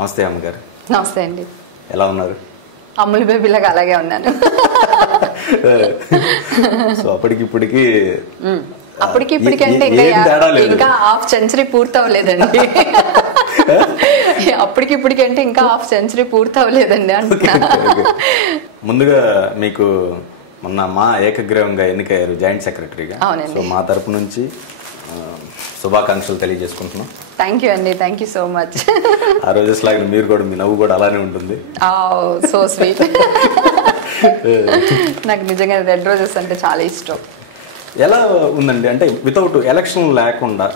నమస్తే అమ్మగారు. నమస్తే అండి. ఎలా ఉన్నారు? అమ్ములు బేబీలాగా అలాగే ఉన్నాను. సో అప్పటికిప్పటికి అంటే ఇంకా హాఫ్ సెంచరీ పూర్తవలేదండి. అప్పటికిప్పటికి అంటే ఇంకా హాఫ్ సెంచరీ పూర్తవలేదండి అంటున్నా. ముందుగా మీకు మొన్న మా ఏకగ్రీవంగా ఎన్నికయ్యారు జాయింట్ సెక్రటరీగా. సో మా తరపు నుంచి శుభాకాంక్షలు తెలియజేసుకుంటున్నాం. థ్యాంక్ యూ అండి, థ్యాంక్ యూ సో మచ్. ఆ రోజు లాగా మీరు కూడా, మీ నవ్వు కూడా అలానే ఉంటుంది. So sweet. నాకు నిజంగా రెడ్ రోజెస్ అంటే చాలా ఇష్టం. ఎలా ఉందండి అంటే వితౌట్ ఎలక్షన్ లేకుండా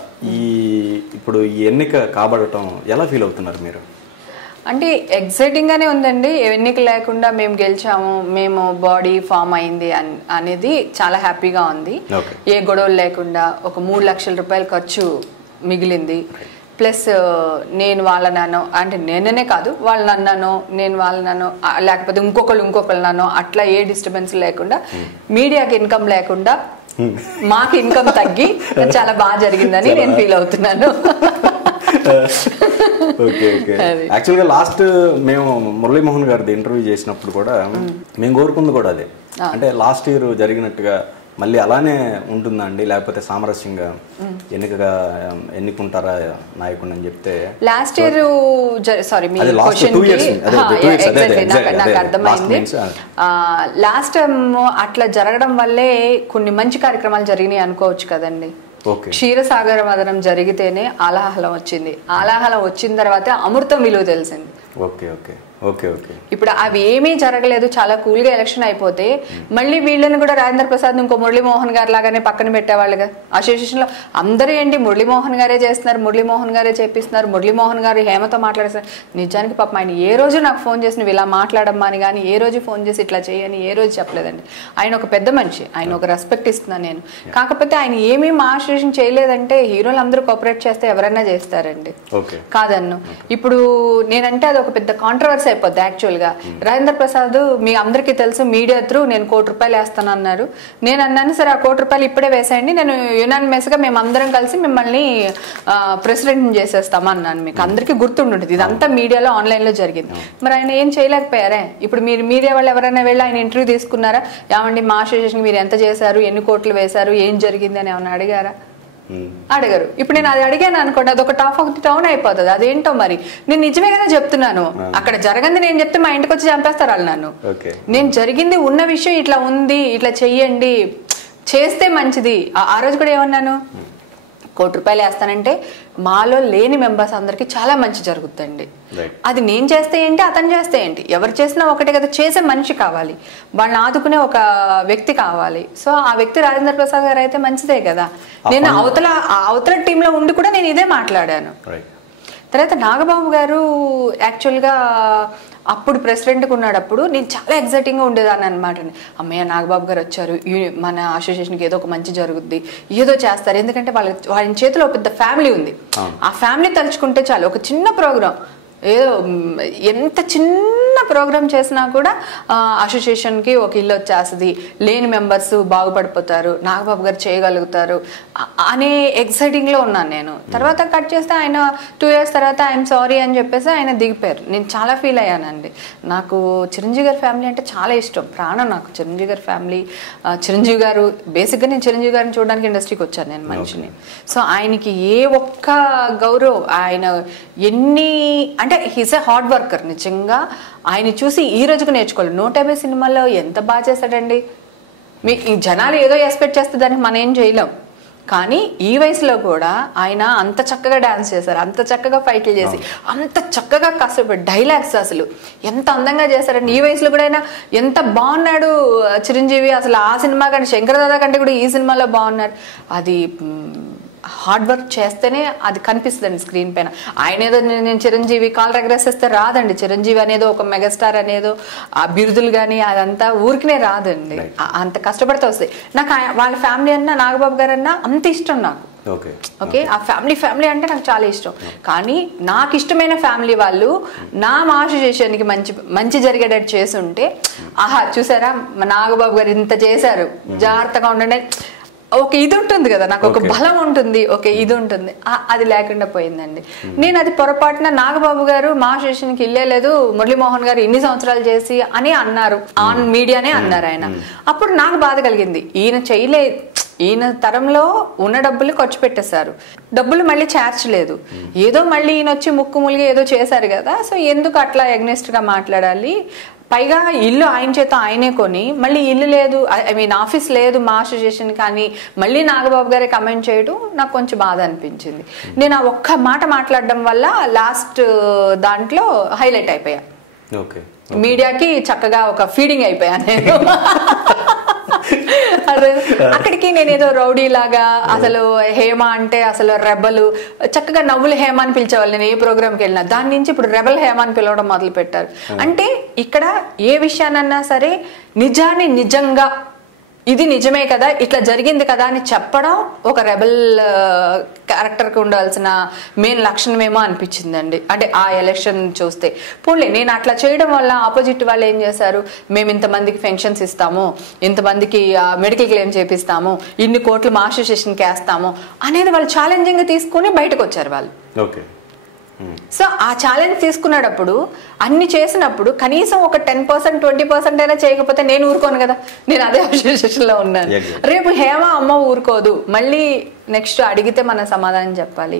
ఇప్పుడు ఈ ఎన్నిక కాబడటం ఎలా ఫీల్ అవుతున్నారు మీరు? అంటే ఎక్సైటింగ్ గానే ఉందండి. ఎన్నిక లేకుండా మేము గెలిచాము, మేము బాడీ ఫామ్ అయింది అనేది చాలా హ్యాపీగా ఉంది. ఏ గొడవలు లేకుండా ఒక 3 లక్షల రూపాయలు ఖర్చు మిగిలింది. ప్లస్ నేను వాళ్ళనో, అంటే నేననే కాదు వాళ్ళు నన్నో, నేను వాళ్ళనో, లేకపోతే ఇంకొకళ్ళనో అట్లా ఏ డిస్టర్బెన్స్ లేకుండా, మీడియాకి ఇన్కమ్ లేకుండా మాకు ఇన్కమ్ తగ్గి చాలా బాగా జరిగిందని నేను ఫీల్ అవుతున్నాను. Okay okay. యాక్చువల్గా లాస్ట్ మేము మురళీమోహన్ గారిది ఇంటర్వ్యూ చేసినప్పుడు కూడా మేము కోరుకుంది కూడా అదే. అంటే లాస్ట్ ఇయర్ జరిగినట్టుగా మళ్ళీ అలానే ఉంటుందా అండి, లేకపోతే సామరస్యంగా ఎన్నుకుంటారా నాయకుడు అని చెప్తే? లాస్ట్ ఇయర్ నాకు అర్థమైంది. లాస్ట్ టైం అట్లా జరగడం వల్లే కొన్ని మంచి కార్యక్రమాలు జరిగినాయి అనుకోవచ్చు కదండి. క్షీరసాగర మదనం జరిగితేనే ఆలాహలం వచ్చింది. ఆలాహలం వచ్చిన తర్వాత అమృతం విలువ తెలిసింది. Okay okay okay okay. ఇప్పుడు అవి ఏమీ జరగలేదు, చాలా కూల్ గా ఎలక్షన్ అయిపోతే మళ్ళీ వీళ్ళని కూడా రాజేంద్ర ప్రసాద్ ఇంకో మురళీమోహన్ గారు లాగానే పక్కన పెట్టేవాళ్ళుగా. అసోసియేషన్ లో అందరూ ఏంటి మురళీమోహన్ గారే చేస్తున్నారు, మురళీమోహన్ గారే చేపిస్తున్నారు, మురళీమోహన్ గారు హేమతో మాట్లాడేస్తున్నారు. నిజానికి పాపం ఆయన ఏ రోజు నాకు ఫోన్ చేసి నువ్వు ఇలా మాట్లాడమ్మా అని కానీ, ఏ రోజు ఫోన్ చేసి ఇట్లా చేయని ఏ రోజు చెప్పలేదండి. ఆయన ఒక పెద్ద మనిషి, ఆయన ఒక రెస్పెక్ట్ ఇస్తున్నాను నేను. కాకపోతే ఆయన ఏమీ మా అసోసియేషన్ చేయలేదంటే హీరోలు అందరూ కోఆపరేట్ చేస్తే ఎవరైనా చేస్తారండి, కాదన్ను. ఇప్పుడు నేనంటే అది ఒక పెద్ద కాంట్రవర్సీ అయిపోద్ది. యాక్చువల్ గా రాజేంద్ర ప్రసాద్ మీ అందరికీ తెలుసు మీడియా త్రూ నేను ₹1 కోటి వేస్తాను అన్నారు. నేను అన్నాను సరే ఆ ₹1 కోటి ఇప్పుడే వేసేయండి, నేను యునానిమస్ గా మేము అందరం కలిసి మిమ్మల్ని ప్రెసిడెంట్ చేసేస్తాం అన్నాను. మీకు అందరికీ గుర్తుంటుంది, ఇదంతా మీడియాలో ఆన్లైన్ లో జరిగింది. మరి ఆయన ఏం చేయలేకపోయారే? ఇప్పుడు మీరు మీడియా వాళ్ళు ఎవరైనా వెళ్ళి ఆయన ఇంటర్వ్యూ తీసుకున్నారా? ఏమండి మా అసోసియేషన్ మీరు ఎంత చేశారు, ఎన్ని కోట్లు వేశారు, ఏం జరిగింది అని ఏమన్నా అడిగారా? అడగరు. ఇప్పుడు నేను అది అడిగాను అనుకోండి, అది ఒక టాప్ ఆఫ్ ది టౌన్ అయిపోతుంది. అదేంటో మరి నేను నిజమే కదా చెప్తున్నాను. అక్కడ జరగంది నేను చెప్తే మా ఇంటికి వచ్చి చంపేస్తారు వాళ్ళు నన్ను. నేను జరిగింది ఉన్న విషయం ఇట్లా ఉంది, ఇట్లా చెయ్యండి, చేస్తే మంచిది. ఆ రోజు కూడా ఏమన్నాను, ₹1 కోటి వేస్తానంటే మాలో లేని మెంబర్స్ అందరికి చాలా మంచి జరుగుతుందండి. అది నేను చేస్తే ఏంటి, అతను చేస్తే ఏంటి, ఎవరు చేసినా ఒకటే కదా. చేసే మనిషి కావాలి, వాళ్ళని ఆదుకునే ఒక వ్యక్తి కావాలి. సో ఆ వ్యక్తి రాజేంద్ర ప్రసాద్ గారు అయితే మంచిదే కదా. నేను అవతల టీంలో ఉండి కూడా నేను ఇదే మాట్లాడాను. తర్వాత నాగబాబు గారు యాక్చువల్గా అప్పుడు ప్రెసిడెంట్గా ఉన్నప్పుడు నేను చాలా ఎగ్జైటింగ్గా ఉండేదాన్ని అనమాట. అమ్మయ్య నాగబాబు గారు వచ్చారు, మన అసోసియేషన్కి ఏదో ఒక మంచి జరుగుద్ది, ఏదో చేస్తారు. ఎందుకంటే వాళ్ళ చేతిలో పెద్ద ఫ్యామిలీ ఉంది. ఆ ఫ్యామిలీ తలుచుకుంటే చాలు, ఒక చిన్న ప్రోగ్రాం, ఏదో ఎంత చిన్న ప్రోగ్రామ్ చేసినా కూడా అసోసియేషన్కి ఒక ఇల్లు వచ్చేస్తుంది, లేని మెంబర్స్ బాగుపడిపోతారు, నాగబాబు గారు చేయగలుగుతారు అనే ఎక్సైటింగ్లో ఉన్నాను నేను. తర్వాత కట్ చేస్తే ఆయన 2 years తర్వాత ఐఎమ్ సారీ అని చెప్పేసి ఆయన దిగిపోయారు. నేను చాలా ఫీల్ అయ్యానండి. నాకు చిరంజీవి గారి ఫ్యామిలీ అంటే చాలా ఇష్టం, ప్రాణం నాకు చిరంజీవి గారి ఫ్యామిలీ. చిరంజీవి గారు బేసిక్గా నేను చిరంజీవి గారిని చూడడానికి ఇండస్ట్రీకి వచ్చాను నేను మనిషిని. సో ఆయనకి ఏ ఒక్క గౌరవం, ఆయన ఎన్ని అంటే హీస్ ఎ హార్డ్ వర్కర్. నిజంగా ఆయన చూసి ఈ రోజుకు నేర్చుకోవాలి. 150 సినిమాల్లో ఎంత బాగా చేశాడండి. ఈ జనాలు ఏదో ఎక్స్పెక్ట్ చేస్తే దానికి మనం ఏం చేయలేం. కానీ ఈ వయసులో కూడా ఆయన అంత చక్కగా డాన్స్ చేశారు, అంత చక్కగా ఫైట్లు చేసి, అంత చక్కగా కష్టపడి డైలాగ్స్ అసలు ఎంత అందంగా చేశారండి. ఈ వయసులో కూడా ఆయన ఎంత బాగున్నాడు చిరంజీవి. అసలు ఆ సినిమా కంటే, శంకర్ దాదా కంటే కూడా ఈ సినిమాలో బాగున్నాడు. అది హార్డ్ వర్క్ చేస్తేనే అది కనిపిస్తుందండి స్క్రీన్ పైన. ఆయన ఏదో నేను చిరంజీవి కాల్ ఎగరేసేస్తే రాదండి. చిరంజీవి అనేదో ఒక మెగాస్టార్ అనేదో ఆ బిరుదులు కానీ అదంతా ఊరికినే రాదండి, అంత కష్టపడితే వస్తాయి. నాకు వాళ్ళ ఫ్యామిలీ అన్నా నాగబాబు గారు అన్నా అంత ఇష్టం నాకు. ఓకే, ఆ ఫ్యామిలీ అంటే నాకు చాలా ఇష్టం. కానీ నాకు ఇష్టమైన ఫ్యామిలీ వాళ్ళు నా అసోసియేషన్కి మంచి జరిగేటట్టు చేస్తుంటే, ఆహా చూసారా నాగబాబు గారు ఇంత చేశారు, జాగ్రత్తగా ఉండండి, ఒక ఇది ఉంటుంది కదా, నాకు ఒక బలం ఉంటుంది, ఒక ఇది ఉంటుంది, అది లేకుండా పోయిందండి. నేను అది పొరపాటున నాగబాబు గారు మా స్టేషన్కి ఇల్లే లేదు, మురళీమోహన్ గారు ఇన్ని సంవత్సరాలు చేసి అని అన్నారు, ఆన్ మీడియానే అన్నారు ఆయన. అప్పుడు నాకు బాధ కలిగింది, ఈయన తరంలో ఉన్న డబ్బులు ఖర్చు పెట్టేశారు, డబ్బులు మళ్ళీ చేర్చలేదు, ఏదో మళ్ళీ ఈయన వచ్చి ముక్కు ములిగి ఏదో చేశారు కదా, సో ఎందుకు అట్లా ఎగ్నెస్ట్ గా మాట్లాడాలి, పైగా ఇల్లు ఆయన చేత ఆయనే కొని మళ్ళీ ఇల్లు లేదు, ఐ మీన్ ఆఫీస్ లేదు మా అసోసియేషన్, కానీ మళ్ళీ నాగబాబు గారే కమెంట్ చేయడం నాకు కొంచెం బాధ అనిపించింది. నేను ఆ ఒక్క మాట మాట్లాడడం వల్ల లాస్ట్ దాంట్లో హైలైట్ అయిపోయా, మీడియాకి చక్కగా ఒక ఫీడింగ్ అయిపోయాను నేను. అక్కడికి నేను ఏదో రౌడీ లాగా, అసలు హేమ అంటే అసలు రెబలు, చక్కగా నవ్వులు హేమ అని పిలిచేవాళ్ళు నేను ఏ ప్రోగ్రామ్కి వెళ్ళినా, దాని నుంచి ఇప్పుడు రెబల్ హేమ అని పిలవడం మొదలు పెట్టారు. అంటే ఇక్కడ ఏ విషయానన్నా సరే నిజాన్ని నిజంగా ఇది నిజమే కదా, ఇట్లా జరిగింది కదా అని చెప్పడం ఒక రెబల్ క్యారెక్టర్కి ఉండాల్సిన మెయిన్ లక్షణమేమో అనిపించిందండి. అంటే ఆ ఎలక్షన్ చూస్తే పోన్లే, నేను అట్లా చేయడం వల్ల ఆపోజిట్ వాళ్ళు ఏం చేశారు, మేము ఇంతమందికి పెన్షన్స్ ఇస్తాము, ఇంతమందికి మెడికల్ క్లెయిమ్ చేపిస్తాము, ఇన్ని కోట్లు మా అసోసియేషన్కి వేస్తాము అనేది వాళ్ళు ఛాలెంజింగ్గా తీసుకుని బయటకు వచ్చారు వాళ్ళు. సో ఆ ఛాలెంజ్ తీసుకున్నప్పుడు అన్ని చేసినప్పుడు కనీసం ఒక 10% 20% అయినా చేయకపోతే నేను ఊరుకోను కదా, నేను అదే అసోసియేషన్ లో ఉన్నాను. రేపు హేమ అమ్మ ఊరుకోదు, మళ్ళీ నెక్స్ట్ అడిగితే మన సమాధానం చెప్పాలి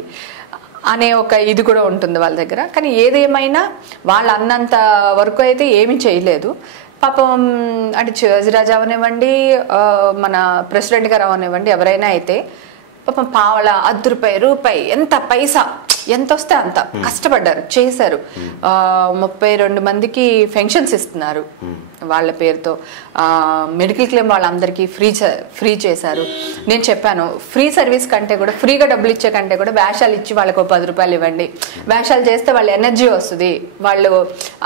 అనే ఒక ఇది కూడా ఉంటుంది వాళ్ళ దగ్గర. కానీ ఏదేమైనా వాళ్ళు అన్నంత వరకు అయితే ఏమీ చేయలేదు పాపం. అంటే శివాజీరాజు అవనివ్వండి, మన ప్రెసిడెంట్ గారు అవనివ్వండి, ఎవరైనా అయితే పాపం పావల, ₹1 ఎంత పైసా ఎంత వస్తే అంత కష్టపడ్డారు, చేశారు. 32 మందికి పెన్షన్స్ ఇస్తున్నారు వాళ్ళ పేరుతో, మెడికల్ క్లెయిమ్ వాళ్ళందరికీ ఫ్రీ చేశారు. నేను చెప్పాను, ఫ్రీ సర్వీస్ కంటే కూడా, ఫ్రీగా డబ్బులు ఇచ్చే కంటే కూడా వేషాలు ఇచ్చి వాళ్ళకు ₹10 ఇవ్వండి, వేషాలు చేస్తే వాళ్ళ ఎనర్జీ వస్తుంది, వాళ్ళు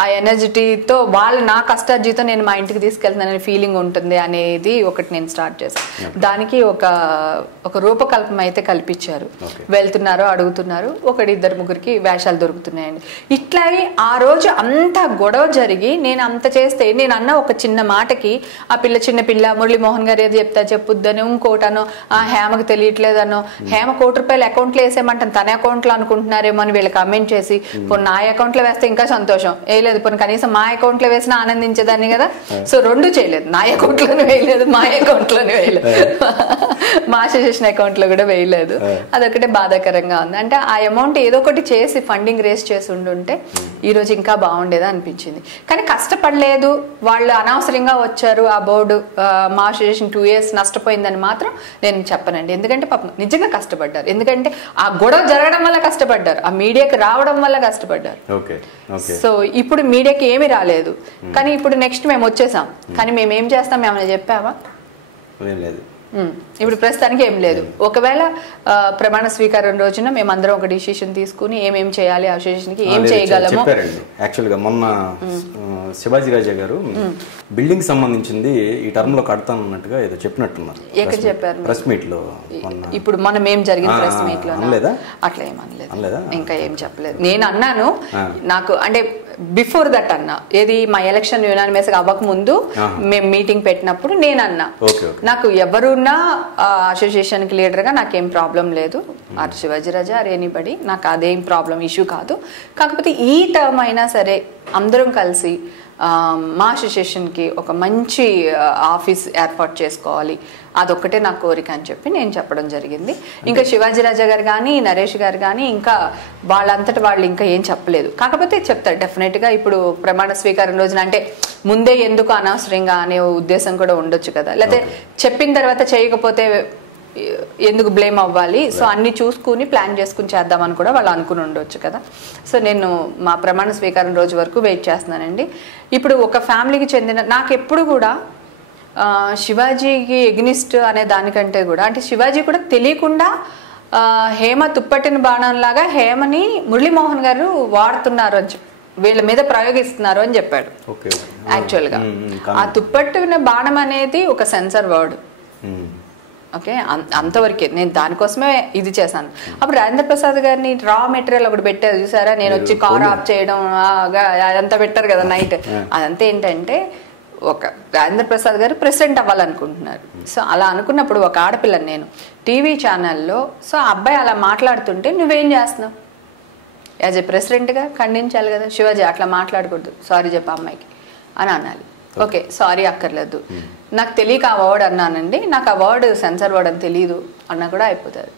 ఆ ఎనర్జిటీతో వాళ్ళు నా కష్టార్జితో నేను మా ఇంటికి తీసుకెళ్తున్నాననే ఫీలింగ్ ఉంటుంది అనేది ఒకటి నేను స్టార్ట్ చేశాను. దానికి ఒక రూపకల్పన అయితే కల్పించారు, వెళ్తున్నారు, అడుగుతున్నారు, 1-2-3 వేషాలు దొరుకుతున్నాయండి. ఇట్లాగే ఆ రోజు అంత గొడవ జరిగి నేను అంత చేస్తే, నేను అన్న ఒక చిన్న మాటకి ఆ చిన్న పిల్ల మురళీమోహన్ గారు ఏది చెప్తా చెప్పుద్దని ఇంకోటనో, ఆ హేమకు తెలియట్లేదనో, హేమ ₹1 అకౌంట్లో వేసేయమంటాను తన అకౌంట్లో అనుకుంటున్నారేమో అని వీళ్ళు కమెంట్ చేసి, పోనీ నా అకౌంట్లో వేస్తే ఇంకా సంతోషం, వేయలేదు పోనీ కనీసం మా అకౌంట్లో వేసినా ఆనందించేదాన్ని కదా. సో 2 చేయలేదు, నా అకౌంట్లోనే వేయలేదు, మా అకౌంట్లోనే వేయలేదు, మా అసోసియేషన్ అకౌంట్ లో కూడా వేయలేదు. అదొకటే బాధాకరంగా ఉంది. అంటే ఆ అమౌంట్ ఏదో ఒకటి చేసి ఫండింగ్ రేస్ చేసి ఉండుంటే ఈ రోజు ఇంకా బాగుండేదా అనిపించింది. కానీ కష్టపడలేదు, వాళ్ళు అనవసరంగా వచ్చారు, ఆ బోర్డు మా అసోసియేషన్ 2 years నష్టపోయిందని మాత్రం నేను చెప్పనండి. ఎందుకంటే పాపం నిజంగా కష్టపడ్డారు, ఎందుకంటే ఆ గొడవ జరగడం వల్ల కష్టపడ్డారు, ఆ మీడియాకి రావడం వల్ల కష్టపడ్డారు. సో ఇప్పుడు మీడియాకి ఏమీ రాలేదు, కానీ ఇప్పుడు నెక్స్ట్ మేము వచ్చేసాం, కానీ మేము ఏం చేస్తాం ఏమైనా చెప్పావా? ఇప్పుడు ప్రస్తుతానికి ఏం లేదు. ఒకవేళ ప్రమాణ స్వీకారం రోజున మేమందరం ఒక డిసిషన్ తీసుకుని ఏమేం చేయాలి, అసోసియేషన్కి ఏం చేయగలము. యాక్చువల్గా మొన్న శివాజీరాజా గారు బిల్డింగ్ సంబంధించింది ఈ టర్మ్ లో కడతానన్నట్టుగా ఏదో చెప్పినట్టున్నారు. ఎక్కడ చెప్పారు? ప్రెస్ మీట్ లో. ఇప్పుడు మనం ఏం జరిగిన ప్రెస్ మీట్ లో అట్లా ఏమనలేదు, ఇంకా ఏం చెప్పలేదు. నేను అన్నాను, నాకు అంటే బిఫోర్ దట్ అన్నా, ఏది మా ఎలక్షన్ యునానిమస్ అవ్వక ముందు మేము మీటింగ్ పెట్టినప్పుడు నేను అన్నా, నాకు ఎవరున్నా అసోసియేషన్ కి లీడర్ గా నాకేం ప్రాబ్లం లేదు, అటు శివాజీరాజా ఆర్ ఎనీబడి, నాకు అదేం ప్రాబ్లం ఇష్యూ కాదు. కాకపోతే ఈ టర్మ్ అయినా సరే అందరం కలిసి మా అసోసియేషన్కి ఒక మంచి ఆఫీస్ ఏర్పాటు చేసుకోవాలి, అదొక్కటే నా కోరిక అని చెప్పి నేను చెప్పడం జరిగింది. ఇంకా శివాజీరాజా గారు కానీ నరేష్ గారు కానీ ఇంకా వాళ్ళంతటి వాళ్ళు ఇంకా ఏం చెప్పలేదు. కాకపోతే చెప్తారు డెఫినెట్గా. ఇప్పుడు ప్రమాణ స్వీకారం రోజున అంటే ముందే ఎందుకు అనవసరంగా అనే ఉద్దేశం కూడా ఉండొచ్చు కదా, లేకపోతే చెప్పిన తర్వాత చేయకపోతే ఎందుకు బ్లేమ్ అవ్వాలి, సో అన్ని చూసుకుని ప్లాన్ చేసుకుని చేద్దామని కూడా వాళ్ళు అనుకుని ఉండొచ్చు కదా. సో నేను మా ప్రమాణ స్వీకారం రోజు వరకు వెయిట్ చేస్తున్నానండి. ఇప్పుడు ఒక ఫ్యామిలీకి చెందిన నాకు ఎప్పుడు కూడా శివాజీకి ఎగ్నిస్ట్ అనే దానికంటే కూడా, అంటే శివాజీ కూడా తెలియకుండా హేమ తుప్పట్టిన బాణంలాగా హేమని మురళీమోహన్ గారు వాడుతున్నారు అని చెప్పి, వీళ్ళ మీద ప్రయోగిస్తున్నారు అని చెప్పాడు. యాక్చువల్గా ఆ తుప్పట్టిన బాణం అనేది ఒక సెన్సర్ వర్డ్, ఓకే, అంతవరకే. నేను దానికోసమే ఇది చేశాను. అప్పుడు రాజేంద్ర ప్రసాద్ గారిని రా మెటీరియల్ ఒకటి పెట్టారు చూసారా, నేను వచ్చి కార్ ఆఫ్ చేయడం అదంతా పెట్టారు కదా నైట్. అదంతా ఏంటంటే ఒక రాజేంద్ర ప్రసాద్ గారు ప్రెసిడెంట్ అవ్వాలనుకుంటున్నారు. సో అలా అనుకున్నప్పుడు ఒక ఆడపిల్లని నేను టీవీ ఛానల్లో, సో ఆ అబ్బాయి అలా మాట్లాడుతుంటే నువ్వేం చేస్తున్నావు? యాజ్ ఏ ప్రెసిడెంట్గా ఖండించాలి కదా, శివాజీ అట్లా మాట్లాడకూడదు, సారీ చెప్పా అమ్మాయికి అని అనాలి. ఓకే సారీ అక్కర్లేదు, నాకు తెలియక ఆ వర్డ్ అన్నానండి, నాకు ఆ వర్డ్ సెన్సర్ వర్డ్ అని తెలియదు అన్నా కూడా అయిపోతుంది.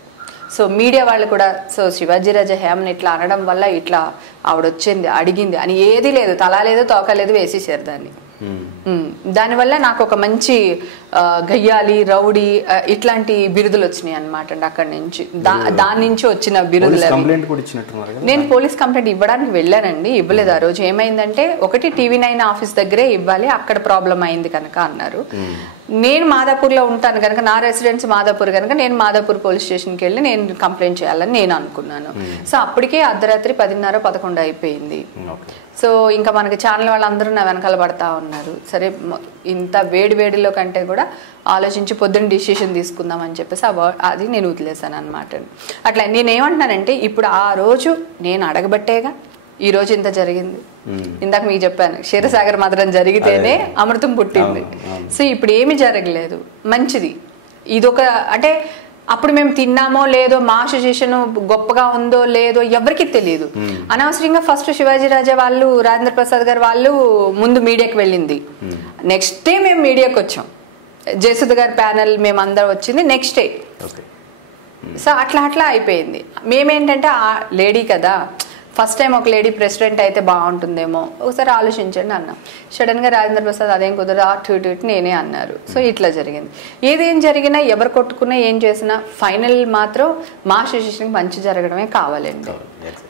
సో మీడియా వాళ్ళు కూడా సో శివాజీ రాజా హేమని ఇట్లా అనడం వల్ల ఇట్లా ఆవిడ వచ్చింది అడిగింది అని ఏది లేదు, తలా లేదు తోక లేదు, వేసేసారు దాన్ని. దానివల్ల నాకు ఒక మంచి గయ్యాలి రౌడీ ఇట్లాంటి బిరుదులు వచ్చినాయి అనమాట అండి. అక్కడి నుంచి దాని నుంచి వచ్చిన బిరుదులు. నేను పోలీస్ కంప్లైంట్ ఇవ్వడానికి వెళ్ళానండి, ఇవ్వలేదు. ఆ రోజు ఏమైందంటే ఒకటి TV9 ఆఫీస్ దగ్గరే ఇవ్వాలి, అక్కడ ప్రాబ్లం అయింది కనుక అన్నారు. నేను మాదాపూర్లో ఉంటాను కనుక, నా రెసిడెన్స్ మాదాపూర్ కనుక నేను మాదాపూర్ పోలీస్ స్టేషన్కి వెళ్ళి నేను కంప్లైంట్ చేయాలని నేను అనుకున్నాను. సో అప్పటికే అర్ధరాత్రి 10:30-11 అయిపోయింది. సో ఇంకా మనకి ఛానల్ వాళ్ళందరూ నా వెనకాల పడతా ఉన్నారు. సరే ఇంత వేడిలో కంటే కూడా ఆలోచించి పొద్దున్న డిసిషన్ తీసుకుందాం అని చెప్పేసి అది నేను వదిలేసాను అనమాట. అట్లా నేనేమంటున్నానంటే ఇప్పుడు ఆ రోజు నేను అడగబట్టేగా ఈ రోజు ఇంత జరిగింది. ఇందాక మీకు చెప్పాను క్షీరసాగర్ మాత్రం జరిగితేనే అమృతం పుట్టింది. సో ఇప్పుడు ఏమి జరగలేదు, మంచిది. ఇదొక అంటే అప్పుడు మేము తిన్నామో లేదో, మా అసోసియేషన్ గొప్పగా ఉందో లేదో ఎవరికి తెలియదు. అనవసరంగా ఫస్ట్ శివాజీ రాజా వాళ్ళు, రాజేంద్ర ప్రసాద్ గారు వాళ్ళు ముందు మీడియాకి వెళ్ళింది. నెక్స్ట్ డే మేము మీడియాకి వచ్చాం, జయసుధ గారి ప్యానెల్ మేమందరం వచ్చింది నెక్స్ట్ డే. సో అట్లా అయిపోయింది. మేమేంటంటే ఆ లేడీ కదా, ఫస్ట్ టైం ఒక లేడీ ప్రెసిడెంట్ అయితే బాగుంటుందేమో ఒకసారి ఆలోచించండి అన్నాం. సడన్గా రాజేంద్ర ప్రసాద్ అదేం కుదరదు అటు నేనే అన్నారు. సో ఇట్లా జరిగింది. ఏదేం జరిగినా ఎవరు కొట్టుకున్నా ఏం చేసినా ఫైనల్ మాత్రం మా అసోసియేషన్కి మంచి జరగడమే కావాలండి,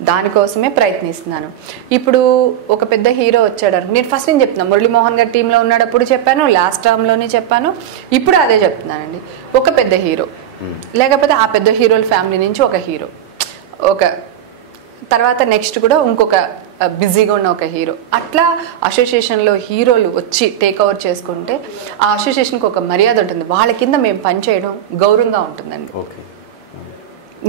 దానికోసమే ప్రయత్నిస్తున్నాను. ఇప్పుడు ఒక పెద్ద హీరో వచ్చాడు, నేను ఫస్ట్ నేను చెప్తున్నాను మురళీమోహన్ గారి టీంలో ఉన్నప్పుడు చెప్పాను, లాస్ట్ టర్మ్లోనే చెప్పాను, ఇప్పుడు అదే చెప్తున్నానండి. ఒక పెద్ద హీరో లేకపోతే ఆ పెద్ద హీరోల ఫ్యామిలీ నుంచి ఒక హీరో, ఒక తర్వాత నెక్స్ట్ కూడా ఇంకొక బిజీగా ఉన్న ఒక హీరో, అట్లా అసోసియేషన్లో హీరోలు వచ్చి టేక్ ఓవర్ చేసుకుంటే ఆ అసోసియేషన్కి ఒక మర్యాద ఉంటుంది. వాళ్ళ కింద మేము పనిచేయడం గౌరవంగా ఉంటుందండి.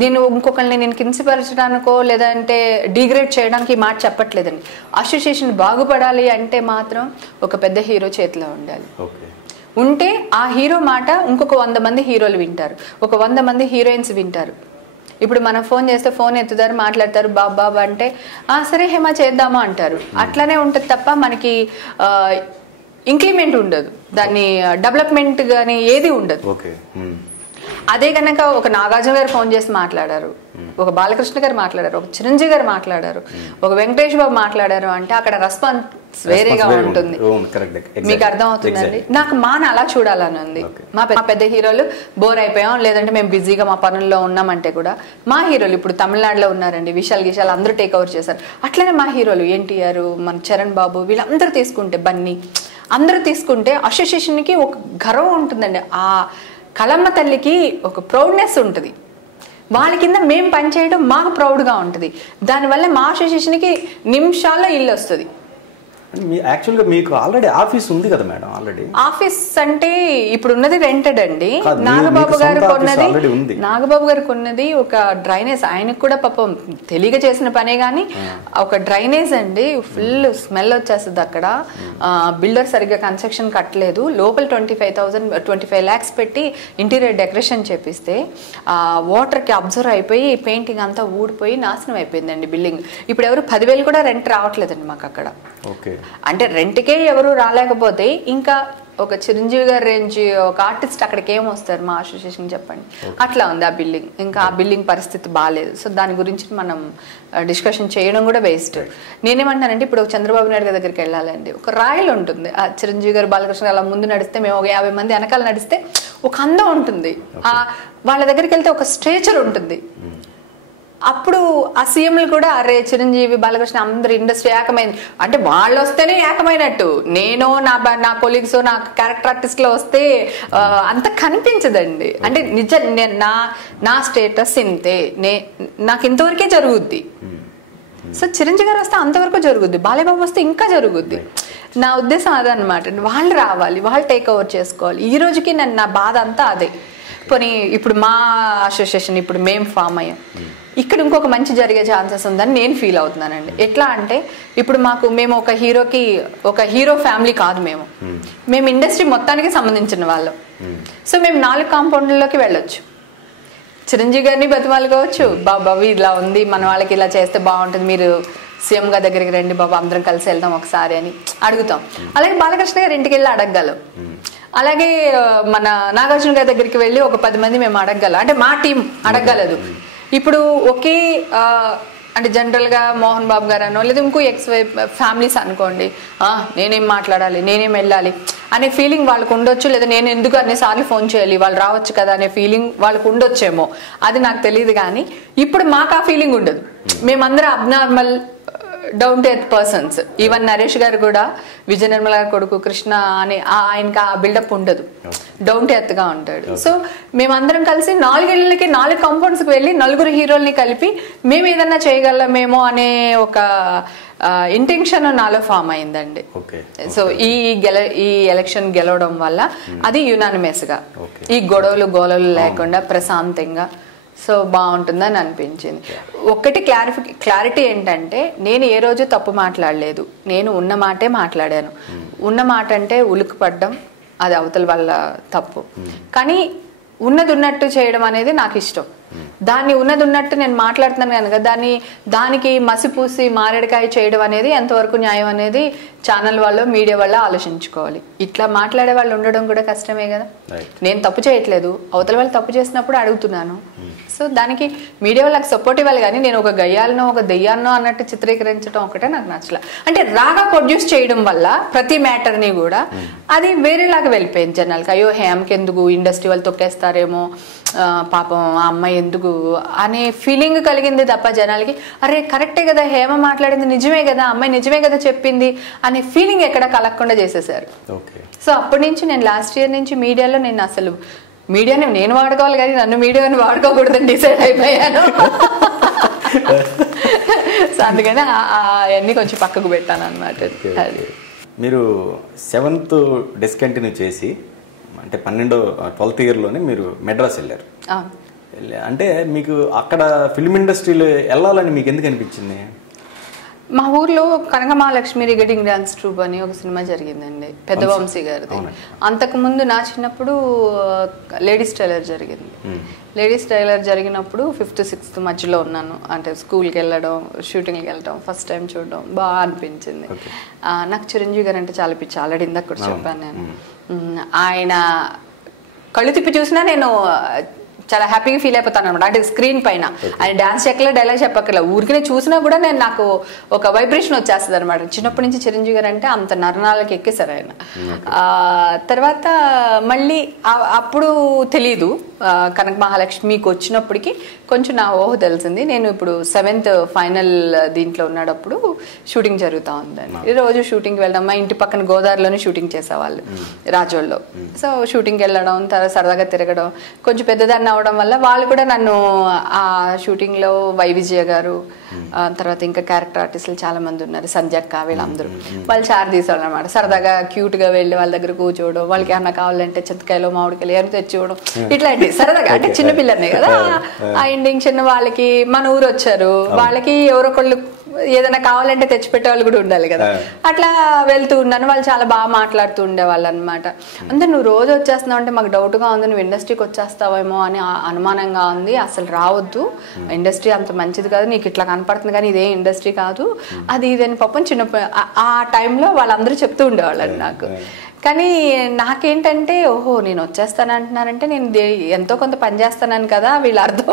నేను ఇంకొకరిని నేను కించపరచడానికో లేదంటే డిగ్రేడ్ చేయడానికి ఈ మాట చెప్పట్లేదండి. అసోసియేషన్ బాగుపడాలి అంటే మాత్రం ఒక పెద్ద హీరో చేతిలో ఉండాలి. ఉంటే ఆ హీరో మాట ఇంకొక 100 మంది హీరోలు వింటారు, ఒక 100 మంది హీరోయిన్స్ వింటారు. ఇప్పుడు మనం ఫోన్ చేస్తే ఫోన్ ఎత్తుతారు, మాట్లాడతారు, బాబా అంటే సరే హేమా చేద్దామా అంటారు. అట్లానే ఉంటుంది తప్ప మనకి ఇంక్రిమెంట్ ఉండదు, దాన్ని డెవలప్మెంట్ కానీ ఏది ఉండదు. అదే కనుక ఒక నాగార్జున గారు ఫోన్ చేసి మాట్లాడారు, ఒక బాలకృష్ణ గారు మాట్లాడారు, ఒక చిరంజీవి గారు మాట్లాడారు, ఒక వెంకటేష్ బాబు మాట్లాడారు అంటే అక్కడ రెస్పాన్స్ వేరేగా ఉంటుంది. మీకు అర్థం అవుతుందండి. నాకు మాన అలా చూడాలని ఉంది. మా పెద్ద హీరోలు బోర్ అయిపోయాం లేదంటే మేము బిజీగా మా పనుల్లో ఉన్నామంటే కూడా మా హీరోలు ఇప్పుడు తమిళనాడులో ఉన్నారండి, విశాల్ గిశాల్ అందరూ టేక్ ఓవర్ చేశారు. అట్లనే మా హీరోలు ఎన్టీఆర్, మన చరణ్ బాబు వీళ్ళందరూ తీసుకుంటే, బన్నీ అందరూ తీసుకుంటే అసోసియేషన్కి ఒక గర్వం ఉంటుందండి. ఆ కళమ్మ తల్లికి ఒక ప్రౌడ్నెస్ ఉంటుంది. వాళ్ళ కింద మేము పనిచేయడం మాకు ప్రౌడ్గా ఉంటుంది. దానివల్ల మా అసోసియేషన్కి నిమిషాల్లో ఇల్లు వస్తుంది. యాక్చువల్గా మీకు ఆల్రెడీ ఆఫీస్ ఉంది కదా మేడం? ఆల్రెడీ ఆఫీస్ అంటే ఇప్పుడు ఉన్నది రెంటెడ్ అండి. నాగబాబు గారు కొన్నది ఒక డ్రైనేజ్. ఆయనకు కూడా పాపం తెలియక చేసిన పనే కానీ ఒక డ్రైనేజ్ అండి, ఫుల్ స్మెల్ వచ్చేస్తుంది అక్కడ. బిల్డర్ సరిగ్గా కన్స్ట్రక్షన్ కట్టలేదు. లోపల 25 lakhs పెట్టి ఇంటీరియర్ డెకరేషన్ చేపిస్తే వాటర్కి అబ్జర్వ్ అయిపోయి పెయింటింగ్ అంతా ఊడిపోయి నాశనం అయిపోయిందండి బిల్డింగ్. ఇప్పుడు ఎవరు 10,000 కూడా రెంట్ రావట్లేదండి మాకు అక్కడ. అంటే రెంట్కే ఎవరు రాలేకపోతే ఇంకా ఒక చిరంజీవి గారి రేంజ్ ఒక ఆర్టిస్ట్ అక్కడికి ఏం వస్తారు మా అసోసియేషన్ చెప్పండి. అట్లా ఉంది ఆ బిల్డింగ్. ఇంకా ఆ బిల్డింగ్ పరిస్థితి బాగాలేదు. సో దాని గురించి మనం డిస్కషన్ చేయడం కూడా వేస్ట్. నేనేమంటానంటే ఇప్పుడు చంద్రబాబు నాయుడు గారి దగ్గరికి వెళ్ళాలండి, ఒక రాయల్ ఉంటుంది. ఆ చిరంజీవి గారు, బాలకృష్ణ అలా ముందు నడిస్తే, మేము ఒక 50 మంది వెనకాల నడిస్తే ఒక అందం ఉంటుంది. వాళ్ళ దగ్గరికి వెళ్తే ఒక స్ట్రేచర్ ఉంటుంది. అప్పుడు ఆ సీఎంలు కూడా అరే చిరంజీవి, బాలకృష్ణ అందరు ఇండస్ట్రీ ఏకమైంది అంటే వాళ్ళు వస్తేనే ఏకమైనట్టు. నేను నా కొలీగ్స్, నా క్యారెక్టర్ ఆర్టిస్ట్లో వస్తే అంత కనిపించదండి. అంటే నా స్టేటస్ ఇంతే, నాకు ఇంతవరకే జరుగుద్ది. సో చిరంజీవి గారు వస్తే అంతవరకు జరుగుద్ది, బాలయ్యబాబు వస్తే ఇంకా జరుగుద్ది. నా ఉద్దేశం అదనమాట. వాళ్ళు రావాలి, వాళ్ళు టేక్ ఓవర్ చేసుకోవాలి. ఈ రోజుకి నా బాధ అంతా అదే. పోనీ ఇప్పుడు మా అసోసియేషన్ ఇప్పుడు మేము ఫామ్ అయ్యాం, ఇక్కడ ఇంకొక మంచి జరిగే ఛాన్సెస్ ఉందని నేను ఫీల్ అవుతున్నానండి. ఎట్లా అంటే ఇప్పుడు మేము ఒక హీరో ఫ్యామిలీ కాదు, మేము ఇండస్ట్రీ మొత్తానికి సంబంధించిన వాళ్ళం. సో మేము 4 కాంపౌండ్లలోకి వెళ్ళొచ్చు. చిరంజీవి గారిని బతిమాలుకోవచ్చు, బాబు ఇలా ఉంది, మన వాళ్ళకి ఇలా చేస్తే బాగుంటుంది, మీరు సీఎం గారి దగ్గరికి రండి బాబు, అందరం కలిసి వెళ్దాం ఒకసారి అని అడుగుతాం. అలాగే బాలకృష్ణ గారి ఇంటికి వెళ్ళి అడగగలం. అలాగే మన నాగార్జున గారి దగ్గరికి వెళ్ళి ఒక 10 మంది మేము అడగగలం, అంటే మా టీం అడగగలదు. ఇప్పుడు ఒకే అంటే జనరల్గా మోహన్ బాబు గారు అనో లేదా ఇంకో ఎక్స్వై ఫ్యామిలీస్ అనుకోండి, నేనేం మాట్లాడాలి, నేనేం వెళ్ళాలి అనే ఫీలింగ్ వాళ్ళకు ఉండొచ్చు. లేదా నేను ఎందుకు అన్నిసార్లు ఫోన్ చేయాలి, వాళ్ళు రావచ్చు కదా అనే ఫీలింగ్ వాళ్ళకు ఉండొచ్చేమో, అది నాకు తెలియదు. కానీ ఇప్పుడు మాకు ఆ ఫీలింగ్ ఉండదు. మేమందరం abnormal down to earth persons. Even Naresh గారు కూడా విజయ నిర్మల గారి కొడుకు కృష్ణ అని ఆయనకి ఆ బిల్డప్ ఉండదు, డౌన్ టు ఎర్త్ గా ఉంటాడు. సో మేమందరం కలిసి 4 ఏళ్ళకి 4 కాంపౌండ్స్కి వెళ్ళి 4 హీరోల్ని కలిపి మేము ఏదన్నా చేయగలమేమో అనే ఒక ఇంటెన్షన్ నాలో ఫామ్ అయిందండి. సో ఈ ఎలక్షన్ గెలవడం వల్ల అది యునానిమస్ గా, ఈ గొడవలు లేకుండా ప్రశాంతంగా సో బాగుంటుందని అనిపించింది. ఒక్కటి క్లారిటీ ఏంటంటే నేను ఏ రోజు తప్పు మాట్లాడలేదు, నేను ఉన్న మాటే మాట్లాడాను. ఉన్న మాట అంటే ఉలుకు పడ్డం అది అవతల వాళ్ళ తప్పు, కానీ ఉన్నది ఉన్నట్టు చేయడం అనేది నాకు ఇష్టం. దాన్ని ఉన్నది ఉన్నట్టు నేను మాట్లాడుతున్నాను కనుక దానికి మసిపూసి మారేడుకాయ చేయడం అనేది ఎంతవరకు న్యాయం అనేది ఛానల్ వాళ్ళు మీడియా వాళ్ళు ఆలోచించుకోవాలి. ఇట్లా మాట్లాడే వాళ్ళు ఉండడం కూడా కష్టమే కదా. నేను తప్పు చేయట్లేదు, అవతల వాళ్ళు తప్పు చేసినప్పుడు అడుగుతున్నాను. సో దానికి మీడియా వాళ్ళకి సపోర్ట్ ఇవ్వాలి, కానీ నేను ఒక గయ్యాలనో ఒక దెయ్యాన్నో అన్నట్టు చిత్రీకరించడం ఒకటే నాకు నచ్చలే. అంటే రాగా ప్రొడ్యూస్ చేయడం వల్ల ప్రతి మ్యాటర్ని కూడా అది వేరేలాగా వెళ్ళిపోయింది జనాలకి. అయ్యో హేమకి ఎందుకు, ఇండస్ట్రీ వాళ్ళు తొక్కేస్తారేమో, పాపం ఆ అమ్మాయి ఎందుకు అనే ఫీలింగ్ కలిగింది తప్ప జనాలకి అరే కరెక్టే కదా, హేమ మాట్లాడింది నిజమే కదా, అమ్మాయి నిజమే కదా చెప్పింది అనే ఫీలింగ్ ఎక్కడ కలగకుండా చేసేసారు. సో అప్పటి నుంచి నేను లాస్ట్ ఇయర్ నుంచి మీడియాలో నేను అసలు మీడియాని నేను వాడుకోవాలి కానీ నన్ను మీడియాని వాడుకోకూడదని డిసైడ్ అయిపోయాను. సో అందుకని అవన్నీ కొంచెం పక్కకు పెట్టాను అనమాట. అది మీరు 7th డిస్కంటిన్యూ చేసి అంటే 12th ఇయర్లోనే మీరు మెడ్రాస్ వెళ్ళారు. అంటే మీకు అక్కడ ఫిల్మ్ ఇండస్ట్రీలో వెళ్ళాలని మీకు ఎందుకు అనిపించింది? మా ఊర్లో కనకమహాలక్ష్మి రిగడింగ్ డాన్స్ ట్రూప్ అని ఒక సినిమా జరిగిందండి, పెద్ద వంశీ గారిది. అంతకుముందు నా చిన్నప్పుడు లేడీస్ టైలర్ జరిగింది. లేడీస్ టైలర్ జరిగినప్పుడు 5th 6th మధ్యలో ఉన్నాను. అంటే స్కూల్కి వెళ్ళడం, షూటింగ్కి వెళ్ళడం, ఫస్ట్ టైం చూడడం బాగా అనిపించింది. నాకు చిరంజీవి గారు అంటే చాలా పిచ్చి, ఆల్రెడీ ఇందాక కూడా చెప్పాను నేను. ఆయన కళ్ళు తిప్పి చూసినా నేను చాలా హ్యాపీగా ఫీల్ అయిపోతాను అనమాట. అంటే స్క్రీన్ పైన ఆయన డాన్స్ చెక్కలే, డైలాగ్ చెప్పక్కర్లే, ఊరికే చూసినా కూడా నాకు ఒక వైబ్రేషన్ వచ్చేస్తుంది అనమాట. చిన్నప్పటి నుంచి చిరంజీవి గారు అంటే అంత నరనాలకి ఎక్కేశారు ఆయన. తర్వాత మళ్ళీ అప్పుడు తెలీదు, కనక మహాలక్ష్మికి వచ్చినప్పటికి కొంచెం నా ఊహ తెలిసింది. నేను ఇప్పుడు 7th ఫైనల్ దీంట్లో ఉన్నప్పుడు షూటింగ్ జరుగుతూ ఉందండి. రోజు షూటింగ్కి వెళ్ళడం, మా ఇంటి పక్కన గోదావరిలోనే షూటింగ్ చేసేవాళ్ళు రాజోల్లో. సో షూటింగ్కి వెళ్ళడం, తర్వాత సరదాగా తిరగడం, కొంచెం పెద్దదాన్ని అవడం వల్ల వాళ్ళు కూడా నన్ను ఆ షూటింగ్లో వై విజయ గారు, తర్వాత ఇంకా క్యారెక్టర్ ఆర్టిస్టులు చాలా మంది ఉన్నారు, సంధ్యక్క, వీళ్ళందరూ వాళ్ళు చారు తీసేవాళ్ళు అనమాట. సరదాగా క్యూట్గా వెళ్ళి వాళ్ళ దగ్గర కూర్చోవడం, వాళ్ళకి ఏమన్నా కావాలంటే చింతకాయలు మామిడికాయలు ఏమైనా తెచ్చివ్వడం, ఇట్లాంటి సరదాగా. అంటే చిన్నపిల్లనే కదా, ఆ ఇండియన్ వాళ్ళకి మన ఊరు వచ్చారు, వాళ్ళకి ఎవరొకళ్ళు ఏదైనా కావాలంటే తెచ్చిపెట్టే వాళ్ళు కూడా ఉండాలి కదా. అట్లా వెళ్తూ ఉన్నాను, వాళ్ళు చాలా బాగా మాట్లాడుతూ ఉండేవాళ్ళు అనమాట. అంటే నువ్వు రోజు వచ్చేస్తున్నావు అంటే మాకు డౌట్గా ఉంది, నువ్వు ఇండస్ట్రీకి వచ్చేస్తావేమో అని అనుమానంగా ఉంది, అసలు రావద్దు, ఇండస్ట్రీ అంత మంచిది కాదు, నీకు ఇట్లా కనపడుతుంది కానీ ఇదే ఇండస్ట్రీ కాదు, అది ఇదని పాపం చిన్న ఆ టైంలో వాళ్ళందరూ చెప్తూ ఉండేవాళ్ళండి నాకు. కానీ నాకేంటంటే ఓహో నేను వచ్చేస్తాను అంటున్నారంటే నేను ఎంతో కొంత పని చేస్తానని కదా వీళ్ళ అర్థం.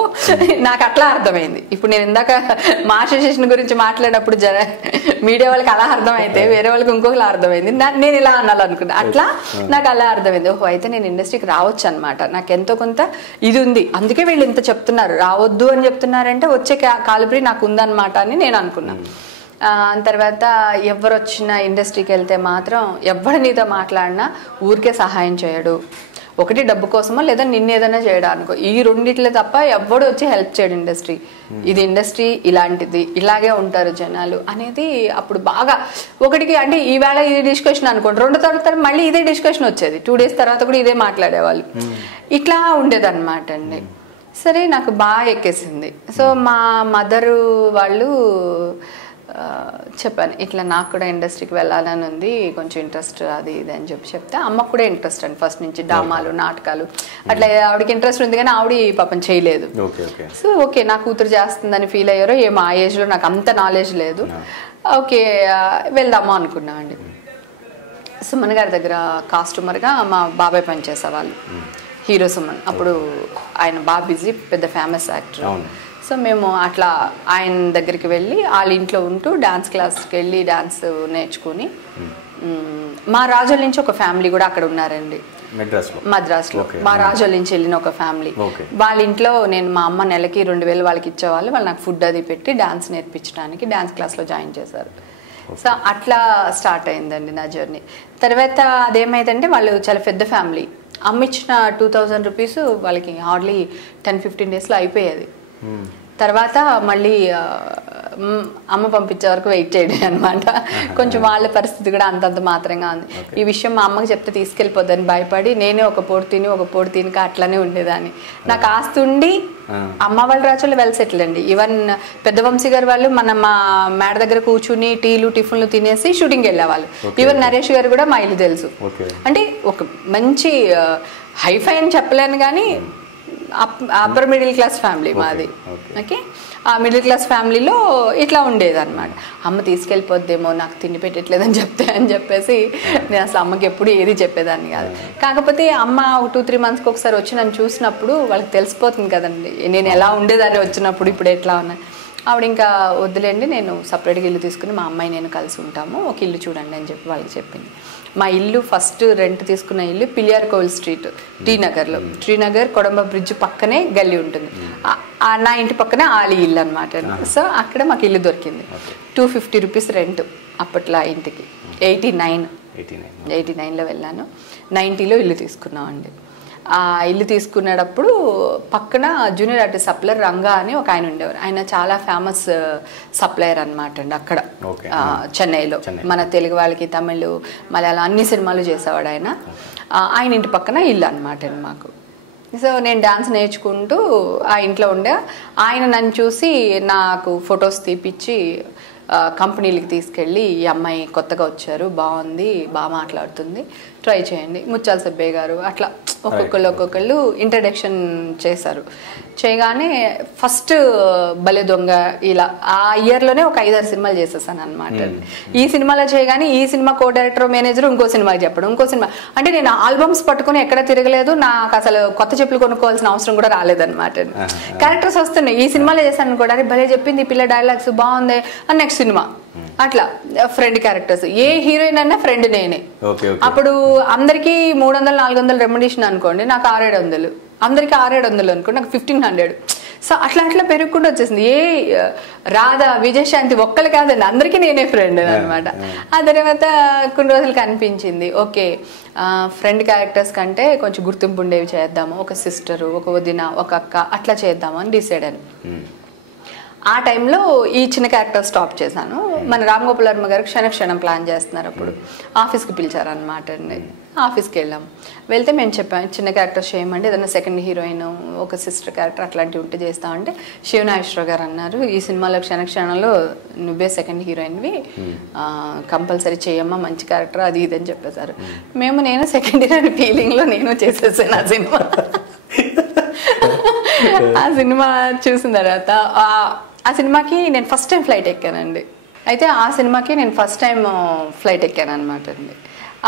నాకు అట్లా అర్థమైంది. ఇప్పుడు నేను ఇందాక మా అసోసియేషన్ గురించి మాట్లాడినప్పుడు మీడియా వాళ్ళకి అలా అర్థమైతే వేరే వాళ్ళకి ఇంకొకలా అర్థమైంది, నేను ఇలా అనాలనుకున్నా. అట్లా నాకు అలా అర్థమైంది, ఓహో అయితే నేను ఇండస్ట్రీకి రావచ్చు అనమాట, నాకు ఎంతో కొంత ఇది ఉంది, అందుకే వీళ్ళు ఇంత చెప్తున్నారు, రావద్దు అని చెప్తున్నారంటే వచ్చే కాలిబ్రీ నాకు ఉందన్నమాట అని నేను అనుకున్నాను. తర్వాత ఎవరు వచ్చినా ఇండస్ట్రీకి వెళ్తే మాత్రం ఎవరు నీతో మాట్లాడినా ఊరికే సహాయం చేయడు, ఒకటి డబ్బు కోసమో లేదా నిన్ను ఏదైనా చేయడానికో, ఈ రెండిట్లో తప్ప ఎవడు వచ్చి హెల్ప్ చేయడు. ఇండస్ట్రీ ఇది, ఇండస్ట్రీ ఇలాంటిది, ఇలాగే ఉంటారు జనాలు అనేది అప్పుడు బాగా ఒకటికి అంటే ఈవేళ ఇది డిస్కషన్ అనుకోండి, 2 తర్వాత మళ్ళీ ఇదే డిస్కషన్ వచ్చేది, 2 days తర్వాత కూడా ఇదే మాట్లాడేవాళ్ళు, ఇట్లా ఉండేదన్నమాట అండి. సరే నాకు బాగా ఎక్కేసింది. సో మా మదరు వాళ్ళు చెప్పాను ఇట్లా నాకు కూడా ఇండస్ట్రీకి వెళ్ళాలని ఉంది, కొంచెం ఇంట్రెస్ట్ అది ఇది అని చెప్తే అమ్మకు కూడా ఇంట్రెస్ట్ అండి ఫస్ట్ నుంచి, డ్రామాలు నాటకాలు అట్లా ఆవిడకి ఇంట్రెస్ట్ ఉంది కానీ ఆవిడ పాపం చేయలేదు. సో ఓకే నా కూతురు చేస్తుందని ఫీల్ అయ్యారో ఏమో, ఆ ఏజ్లో నాకు అంత నాలెడ్జ్ లేదు. ఓకే వెళ్దామా అనుకున్నామండి. సుమన్ గారి దగ్గర కాస్ట్యూమర్గా మా బాబాయ్ పనిచేసేవాళ్ళు, హీరో సుమన్. అప్పుడు ఆయన బాగా బిజీ, పెద్ద ఫేమస్ యాక్టర్. సో మేము అట్లా ఆయన దగ్గరికి వెళ్ళి వాళ్ళ ఇంట్లో ఉంటూ డాన్స్ క్లాస్కి వెళ్ళి డాన్స్ నేర్చుకుని, మా రాజోల నుంచి ఒక ఫ్యామిలీ కూడా అక్కడ ఉన్నారండి మద్రాసులో. మా రాజోల నుంచి వెళ్ళిన ఒక ఫ్యామిలీ, వాళ్ళ ఇంట్లో నేను మా అమ్మ నెలకి 2000 వాళ్ళకి ఇచ్చేవాళ్ళు. వాళ్ళు నాకు ఫుడ్ అది పెట్టి డాన్స్ నేర్పించడానికి డాన్స్ క్లాస్లో జాయిన్ చేశారు. సో అట్లా స్టార్ట్ అయిందండి నా జర్నీ. తర్వాత అదేమైందంటే వాళ్ళు చాలా పెద్ద ఫ్యామిలీ. అమ్మ ఇచ్చిన 2000 రూపీస్ వాళ్ళకి హార్డ్లీ 10-15 డేస్లో అయిపోయేది. తర్వాత మళ్ళీ అమ్మ పంపించే వరకు వెయిట్ చేయడం అనమాట. కొంచెం వాళ్ళ పరిస్థితి కూడా అంతంత మాత్రంగా ఉంది. ఈ విషయం మా అమ్మకి చెప్తే తీసుకెళ్ళిపోద్దని భయపడి నేనే ఒక పూట తినక అట్లానే ఉండేదాన్ని. నాకు ఆస్తుండి అమ్మ వాళ్ళ రాజులు వెల్ సెటిల్ అండి. ఈవెన్ పెద్ద వంశీ గారు వాళ్ళు మా మేడ దగ్గర కూర్చుని టీలు టిఫిన్లు తినేసి షూటింగ్కి వెళ్ళేవాళ్ళు. ఈవెన్ నరేష్ గారు కూడా మా ఇల్లు తెలుసు. అంటే ఒక మంచి హైఫై అని చెప్పలేను కానీ అప్పర్ మిడిల్ క్లాస్ ఫ్యామిలీ మాది. ఓకే, ఆ మిడిల్ క్లాస్ ఫ్యామిలీలో ఇట్లా ఉండేది అనమాట. అమ్మ తీసుకెళ్ళిపోద్దేమో నాకు తిండి పెట్టట్లేదని చెప్పేసి నేను అసలు అమ్మకి ఎప్పుడు ఏది చెప్పేదాన్ని కాదు. కాకపోతే అమ్మ 2-3 మంత్స్కి ఒకసారి వచ్చి నన్ను చూసినప్పుడు వాళ్ళకి తెలిసిపోతుంది కదండి నేను ఎలా ఉండేదాన్ని వచ్చినప్పుడు, ఇప్పుడు ఎట్లా ఉన్నా. ఆవిడ ఇంకా వద్దులేండి నేను సపరేట్గా ఇల్లు తీసుకుని మా అమ్మాయి నేను కలిసి ఉంటాము, ఒక ఇల్లు చూడండి అని చెప్పి వాళ్ళకి చెప్పింది. మా ఇల్లు ఫస్ట్ రెంట్ తీసుకున్న ఇల్లు పిలియార్ కోవిల్ స్ట్రీట్ టీనగర్లో. టీనగర్ కొడంబ బ్రిడ్జ్ పక్కనే గల్లీ ఉంటుంది. నా ఇంటి పక్కనే ఆలి ఇల్లు అనమాట. సో అక్కడ మాకు ఇల్లు దొరికింది. 250 రూపీస్ రెంట్ అప్పట్లో ఇంటికి. 89లో వెళ్ళాను. 90లో ఇల్లు తీసుకున్నామండి. ఆ ఇల్లు తీసుకునేటప్పుడు పక్కన జూనియర్ ఆర్టిస్ట్ సప్లయర్ రంగా అని ఒక ఆయన ఉండేవారు. ఆయన చాలా ఫేమస్ సప్లయర్ అనమాట అండి అక్కడ చెన్నైలో. మన తెలుగు వాళ్ళకి తమిళ్ మలయాళం అన్ని సినిమాలు చేసేవాడు ఆయన. ఆయన ఇంటి పక్కన ఇల్లు అనమాట అండి మాకు. సో నేను డాన్స్ నేర్చుకుంటూ ఆ ఇంట్లో ఉండే ఆయన నన్ను చూసి నాకు ఫొటోస్ తీపిచ్చి కంపెనీలకి తీసుకెళ్ళి ఈ అమ్మాయి కొత్తగా వచ్చారు, బాగుంది, బాగా మాట్లాడుతుంది, ట్రై చేయండి. ముత్యాల సుబ్బయ్య గారు అట్లా ఒక్కొక్కళ్ళు ఇంట్రడక్షన్ చేశారు. చేయగానే ఫస్ట్ భలే దొంగ ఇలా ఆ ఇయర్లోనే ఒక 5-6 సినిమాలు చేసేసాను అనమాట. ఈ సినిమాలో చేయగానే ఈ సినిమా కో డైరెక్టర్ మేనేజర్ ఇంకో సినిమాకి చెప్పడం, ఇంకో సినిమా. అంటే నేను ఆల్బమ్స్ పట్టుకుని ఎక్కడ తిరగలేదు, నాకు అసలు కొత్త చెప్పులు కొనుక్కోవాల్సిన అవసరం కూడా రాలేదన్నమాట. క్యారెక్టర్స్ వస్తున్నాయి, ఈ సినిమాలో చేశాను అనుకోండి, భలే చెప్పింది ఈ పిల్ల, డైలాగ్స్ బాగుంది అని నెక్స్ట్ సినిమా. అట్లా ఫ్రెండ్ క్యారెక్టర్స్, ఏ హీరోయిన్ అయినా ఫ్రెండ్ నేనే. అప్పుడు అందరికి 300-400 రెమ్యునరేషన్ అనుకోండి, నాకు 600-700, అందరికి 600-700 అనుకోండి, నాకు 1500. సో అట్లా పెరుగుకుంటూ వచ్చేసింది. రాధా, విజయశాంతి ఒక్కళ్ళు కాదండి, అందరికీ నేనే ఫ్రెండ్ అనమాట. ఆ తర్వాత కొన్ని రోజులకి అనిపించింది ఓకే ఫ్రెండ్ క్యారెక్టర్స్ కంటే కొంచెం గుర్తింపు ఉండేవి చేద్దాము, ఒక సిస్టరు, ఒక వదిన, ఒక అక్క అట్లా చేద్దాము అని డిసైడ్ అని. ఆ టైంలో ఈ చిన్న క్యారెక్టర్ స్టాప్ చేశాను. మన రామ్ గోపాల్ వర్మ గారు క్షణం ప్లాన్ చేస్తున్నారు. అప్పుడు ఆఫీస్కి పిలిచారనమాట అండి. ఆఫీస్కి వెళ్ళాం. వెళ్తే మేము చెప్పాము చిన్న క్యారెక్టర్స్ చేయమంటే ఏదైనా సెకండ్ హీరోయిన్, ఒక సిస్టర్ క్యారెక్టర్ అట్లాంటివి ఉంటే చేస్తామంటే శివనాగేశ్వరరావు గారు అన్నారు ఈ సినిమాలో క్షణంలో నువ్వే సెకండ్ హీరోయిన్వి, కంపల్సరీ చేయమ్మా, మంచి క్యారెక్టర్ అది ఇది అని చెప్పేశారు. నేను సెకండ్ హీరోయిన్ ఫీలింగ్లో నేను చేసేసాను ఆ సినిమా. ఆ సినిమా చూసిన తర్వాత ఆ సినిమాకి నేను ఫస్ట్ టైం ఫ్లైట్ ఎక్కానండి. అయితే ఆ సినిమాకి నేను ఫస్ట్ టైం ఫ్లైట్ ఎక్కాను అనమాట అండి.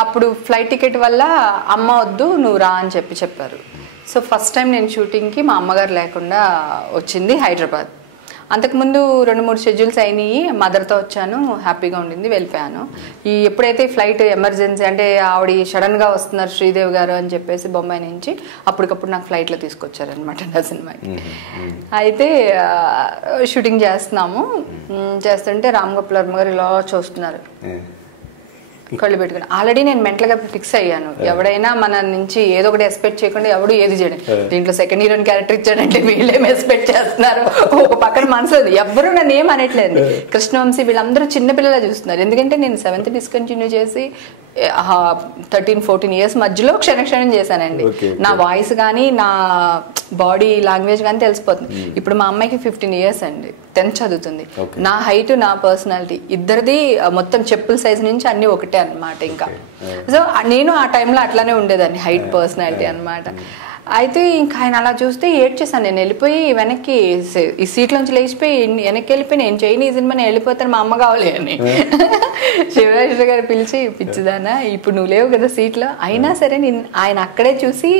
అప్పుడు ఫ్లైట్ టికెట్ వల్ల అమ్మ వద్దు నువ్వు రా అని చెప్పారు. సో ఫస్ట్ టైం నేను షూటింగ్కి మా అమ్మగారు లేకుండా వచ్చింది హైదరాబాద్. అంతకుముందు 2-3 షెడ్యూల్స్ అయినాయి, మదర్తో వచ్చాను, హ్యాపీగా ఉండింది, వెళ్ళిపోయాను. ఎప్పుడైతే ఫ్లైట్ ఎమర్జెన్సీ అంటే ఆవిడ సడన్గా వస్తున్నారు శ్రీదేవి గారు అని చెప్పేసి బొంబాయి నుంచి, అప్పటికప్పుడు నాకు ఫ్లైట్లో తీసుకొచ్చారనమాట నా సినిమాకి. అయితే షూటింగ్ చేస్తుంటే రామ్ గోపాల్ వర్మ గారు ఇలా చూస్తున్నారు కళ్ళు పెట్టుకుని. ఆల్రెడీ నేను మెంటల్గా ఫిక్స్ అయ్యాను, ఎవడైనా మన నుంచి ఏదో ఒకటి ఎక్స్పెక్ట్ చేయకుండా ఎవడు ఏది చేయడం. దీంట్లో సెకండ్ హీరోయిన్ క్యారెక్టర్ ఇచ్చాడంటే వీళ్ళేం ఎక్స్పెక్ట్ చేస్తున్నారు ఒక పక్కన మనసులో. ఎవ్వరూ నన్ను ఏం అనట్లేదు. కృష్ణవంశీ వీళ్ళందరూ చిన్నపిల్లలా చూస్తున్నారు. ఎందుకంటే నేను 7th డిస్కంటిన్యూ చేసి 13-14 years మధ్యలో క్షణక్షణం చేశానండి. నా వాయిస్ కానీ నా బాడీ లాంగ్వేజ్ కానీ తెలిసిపోతుంది. ఇప్పుడు మా అమ్మాయికి 15 years అండి, 10th చదువుతుంది. నా హైట్ నా పర్సనాలిటీ ఇద్దరిది మొత్తం చెప్పుల సైజ్ నుంచి అన్ని ఒకటే అనమాట. ఇంకా సో నేను ఆ టైంలో అట్లానే ఉండేదాన్ని, హైట్ పర్సనాలిటీ అనమాట. అయితే ఇంకా ఆయన అలా చూస్తే ఏడ్చేసాను. నేను వెళ్ళిపోయి వెనక్కి ఈ సీట్లోంచి లేచిపోయి వెనక్కి వెళ్ళిపోయి నేను చేయని ఈ సినిమా నేను వెళ్ళిపోతాను, మా అమ్మ కావాలి అని శివరాజు గారు పిలిచి, పిచ్చిదానా ఇప్పుడు నువ్వు లేవు కదా సీట్లో, అయినా సరే ఆయన అక్కడే చూసి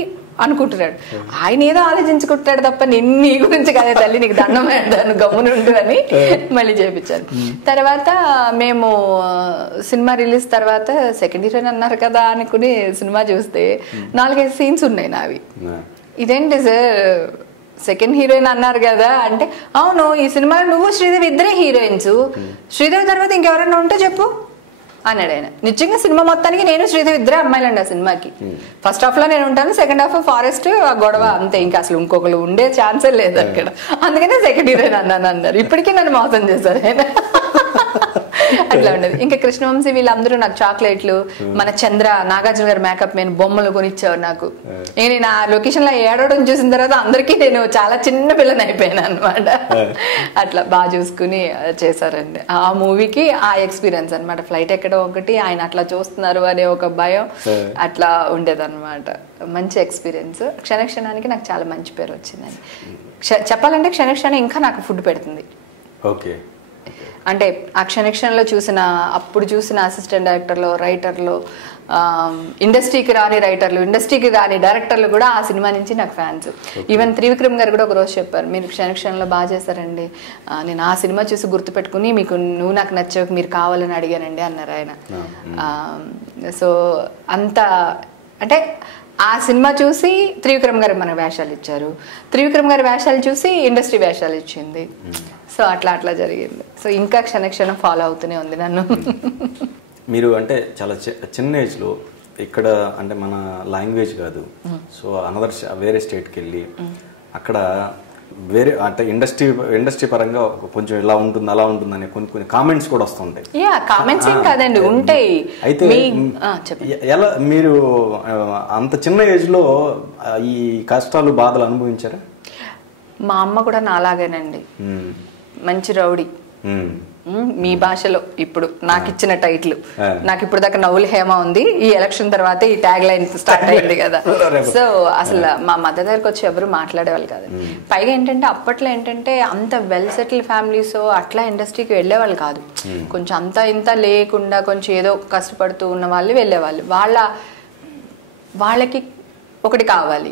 అనుకుంటున్నాడు, ఆయన ఏదో ఆలోచించుకుంటాడు తప్ప నీ గురించి కదా తల్లి, నీకు దండం పెడతాను గమ్మునుండు అని మళ్ళీ చేయించాను. తర్వాత మేము సినిమా రిలీజ్ తర్వాత సెకండ్ హీరోయిన్ అన్నారు కదా అనుకుని సినిమా చూస్తే 4-5 సీన్స్ ఉన్నాయి నావి. ఇదేంటి సార్ సెకండ్ హీరోయిన్ అన్నారు కదా అంటే, అవును ఈ సినిమాలో నువ్వు శ్రీదేవి ఇద్దరే హీరోయిన్స్, శ్రీదేవి తర్వాత ఇంకెవరైనా ఉంటే చెప్పు అన్నాడు ఆయన. నిజంగా సినిమా మొత్తానికి నేను శ్రీదేవి ఇద్దరే అమ్మాయిలండి ఆ సినిమాకి. ఫస్ట్ హాఫ్ లో నేను ఉంటాను, సెకండ్ హాఫ్ ఫారెస్ట్ ఆ గొడవ అంతే, ఇంకా అసలు ఇంకొకరు ఉండే ఛాన్సే లేదు అక్కడ. అందుకనే సెకండ్ హీరోయిన్ అన్నారు. ఇప్పటికీ నన్ను మోసం చేశారు ఆయన. అట్లా ఉండదు. ఇంకా కృష్ణవంశీ వీళ్ళందరూ నాకు చాక్లెట్లు, మన చంద్ర నాగార్జున గారు మేకప్ మెయిన్ బొమ్మలు కొనిచ్చేవారు నాకు. నేను ఆ లొకేషన్ లో ఏడవడం చూసిన తర్వాత అందరికీ నేను చాలా చిన్న పిల్లని అయిపోయాను అనమాట. అట్లా బాగా చూసుకుని చేశారండి. ఆ మూవీకి ఆ ఎక్స్పీరియన్స్ అనమాట. ఫ్లైట్ ఎక్కడం ఒకటి, ఆయన అట్లా చూస్తున్నారు అనే ఒక భయం అట్లా ఉండేదన్నమాట. మంచి ఎక్స్పీరియన్స్. క్షణక్షణానికి నాకు చాలా మంచి పేరు వచ్చిందండి. చెప్పాలంటే క్షణక్షణం ఇంకా నాకు ఫుడ్ పెడుతుంది. ఓకే, అంటే ఆ క్షణక్షణంలో అప్పుడు చూసిన అసిస్టెంట్ డైరెక్టర్లు, రైటర్లు, ఇండస్ట్రీకి రాని రైటర్లు, ఇండస్ట్రీకి రాని డైరెక్టర్లు కూడా ఆ సినిమా నుంచి నాకు ఫ్యాన్స్. ఈవెన్ త్రివిక్రమ్ గారు కూడా ఒక రోజు చెప్పారు, మీరు క్షణక్షణంలో బాగా చేశారండి, నేను ఆ సినిమా చూసి గుర్తుపెట్టుకుని మీకు నువ్వు నాకు నచ్చావు మీరు కావాలని అడిగానండి అన్నారు ఆయన. సో అంత అంటే ఆ సినిమా చూసి త్రివిక్రమ్ గారు మనకు వేషాలు ఇచ్చారు, త్రివిక్రమ్ గారి వేషాలు చూసి ఇండస్ట్రీ వేషాలు ఇచ్చింది. సో అట్లా జరిగింది. సో ఇంకా క్షణక్షణం ఫాలో అవుతూనే ఉంది నన్ను. మీరు అంటే చాలా చిన్న ఏజ్లో ఇక్కడ అంటే మన లాంగ్వేజ్ కాదు, సో అనదర్ వేరే స్టేట్కి వెళ్ళి అక్కడ వేరే అంటే ఇండస్ట్రీ పరంగా కొంచెం ఇలా ఉంటుంది అలా ఉంటుంది అనే కొన్ని కామెంట్స్ కూడా వస్తుంటాయి. కామెంట్స్ ఏం కాదండి, ఉంటాయి. అయితే ఎలా మీరు అంత చిన్న ఏజ్ లో ఈ కష్టాలు బాధలు అనుభవించారా? మా అమ్మ కూడా నాలాగేనండి, మంచి రౌడీ. మీ భాషలో ఇప్పుడు నాకు ఇచ్చిన టైటిల్, నాకు ఇప్పుడు దాకా నవ్వుల హేమ ఉంది, ఈ ఎలక్షన్ తర్వాత ఈ ట్యాగ్ లైన్ స్టార్ట్ అయింది కదా. సో అసలు మా మదర్ దగ్గరకు వచ్చి ఎవరు మాట్లాడేవాళ్ళు కాదు. పైగా ఏంటంటే అప్పట్లో ఏంటంటే అంత వెల్ సెటిల్ ఫ్యామిలీస్ అట్లా ఇండస్ట్రీకి వెళ్ళేవాళ్ళు కాదు. కొంచెం అంత ఇంత లేకుండా కొంచెం ఏదో కష్టపడుతూ ఉన్న వాళ్ళు వెళ్ళేవాళ్ళు. వాళ్ళకి ఒకటి కావాలి,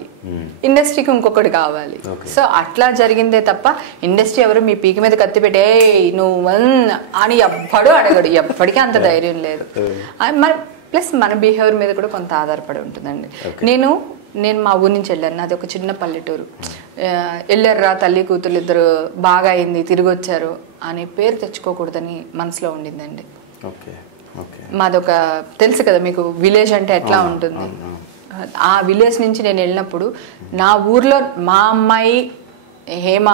ఇండస్ట్రీకి ఇంకొకటి కావాలి. సో అట్లా జరిగిందే తప్ప ఇండస్ట్రీ ఎవరు మీ పీకి మీద కత్తి పెట్టే నువ్వు అని ఎవ్వడు అడగడు, ఎప్పటికీ అంత ధైర్యం లేదు. ప్లస్ మన బిహేవియర్ మీద కూడా కొంత ఆధారపడి ఉంటుందండి. నేను మా ఊరి నుంచి వెళ్ళాను, నాది ఒక చిన్న పల్లెటూరు. వెళ్ళారురా తల్లి కూతురు ఇద్దరు బాగా అయింది తిరిగి వచ్చారు అని పేరు తెచ్చుకోకూడదని మనసులో ఉండిందండి. మాదొక తెలుసు కదా మీకు విలేజ్ అంటే ఎట్లా ఉంటుంది. ఆ విలేజ్ నుంచి నేను వెళ్ళినప్పుడు నా ఊర్లో మా అమ్మాయి హేమ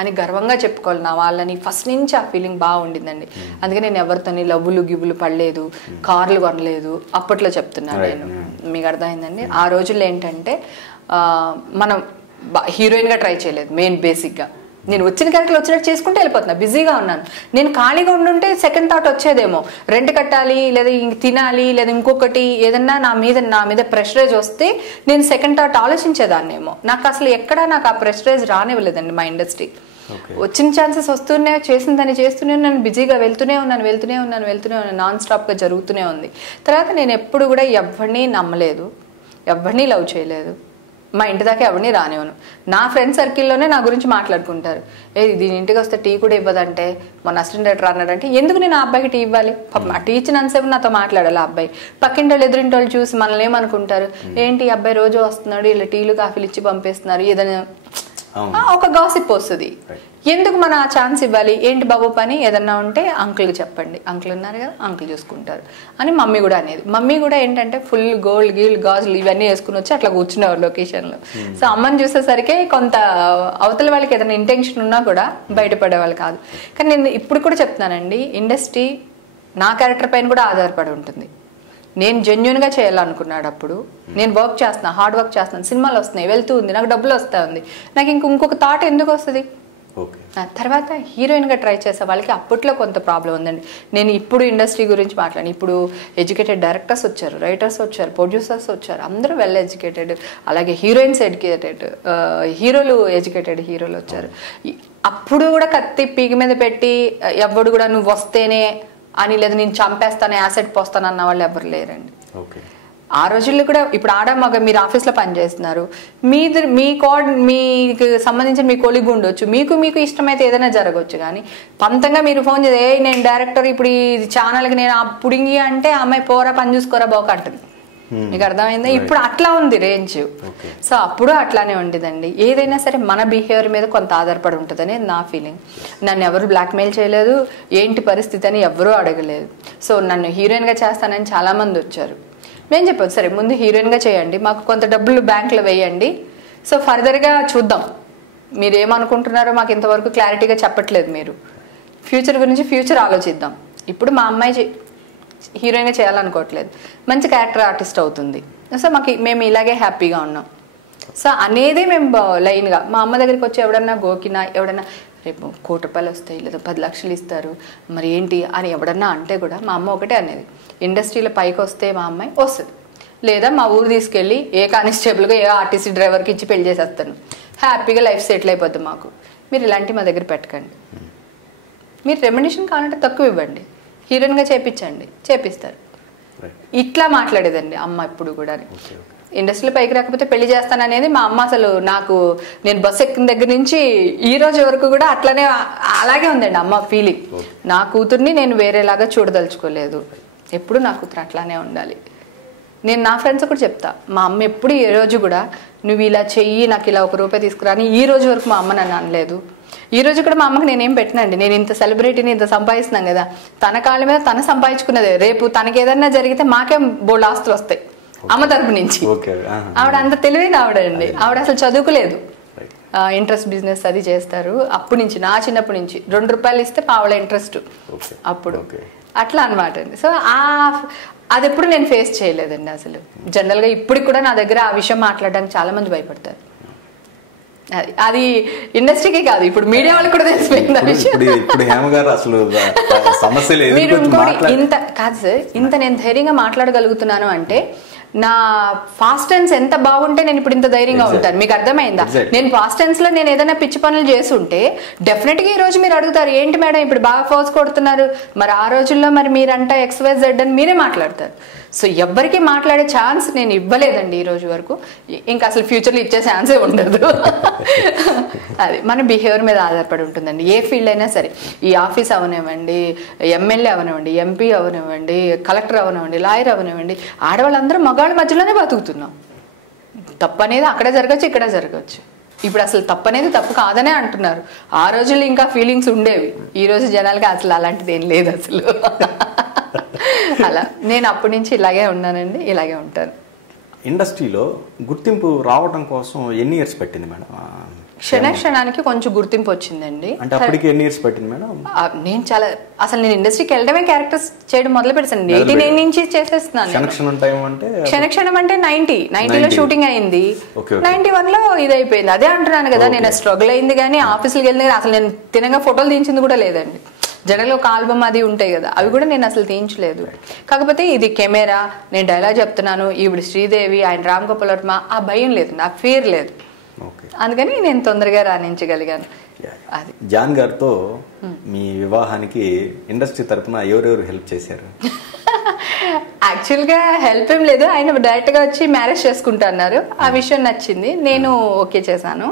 అని గర్వంగా చెప్పుకోవాలి నా వాళ్ళని. ఫస్ట్ నుంచి ఆ ఫీలింగ్ బాగా ఉండిందండి. అందుకే నేను ఎవరితోని లవ్వులు గివ్వులు పడలేదు, కార్లు కొనలేదు. అప్పట్లో చెప్తున్నాను నేను, మీకు అర్థమైందండి. ఆ రోజుల్లో ఏంటంటే మనం హీరోయిన్గా ట్రై చేయలేదు. మెయిన్ బేసిక్గా నేను వచ్చిన క్యారెక్టర్ వచ్చినట్టు చేసుకుంటే వెళ్ళిపోతున్నా, బిజీగా ఉన్నాను. నేను ఖాళీగా ఉండుంటే సెకండ్ థాట్ వచ్చేదేమో, రెంట్ కట్టాలి లేదా తినాలి లేదా ఇంకొకటి ఏదన్నా నా మీద ప్రెషరైజ్ వస్తే నేను సెకండ్ థాట్ ఆలోచించేదాన్నేమో. నాకు అసలు ఎక్కడా నాకు ఆ ప్రెషరైజ్ రానివ్వలేదండి మా ఇండస్ట్రీ. వచ్చిన ఛాన్సెస్ వస్తూనే చేసిన దాన్ని చేస్తూనే ఉన్నాను, బిజీగా వెళ్తూనే ఉన్నాను, నాన్ స్టాప్గా జరుగుతూనే ఉంది. తర్వాత నేను ఎప్పుడు కూడా ఎవరిని నమ్మలేదు, ఎవరిని లవ్ చేయలేదు, మా ఇంటి దాకా ఎవరిని రానివ్వను. నా ఫ్రెండ్ సర్కిల్లోనే నా గురించి మాట్లాడుకుంటారు. దీని ఇంటికి వస్తే టీ కూడా ఇవ్వదంటే, మన అసిస్టెంట్ డైరెక్టర్ అన్నాడంటే ఎందుకు నేను ఆ అబ్బాయికి టీ ఇవ్వాలి? ఆ టీ ఇచ్చినంతసేపు నాతో మాట్లాడాలి ఆ అబ్బాయి. పక్కింటి వాళ్ళు ఎదురింటి వాళ్ళు చూసి మనల్ని ఏమనుకుంటారు, ఏంటి అబ్బాయి రోజు వస్తున్నాడు ఇలా టీలు కాఫీలు ఇచ్చి పంపిస్తున్నారు, ఏదైనా ఒక గాసిప్ వస్తుంది. ఎందుకు మన ఆ ఛాన్స్ ఇవ్వాలి? ఏంటి బాబు పని ఏదన్నా ఉంటే అంకుల్కి చెప్పండి, అంకుల్ ఉన్నారు కదా అంకుల్ చూసుకుంటారు అని మమ్మీ కూడా అనేది. మమ్మీ కూడా ఏంటంటే ఫుల్ గోల్డ్ గాజులు ఇవన్నీ వేసుకుని వచ్చి అట్లా కూర్చునేవారు లొకేషన్లో. సో అమ్మని చూసేసరికి కొంత అవతల వాళ్ళకి ఏదైనా ఇంటెన్షన్ ఉన్నా కూడా బయటపడేవాళ్ళు కాదు. కానీ నేను ఇప్పుడు కూడా చెప్తున్నానండి, ఇండస్ట్రీ నా క్యారెక్టర్ పైన కూడా ఆధారపడి ఉంటుంది. నేను జెన్యున్గా చేయాలనుకున్నాడు. అప్పుడు నేను వర్క్ చేస్తున్నాను, హార్డ్ వర్క్ చేస్తున్నాను, సినిమాలు వస్తున్నాయి, వెళ్తూ ఉంది, నాకు డబ్బులు వస్తూ ఉంది, నాకు ఇంకొక థాట్ ఎందుకు వస్తుంది? తర్వాత హీరోయిన్గా ట్రై చేసే వాళ్ళకి అప్పట్లో కొంత ప్రాబ్లం ఉందండి. నేను ఇప్పుడు ఇండస్ట్రీ గురించి మాట్లాడి, ఇప్పుడు ఎడ్యుకేటెడ్ డైరెక్టర్స్ వచ్చారు, రైటర్స్ వచ్చారు, ప్రొడ్యూసర్స్ వచ్చారు, అందరూ వెల్ ఎడ్యుకేటెడ్, అలాగే హీరోయిన్స్ ఎడ్యుకేటెడ్, హీరోలు ఎడ్యుకేటెడ్ హీరోలు వచ్చారు. అప్పుడు కూడా కత్తి పీకి మీద పెట్టి ఎవడు కూడా నువ్వు వస్తేనే అని, లేదా నేను చంపేస్తాను, యాసెట్ పోస్తాను అన్న వాళ్ళు ఎవరు లేరండి. ఆ రోజుల్లో కూడా ఇప్పుడు ఆడ మగ మీరు ఆఫీస్లో పనిచేస్తున్నారు, మీకు సంబంధించిన మీ కొలిగ్ ఉండొచ్చు, మీకు ఇష్టమైతే ఏదైనా జరగవచ్చు. కానీ పంతంగా మీరు ఫోన్ చేసి నేను డైరెక్టర్ ఇప్పుడు ఈ ఛానల్కి నేను పుడింగి అంటే అమ్మాయి పోరా పని చూసుకోరా బోక అంటుంది. మీకు అర్థమైందా? ఇప్పుడు అట్లా ఉంది రేంజ్. సో అప్పుడు అట్లానే ఉండేదండి. ఏదైనా సరే మన బిహేవియర్ మీద కొంత ఆధారపడి ఉంటుందని నా ఫీలింగ్. నన్ను ఎవరు బ్లాక్మెయిల్ చేయలేదు, ఏంటి పరిస్థితి అని ఎవరూ అడగలేదు. సో నన్ను హీరోయిన్గా చేస్తానని చాలామంది వచ్చారు. నేను చెప్పాను సరే ముందు హీరోయిన్గా చేయండి, మాకు కొంత డబ్బులు బ్యాంకులో వేయండి, సో ఫర్దర్గా చూద్దాం, మీరు ఏమనుకుంటున్నారో మాకు ఇంతవరకు క్లారిటీగా చెప్పట్లేదు, మీరు ఫ్యూచర్ గురించి ఫ్యూచర్ ఆలోచిద్దాం. ఇప్పుడు మా అమ్మాయి హీరోయిన్గా చేయాలనుకోవట్లేదు, మంచి క్యారెక్టర్ ఆర్టిస్ట్ అవుతుంది, సో మేము ఇలాగే హ్యాపీగా ఉన్నాం. సో అనేది మేము లైన్గా మా అమ్మ దగ్గరికి వచ్చి ఎవడన్నా గోకినా, ఎవడన్నా రేపు 1 కోటి రూపాయలు వస్తాయి లేదా 10 లక్షలు ఇస్తారు మరి ఏంటి అని ఎవడన్నా అంటే కూడా మా అమ్మ ఒకటే అనేది, ఇండస్ట్రీలో పైకి వస్తే మా అమ్మాయి వస్తుంది, లేదా మా ఊరు తీసుకెళ్ళి ఏ కానిస్టేబుల్గా ఏ ఆర్టీసీ డ్రైవర్కి ఇచ్చి పెళ్లి చేసేస్తాను, హ్యాపీగా లైఫ్ సెటిల్ అయిపోద్ది మాకు, మీరు ఇలాంటివి మా దగ్గర పెట్టకండి, మీరు రెమ్యునరేషన్ కావాలంటే తక్కువ ఇవ్వండి, హీరోయిన్గా చేపిస్తారు. ఇట్లా మాట్లాడేదండి అమ్మ ఇప్పుడు కూడా. ఇండస్ట్రీలో పైకి రాకపోతే పెళ్లి చేస్తాను అనేది మా అమ్మ అసలు నేను బస్సు ఎక్కిన దగ్గర నుంచి ఈ రోజు వరకు కూడా అలాగే ఉందండి అమ్మ ఫీలింగ్. నా కూతుర్ని నేను వేరేలాగా చూడదలుచుకోలేదు, ఎప్పుడు నా కూతురు అట్లానే ఉండాలి. నేను నా ఫ్రెండ్స్ కూడా చెప్తా, మా అమ్మ ఎప్పుడు ఏ రోజు కూడా నువ్వు ఇలా చెయ్యి నాకు ఇలా 1 రూపాయి తీసుకురా అని ఈ రోజు వరకు మా అమ్మ నన్ను అనలేదు. ఈ రోజు కూడా మా అమ్మకి నేనేం పెట్టినండి, నేను ఇంత సెలబ్రిటీని ఇంత సంపాదిస్తున్నాను కదా, తన కాళ్ళ మీద తను సంపాదించుకున్నదే, రేపు తనకి ఏదన్నా జరిగితే మాకే బోల్డ్ ఆస్తులు వస్తాయి అమ్మ తరపు నుంచి. ఆవిడ అంత తెలివైన ఆవిడండి, ఆవిడ అసలు చదువుకోలేదు, ఇంట్రెస్ట్ బిజినెస్ అది చేస్తారు. అప్పటి నుంచి నా చిన్నప్పటి నుంచి 2 రూపాయలు ఇస్తే పావల ఇంట్రెస్ట్ అప్పుడు అట్లా అనమాట అండి. సో అది ఎప్పుడు నేను ఫేస్ చేయలేదండి అసలు. జనరల్గా ఇప్పటికి కూడా నా దగ్గర ఆ విషయం మాట్లాడడానికి చాలా మంది భయపడతారు. అది ఇండస్ట్రీకి కాదు, ఇప్పుడు మీడియా వాళ్ళకి కూడా తెలిసిపోయింది ఆ విషయం. మీరు ఇంత కాదు సార్, ఇంత నేను ధైర్యంగా మాట్లాడగలుగుతున్నాను అంటే నా ఫాస్ట్ టెన్స్ ఎంత బాగుంటే నేను ఇప్పుడు ఇంత ధైర్యంగా ఉంటాను. మీకు అర్థమైందా? నేను ఫాస్ట్ టెన్స్ లో నేను ఏదైనా పిచ్చి పనులు చేస్తుంటే డెఫినెట్ గా ఈ రోజు మీరు అడుగుతారు ఏంటి మేడం ఇప్పుడు బాగా ఫోర్స్ కొడుతున్నారు, మరి ఆ రోజుల్లో మరి మీరంతా XYZ అని మీరే మాట్లాడతారు. సో ఎవ్వరికి మాట్లాడే ఛాన్స్ నేను ఇవ్వలేదండి ఈ రోజు వరకు, ఇంకా అసలు ఫ్యూచర్లో ఇచ్చే ఛాన్సే ఉండదు. అది మన బిహేవియర్ మీద ఆధారపడి ఉంటుందండి. ఏ ఫీల్డ్ అయినా సరే, ఈ ఆఫీస్ అవనివ్వండి, ఎమ్మెల్యే అవనివ్వండి, ఎంపీ అవనివ్వండి, కలెక్టర్ అవనివ్వండి, లాయర్ అవనివ్వండి, ఆడవాళ్ళందరూ మగాళ్ళ మధ్యలోనే బతుకుతున్నాం. తప్పు అనేది అక్కడ జరగచ్చు, ఇక్కడ జరగచ్చు. ఇప్పుడు అసలు తప్పు అనేది తప్పు కాదనే అంటున్నారు. ఆ రోజుల్లో ఇంకా ఫీలింగ్స్ ఉండేవి, ఈ రోజు జనాలకి అసలు అలాంటిది ఏం లేదు అసలు. అలా నేను అప్పటి నుంచి ఇలాగే ఉన్నానండి, ఇలాగే ఉంటాను. ఇండస్ట్రీలో గుర్తింపు రావడం కోసం ఎన్ని ఇయర్స్ పెట్టింది మేడం? క్షణానికి కొంచెం గుర్తింపు వచ్చిందండి. అంటే అప్పటికి ఎన్ని ఇయర్స్ పెట్టింది మేడం? నేను ఇండస్ట్రీకి వెళ్ళడమే క్యారెక్టర్స్ చేయడం మొదలు పెడతాను. 89 నుంచి చేసేస్తున్నాను. క్షణక్షణం అంటే 90లో షూటింగ్ అయింది, 91 లో ఇది అయిపోయింది. అదే అంటున్నాను కదా, నేను స్ట్రగుల్ అయింది కానీ ఆఫీసులకు వెళ్ళిన అసలు నేను తినగా ఫోటోలు తీయించింది కూడా లేదండి. జనరల్గా ఒక ఆల్బమ్ అది ఉంటాయి కదా, అవి కూడా నేను అసలు తీయించలేదు. కాకపోతే ఇది కెమెరా, నేను డైలాగ్ చెప్తున్నాను, ఈవిడ శ్రీదేవి, ఆయన రామ్ గోపాల్ వర్మ, ఆ భయం లేదు, నాకు ఫియర్ లేదు, అందుకని నేను తొందరగా రాణించగలిగాను. అది జాన్ గారితో మీ వివాహానికి ఇండస్ట్రీ తరఫున ఎవరెవరు హెల్ప్ చేశారు? యాక్చువల్గా హెల్ప్ ఏం లేదు, ఆయన డైరెక్ట్గా వచ్చి మ్యారేజ్ చేసుకుంటున్నారు. ఆ విషయం నచ్చింది, నేను ఓకే చేశాను.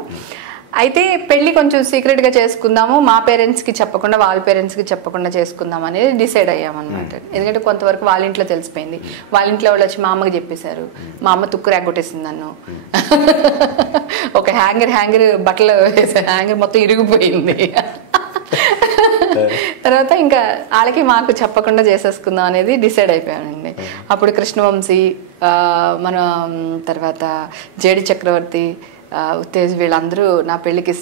అయితే పెళ్లి కొంచెం సీక్రెట్గా చేసుకుందాము, మా పేరెంట్స్కి చెప్పకుండా వాళ్ళ పేరెంట్స్కి చెప్పకుండా చేసుకుందాం అనేది డిసైడ్ అయ్యామన్నమాట. ఎందుకంటే కొంతవరకు వాళ్ళ ఇంట్లో తెలిసిపోయింది, వాళ్ళ ఇంట్లో వాళ్ళు వచ్చి మా అమ్మకి చెప్పేశారు. మా అమ్మ తుక్కు రేగొట్టేసింది నన్ను. ఒక హ్యాంగర్ బట్టలు హ్యాంగర్ మొత్తం ఇరిగిపోయింది. తర్వాత ఇంకా వాళ్ళకి మాకు చెప్పకుండా చేసేసుకుందాం అనేది డిసైడ్ అయిపోయానండి. అప్పుడు కృష్ణవంశీ, మన తర్వాత జేడి చక్రవర్తి, ఉత్తేజ్, వీళ్ళందరూ నా పెళ్ళికి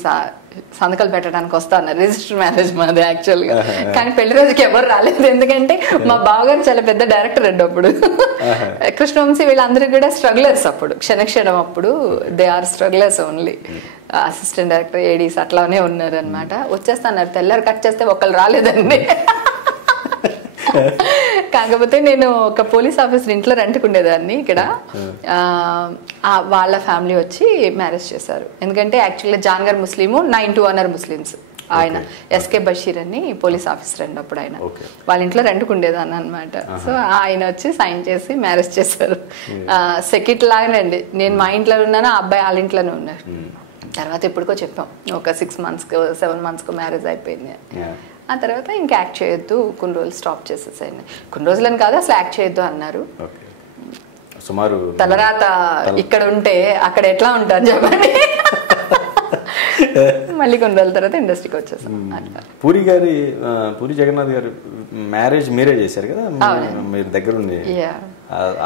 సంతకాలు పెట్టడానికి వస్తా అన్నారు. రిజిస్టర్ మ్యారేజ్ మాది యాక్చువల్గా. కానీ పెళ్లి రోజుకి ఎవరు రాలేదు, ఎందుకంటే మా బావగారు చాలా పెద్ద డైరెక్టర్ అండి అప్పుడు. కృష్ణవంశీ వీళ్ళందరూ కూడా స్ట్రగ్లర్స్ అప్పుడు, క్షణక్షణం అప్పుడు they are strugglers only. Assistant director, ADs అట్లానే ఉన్నారు అనమాట. వచ్చేస్తున్నారు, తెల్లారి కట్ చేస్తే ఒకళ్ళు రాలేదండి. కాకపోతే నేను ఒక పోలీస్ ఆఫీసర్ ఇంట్లో రెంట్కుండేదాన్ని ఇక్కడ. వాళ్ళ ఫ్యామిలీ వచ్చి మ్యారేజ్ చేశారు. ఎందుకంటే యాక్చువల్గా జాన్ గారు ముస్లిము, నా ఇంటి ఓనర్ ముస్లిమ్స్. ఆయన ఎస్కే బషీర్ అని పోలీస్ ఆఫీసర్ అండి అప్పుడు. ఆయన వాళ్ళ ఇంట్లో రెంట్కుండేదాన్ని అనమాట. సో ఆయన వచ్చి సైన్ చేసి మ్యారేజ్ చేశారు. సెకండ్ లాగానండి, నేను మా ఇంట్లో ఉన్నాను, ఆ అబ్బాయి వాళ్ళ ఇంట్లోనే ఉన్నారు. తర్వాత ఎప్పటికో చెప్పాం, ఒక 6 monthsకో 7 monthsకో మ్యారేజ్ అయిపోయింది. ఆ తర్వాత ఇంకా యాక్ట్ చేయొద్దు, కొన్ని రోజులు స్టాప్ చేసేసాయి. కొన్ని రోజులని కాదు, అసలు యాక్ట్ చేయొద్దు అన్నారు. సుమారు తలరాత ఇక్కడ ఉంటే అక్కడ ఎట్లా ఉంటాను చెప్పండి. మళ్ళీ కొన్ని రోజుల తర్వాత ఇండస్ట్రీకి వచ్చేసాం. పూరి జగన్నాథ్ గారు మ్యారేజ్ మీరే చేశారు కదా, మీరు దగ్గరుండి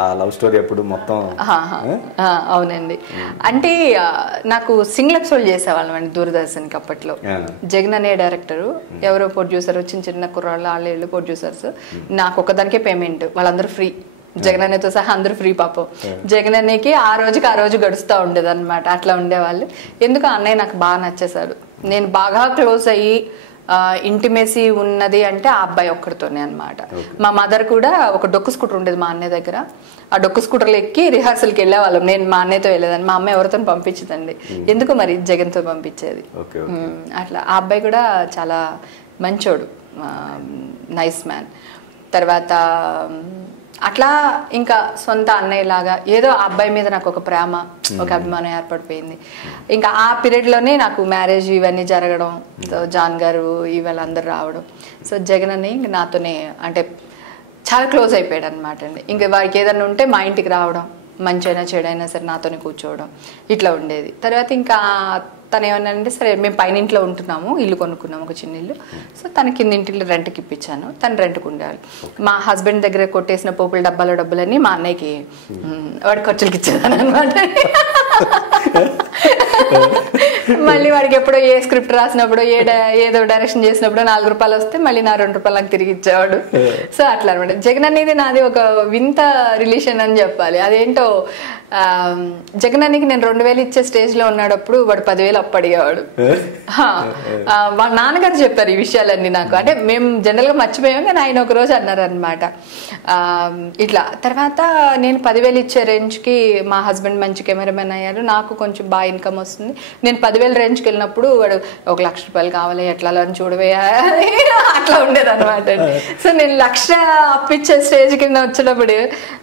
ఆ లవ్ స్టోరీ అప్పుడు మొత్తం. అవునండి, అంటే నాకు సింగిల్ ఎపిసోడ్ చేసేవాళ్ళం అండి దూరదర్శన్కి అప్పట్లో. జగన్ అనే డైరెక్టరు, ఎవరో ప్రొడ్యూసర్, చిన్న చిన్న కుర్రాళ్ళు వాళ్ళు ప్రొడ్యూసర్స్. నాకు ఒకదానికే పేమెంట్, వాళ్ళందరూ ఫ్రీ. జగన్ అన్నతో సహా అందరూ ఫ్రీ పాపం. జగన్ అన్నకి ఆ రోజు గడుస్తూ ఉండేది అనమాట. అట్లా ఉండేవాళ్ళు. ఎందుకు అన్నయ్య నాకు బాగా నచ్చేశారు. నేను బాగా క్లోజ్ అయ్యి ఇంటిమేసీ ఉన్నది అంటే ఆ అబ్బాయి ఒక్కడితోనే అనమాట. మా మదర్ కూడా ఒక డొక్కు స్కూటర్ ఉండేది మా అన్నయ్య దగ్గర. ఆ డొక్కు స్కూటర్లు ఎక్కి రిహార్సల్కి వెళ్ళేవాళ్ళం. నేను మా అన్నయ్యతో వెళ్ళేదాన్ని, మా అమ్మాయి ఎవరితో పంపించదండి, ఎందుకు మరి జగన్తో పంపించేది. అట్లా ఆ అబ్బాయి కూడా చాలా మంచోడు, నైస్ మ్యాన్. తర్వాత అట్లా ఇంకా సొంత అన్నయ్య లాగా ఏదో ఆ అబ్బాయి మీద నాకు ఒక ప్రేమ, ఒక అభిమానం ఏర్పడిపోయింది. ఇంకా ఆ పీరియడ్లోనే నాకు మ్యారేజ్ ఇవన్నీ జరగడం, జాన్ గారు వీళ్ళందరూ రావడం. సో జగన్ అని ఇంక నాతోనే అంటే చాలా క్లోజ్ అయిపోయాడు అనమాట అండి. ఇంకా వారికి ఏదన్నా ఉంటే మా ఇంటికి రావడం, మంచైనా చెడైనా సరే నాతోనే కూర్చోవడం, ఇట్లా ఉండేది. తర్వాత ఇంకా తను ఏమన్నానంటే, సరే మేము పైన ఇంట్లో ఉంటున్నాము, ఇల్లు కొనుక్కున్నాము, ఒక చిన్న ఇల్లు. సో తన కింద ఇంటిలో రెంట్కి ఇప్పించాను, తను రెంట్కి ఉండాలి. మా హస్బెండ్ దగ్గర కొట్టేసిన పోపుల డబ్బులన్నీ మా అన్నయ్యకి వాడి ఖర్చులకి ఇచ్చేదాన్ని అనమాట. మళ్ళీ వాడికి ఎప్పుడో ఏ స్క్రిప్ట్ రాసినప్పుడు ఏదో డైరెక్షన్ చేసినప్పుడు 4 రూపాయలు వస్తే మళ్ళీ నా 2 రూపాయలు నాకు తిరిగి ఇచ్చేవాడు. సో అట్లా అనమాట. జగన్ అనేది నాది ఒక వింత రిలేషన్ అని చెప్పాలి. అదేంటో జగన్ అన్నికి నేను 2000 ఇచ్చే స్టేజ్ లో ఉన్నాడప్పుడు వాడు 10,000 అప్పు అడిగేవాడు. వాళ్ళ నాన్నగారు చెప్పారు ఈ విషయాలన్నీ నాకు. అంటే మేము జనరల్ గా మర్చిపోయాం, కానీ ఆయన ఒక రోజు అన్నారు అనమాట ఇట్లా. తర్వాత నేను 10,000 ఇచ్చే రేంజ్ కి మా హస్బెండ్ మంచి కెమెరామెన్ అయ్యారు, నాకు కొంచెం బాగా ఇన్కమ్ వస్తుంది. నేను 10,000 రేంజ్కి వెళ్ళినప్పుడు వాడు 1,00,000 రూపాయలు కావాలి, ఎట్లా అని చూడవే అట్లా ఉండేది అనమాట. సో నేను 1,00,000 అప్పిచ్చే స్టేజ్ కింద వచ్చినప్పుడు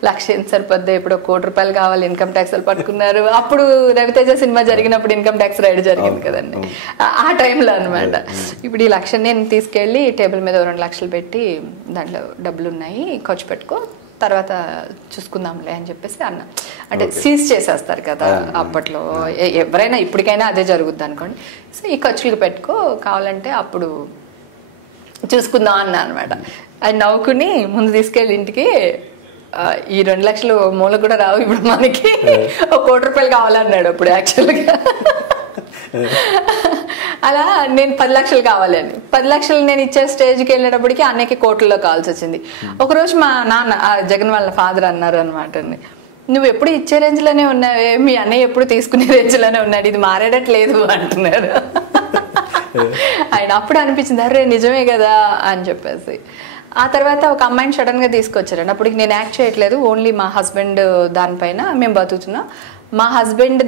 1,00,000 ఎంత సరిపోద్ది, ఇప్పుడు 1 కోటి రూపాయలు కావాలి, ఇన్కమ్ ట్యాక్స్ పట్టుకున్నారు. అప్పుడు రవితేజ సినిమా జరిగినప్పుడు ఇన్కమ్ ట్యాక్స్ రైడ్ జరిగింది కదండి, ఆ టైంలో అనమాట. ఇప్పుడు ఈ 1,00,000 నేను తీసుకెళ్ళి టేబుల్ మీద 2 లక్షలు పెట్టి దాంట్లో డబ్బులు ఉన్నాయి, ఖర్చు పెట్టుకో, తర్వాత చూసుకుందాంలే అని చెప్పేసి అన్న. అంటే సీజ్ చేసేస్తారు కదా అప్పట్లో, ఎవరైనా ఇప్పటికైనా అదే జరుగుద్ది అనుకోండి. సో ఈ ఖర్చులకు పెట్టుకో, కావాలంటే అప్పుడు చూసుకుందాం అన్నా అనమాట. అది నవ్వుకుని ముందు తీసుకెళ్ళి ఇంటికి ఈ 2 లక్షలు మూల కూడా రావు ఇప్పుడు మనకి, 1 కోటి రూపాయలు కావాలన్నాడు అప్పుడు యాక్చువల్గా. అలా నేను 10 లక్షలు కావాలని 10 లక్షలు నేను ఇచ్చే స్టేజ్కి వెళ్ళేటప్పటికి అన్నయ్యకి కోట్లలో కావాల్సి వచ్చింది. ఒకరోజు మా నాన్న జగన్ వాళ్ళ ఫాదర్ అన్నారు అనమాట, నువ్వు ఎప్పుడు ఇచ్చే రేంజ్లోనే ఉన్నావే, మీ అన్నయ్య ఎప్పుడు తీసుకునే రేంజ్లోనే ఉన్నాడు, ఇది మారేటట్లేదు అంటున్నారు. ఆయన అప్పుడు అనిపించింది, అరే నిజమే కదా అని చెప్పేసి. ఆ తర్వాత ఒక అమ్మాయిని సడన్గా తీసుకొచ్చారండి. అప్పటికి నేను యాక్ట్ చేయట్లేదు, ఓన్లీ మా హస్బెండ్ దానిపైన మేము బతుకుతున్నాం. మా హస్బెండ్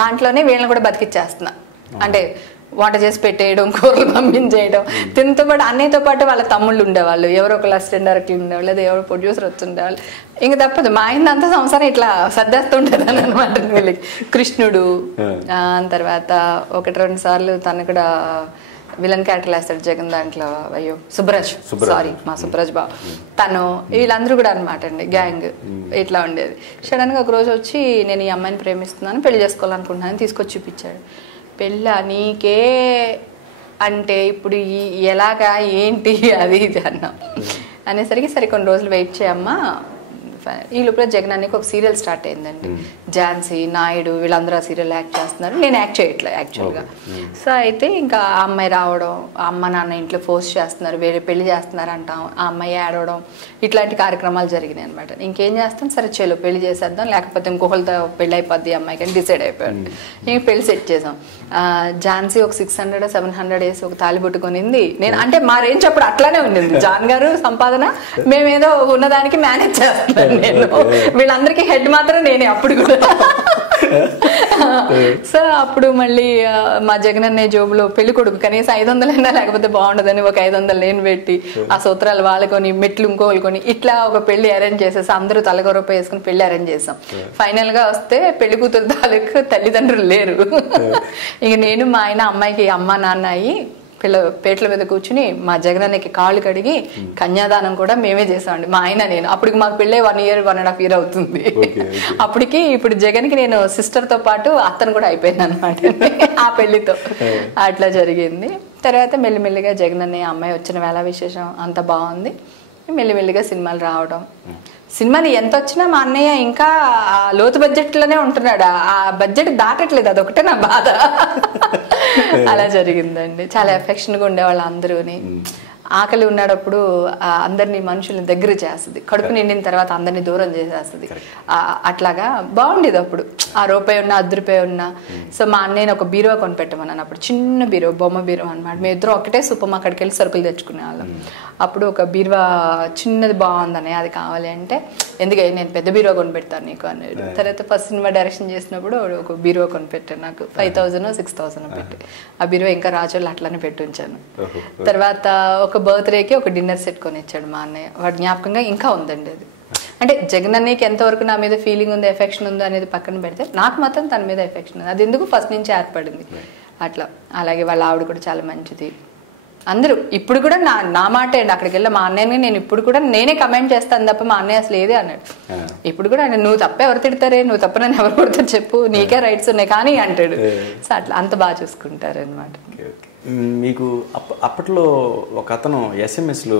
దాంట్లోనే వీళ్ళని కూడా బతికిచ్చేస్తున్నా. అంటే వంట చేసి పెట్టేయడం, కూరలు పంపించేయడం, తినతో పాటు అన్నయ్యతో పాటు వాళ్ళ తమ్ముళ్ళు ఉండేవాళ్ళు, ఎవరో ఒక అసిస్టెంట్ డైరెక్టర్ ఉండేవాళ్ళు, లేదా ఎవరో ప్రొడ్యూసర్ వచ్చుండేవాళ్ళు. ఇంకా తప్పదు, మా ఆయన అంతా సంవత్సరం ఇట్లా సర్దేస్తుండేదాన్ని అనమాట వీళ్ళకి. కృష్ణుడు, తర్వాత 1-2 సార్లు తను కూడా విలన్ క్యారెక్టర్ వేస్తాడు జగన్ దాంట్లో. అయ్యో సుబ్బరాజ్, సారీ మా సుబ్బరాజ్ బాబు, తను వీళ్ళందరూ కూడా అనమాట అండి గ్యాంగ్. ఇట్లా ఉండేది. సడన్ గా ఒక రోజు వచ్చి నేను ఈ అమ్మాయిని ప్రేమిస్తున్నాను, పెళ్లి చేసుకోవాలనుకుంటున్నాను, తీసుకొచ్చి చూపించాడు. పెళ్ళ నీకే అంటే ఇప్పుడు ఎలాగా ఏంటి అది ఇది అన్నా అనేసరికి సరే కొన్ని రోజులు వెయిట్ చేయమ్మా. ఈ లోపల జగన్ అన్నకి ఒక సీరియల్ స్టార్ట్ అయిందండి. ఝాన్సీ, నాయుడు వీళ్ళందరూ సీరియల్ యాక్ట్ చేస్తున్నారు, నేను యాక్ట్ చేయట్లేదు యాక్చువల్గా. సో అయితే ఇంకా ఆ అమ్మాయి రావడం, అమ్మ నాన్న ఇంట్లో ఫోర్స్ చేస్తున్నారు, వేరే పెళ్లి చేస్తున్నారు అంటాం, ఆ అమ్మాయి ఆడవడం, ఇట్లాంటి కార్యక్రమాలు జరిగినాయి అనమాట. ఇంకేం చేస్తాం, సరే చెలో పెళ్లి చేసేద్దాం, లేకపోతే ఇంకొకరితో పెళ్లి అయిపోద్ది అమ్మాయికి అని డిసైడ్ అయిపోయాడు. ఇంక పెళ్లి సెట్ చేసాం. ఝాన్సీ ఒక 600-700 వేసి ఒక తాళి పట్టుకొనింది. నేను అంటే మా రేంజ్ అప్పుడు అట్లానే ఉండింది, జాన్ గారు సంపాదన, మేమేదో ఉన్నదానికి మేనేజ్ చేస్తున్నాను నేను, వీళ్ళందరికీ హెడ్ మాత్రం నేనే అప్పుడు కూడా. సో అప్పుడు మళ్ళీ మా జగనన్నయ్య జోబులో పెళ్లి కొడుకు కనీసం 500 లేకపోతే బాగుండదని ఒక 500 నేను పెట్టి ఆ సూత్రాలు వాళ్ళకొని మెట్లు ఇంకోలుకొని ఇట్లా ఒక పెళ్లి అరేంజ్ చేసేసి అందరూ తలగొరప వేసుకుని పెళ్లి అరేంజ్ చేసాం. ఫైనల్ గా వస్తే పెళ్లి కూతురు తాలూకు తల్లిదండ్రులు లేరు. ఇక నేను మా ఆయన అమ్మాయికి అమ్మ నాన్న అయ్యి పేట్ల మీద కూర్చుని మా జగనన్నకి కాళ్ళు కడిగి కన్యాదానం కూడా మేమే చేసామండి, మా ఆయన నేను. అప్పటికి మాకు పెళ్ళే 1 year 1.5 year అవుతుంది. అప్పటికి ఇప్పుడు జగన్కి నేను సిస్టర్ తో పాటు అత్తను కూడా అయిపోయింది అనమాట ఆ పెళ్లితో. అట్లా జరిగింది. తర్వాత మెల్లిమెల్లిగా జగనన్నయ్య అమ్మాయి వచ్చిన వేళ విశేషం అంత బాగుంది. మెల్లిమెల్లిగా సినిమాలు రావడం, సినిమాని ఎంత వచ్చినా మా అన్నయ్య ఇంకా లోతు బడ్జెట్ లోనే ఉంటున్నాడు, ఆ బడ్జెట్ దాటట్లేదు, అదొకటే నా బాధ. అలా జరిగిందండి. చాలా ఎఫెక్షన్గా ఉండేవాళ్ళు అందరూని. ఆకలి ఉన్నప్పుడు అందరినీ మనుషుల్ని దగ్గర చేస్తుంది, కడుపు నిండిన తర్వాత అందరినీ దూరం చేసేస్తుంది. అట్లాగా బాగుండేది అప్పుడు. ఆ రూపాయి ఉన్నా 10 రూపాయి ఉన్నా. సో మా అన్నయ్యని ఒక బీరువా కొనిపెట్టమన్నాను అప్పుడు, చిన్న బీరువా, బొమ్మ బీరువా అనమాట. మేము ఇద్దరం ఒకటే సూపర్ అక్కడికి వెళ్ళి సరుకులు తెచ్చుకునే వాళ్ళం. అప్పుడు ఒక బీరువా చిన్నది బాగుందని అది కావాలి అంటే, ఎందుకంటే నేను పెద్ద బీరువా కొనిపెడతాను నీకు అన్నాడు. తర్వాత ఫస్ట్ సినిమా డైరెక్షన్ చేసినప్పుడు ఒక బీరువా కొనిపెట్టాను, నాకు 5,000-6,000 పెట్టి. ఆ బీరువా ఇంకా రాజోళ్ళు అట్లానే పెట్టి ఉంచాను. తర్వాత ఒక బర్త్డేకి ఒక డిన్నర్ సెట్ కొని ఇచ్చాడు మా అన్నయ్య, వాడి జ్ఞాపకంగా ఇంకా ఉందండి అది. అంటే జగన్ అన్నయ్యకి ఎంతవరకు నా మీద ఫీలింగ్ ఉంది, ఎఫెక్షన్ ఉందో అనేది పక్కన పెడితే నాకు మాత్రం తన మీద ఎఫెక్షన్ ఉంది. అది ఎందుకు ఫస్ట్ నుంచి ఏర్పడింది అట్లా. అలాగే వాళ్ళ ఆవిడ కూడా చాలా మంచిది. అందరూ ఇప్పుడు కూడా నా మాట అండి, అక్కడికి వెళ్ళి మా అన్నయ్యని నేను ఇప్పుడు కూడా నేనే కమెంట్ చేస్తాను తప్ప మా అన్నయ్య అసలు ఏదే అన్నాడు. ఇప్పుడు కూడా నువ్వు తప్ప ఎవరు తిడతారే, నువ్వు తప్ప నన్ను ఎవరు కొడతారు చెప్పు, నీకే రైట్స్ ఉన్నాయి కానీ అంటాడు. సో అట్లా అంత బాగా చూసుకుంటారు అనమాట. మీకు అప్పట్లో ఒక అతను SMS-లు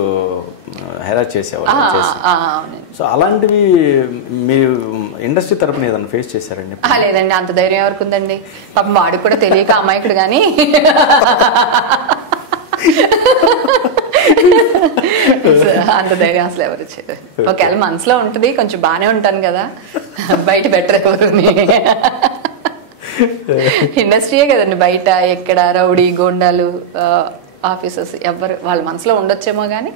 హెరాస్ చేసేవాళ్ళు, సో అలాంటివి మీరు ఇండస్ట్రీ తరపున ఏదైనా ఫేస్ చేశారండి? లేదండి, అంత ధైర్యం ఎవరికి ఉందండి. పాపం వాడికి కూడా తెలియక అమాయకుడు కానీ అంత ధైర్యం అసలు ఎవరు చేయరు. ఒకవేళ మనసులో ఉంటుంది, కొంచెం బాగానే ఉంటాను కదా, బయట బెటర్ ఎవరుని. ఇండస్ట్రీయే కదండి, బయట ఎక్కడ రౌడీ గోండాలు ఆఫీసర్స్ ఎవరు వాళ్ళ మనసులో ఉండొచ్చేమో కానీ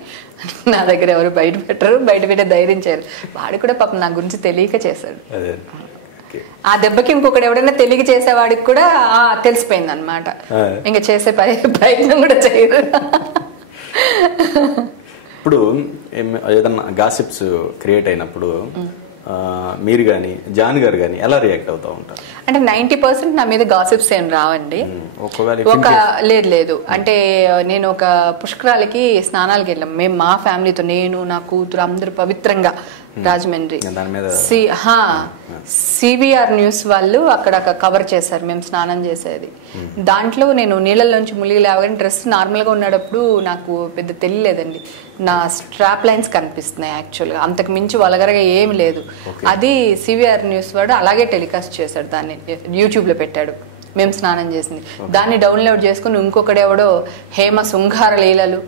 నా దగ్గర ఎవరు బయట పెట్టరు, బయట పెట్టే ధైర్యం చేయరు. వాడు కూడా పాపం నా గురించి తెలియక చేశాడు. ఆ దెబ్బకి ఇంకొకటి ఎవడైనా తెలియక చేసేవాడికి కూడా తెలిసిపోయింది అనమాట, ఇంకా చేసే ప్రయత్నం కూడా చేయరు. ఇప్పుడు ఏదన్నా గాసిప్స్ క్రియేట్ అయినప్పుడు మీరు కానీ జాన్ గారు కానీ ఎలా రియాక్ట్ అవుతూ ఉంటారు? అంటే 90% నా మీద గాసిప్స్ ఏం రావండి. లేదు అంటే నేను ఒక పుష్కరాలకి స్నానాలకి వెళ్ళాం మేము మా ఫ్యామిలీతో, నేను నా కూతురు అందరూ పవిత్రంగా రాజమండ్రి. సిబిఆర్ న్యూస్ వాళ్ళు అక్కడ కవర్ చేశారు మేము స్నానం చేసేది. దాంట్లో నేను నీళ్ళలోంచి మునిగి లేవగానే డ్రెస్ నార్మల్గా ఉన్నప్పుడు నాకు పెద్ద తెలియలేదండి, నా స్ట్రాప్ లైన్స్ కనిపిస్తున్నాయి యాక్చువల్గా, అంతకు మించి వలగరగా ఏమి లేదు. అది సిబిఆర్ న్యూస్ వాడు అలాగే టెలికాస్ట్ చేశాడు, దాన్ని యూట్యూబ్లో పెట్టాడు మేము స్నానం చేసింది. దాన్ని డౌన్లోడ్ చేసుకుని ఇంకొకడెవడో హేమ శృంగార లీలలు,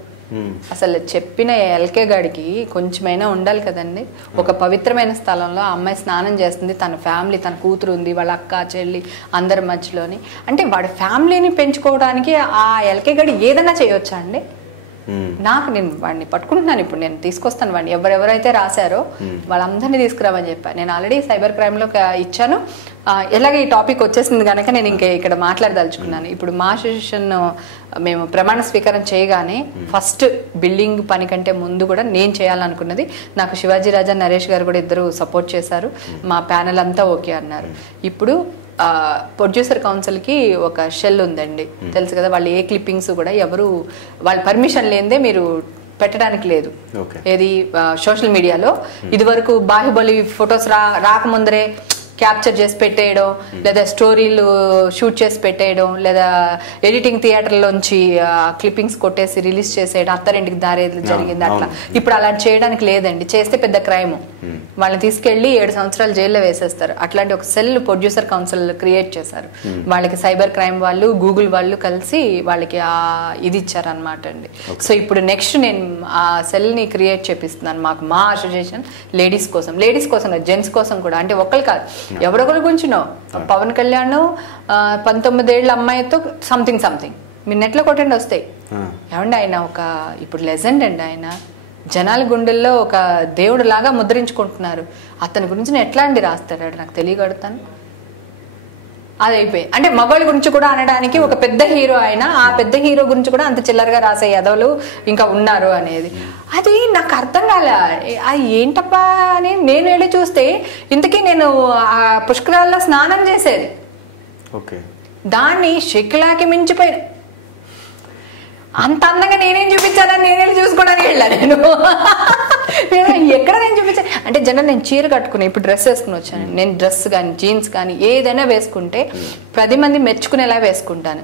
అసలు చెప్పిన ఎల్కే గాడికి కొంచెమైనా ఉండాలి కదండి. ఒక పవిత్రమైన స్థలంలో ఆ అమ్మాయి స్నానం చేస్తుంది, తన ఫ్యామిలీ, తన కూతురు ఉంది, వాళ్ళ అక్క చెల్లి అందరి మధ్యలోని. అంటే వాడి ఫ్యామిలీని పెంచుకోవడానికి ఆ ఎల్కే గాడి ఏదైనా చేయొచ్చా అండి? నాకు నేను వాడిని పట్టుకుంటున్నాను, ఇప్పుడు నేను తీసుకొస్తాను వాడిని, ఎవరెవరైతే రాశారో వాళ్ళందరినీ తీసుకురామని చెప్పాను. నేను ఆల్రెడీ సైబర్ క్రైమ్లో ఇచ్చాను. ఎలాగ ఈ టాపిక్ వచ్చేసింది కనుక నేను ఇంకా ఇక్కడ మాట్లాడదలుచుకున్నాను. ఇప్పుడు మా అసోసియేషన్ మేము ప్రమాణ స్వీకారం చేయగానే ఫస్ట్ బిల్డింగ్ పని కంటే ముందు కూడా నేను చేయాలనుకున్నది, నాకు శివాజీ రాజా నరేష్ గారు కూడా ఇద్దరు సపోర్ట్ చేశారు, మా ప్యానెల్ అంతా ఓకే అన్నారు. ఇప్పుడు ప్రొడ్యూసర్ కౌన్సిల్కి ఒక షెల్ ఉందండి, తెలుసు కదా, వాళ్ళు ఏ క్లిప్పింగ్స్ కూడా ఎవరు వాళ్ళ పర్మిషన్ లేనిదే మీరు పెట్టడానికి లేదు. ఏది సోషల్ మీడియాలో ఇది వరకు బాహుబలి ఫొటోస్ రాకముందరే క్యాప్చర్ చేసి పెట్టేయడం, లేదా స్టోరీలు షూట్ చేసి పెట్టేయడం, లేదా ఎడిటింగ్ థియేటర్లోంచి క్లిప్పింగ్స్ కొట్టేసి రిలీజ్ చేసేయడం, అత్తారింటికి దారేది జరిగింది అట్లా. ఇప్పుడు అలా చేయడానికి లేదండి, చేస్తే పెద్ద క్రైమ్, వాళ్ళని తీసుకెళ్లి 7 సంవత్సరాలు జైల్లో వేసేస్తారు. అట్లాంటి ఒక సెల్ ప్రొడ్యూసర్ కౌన్సిల్ క్రియేట్ చేశారు. వాళ్ళకి సైబర్ క్రైమ్ వాళ్ళు, గూగుల్ వాళ్ళు కలిసి వాళ్ళకి ఇది ఇచ్చారనమాట అండి. సో ఇప్పుడు నెక్స్ట్ నేను ఆ సెల్ ని క్రియేట్ చేపిస్తున్నాను. మా అసోసియేషన్ లేడీస్ కోసం జెంట్స్ కోసం కూడా. అంటే ఒకళ్ళు కాదు, ఎవరొకరు గురించినో. పవన్ కళ్యాణ్ 19 ఏళ్ల అమ్మాయితో సంథింగ్ మీరు నెట్లో కొట్టండి వస్తాయి. ఏమండి ఆయన ఒక ఇప్పుడు లెజెండ్ అండి. ఆయన జనాల గుండెల్లో ఒక దేవుడు లాగా ముద్రించుకుంటున్నారు. అతని గురించి నేను ఎట్లా అండి రాస్తాడు నాకు తెలియగడుతాను. అది అయిపోయి అంటే మగవాళ్ళ గురించి కూడా అనడానికి ఒక పెద్ద హీరో ఆయన, ఆ పెద్ద హీరో గురించి కూడా అంత చిల్లరగా రాసే యదవులు ఇంకా ఉన్నారు అనేది అది నాకు అర్థం కాలే. అది ఏంటప్పా అని నేను వెళ్ళి చూస్తే ఇంతకీ నేను ఆ పుష్కరాల్లో స్నానం చేసేది, దాన్ని శిఖలాకి మించిపోయిన అంత అందంగా నేనేం చూపించాలని నేనే చూసుకోవడానికి వెళ్ళాను. ఎక్కడ నేను చూపించాను అంటే జనరల్ నేను చీర కట్టుకుని ఇప్పుడు డ్రెస్ వేసుకుని వచ్చాను. నేను డ్రెస్ కానీ జీన్స్ కానీ ఏదైనా వేసుకుంటే 10 మంది మెచ్చుకునేలా వేసుకుంటాను.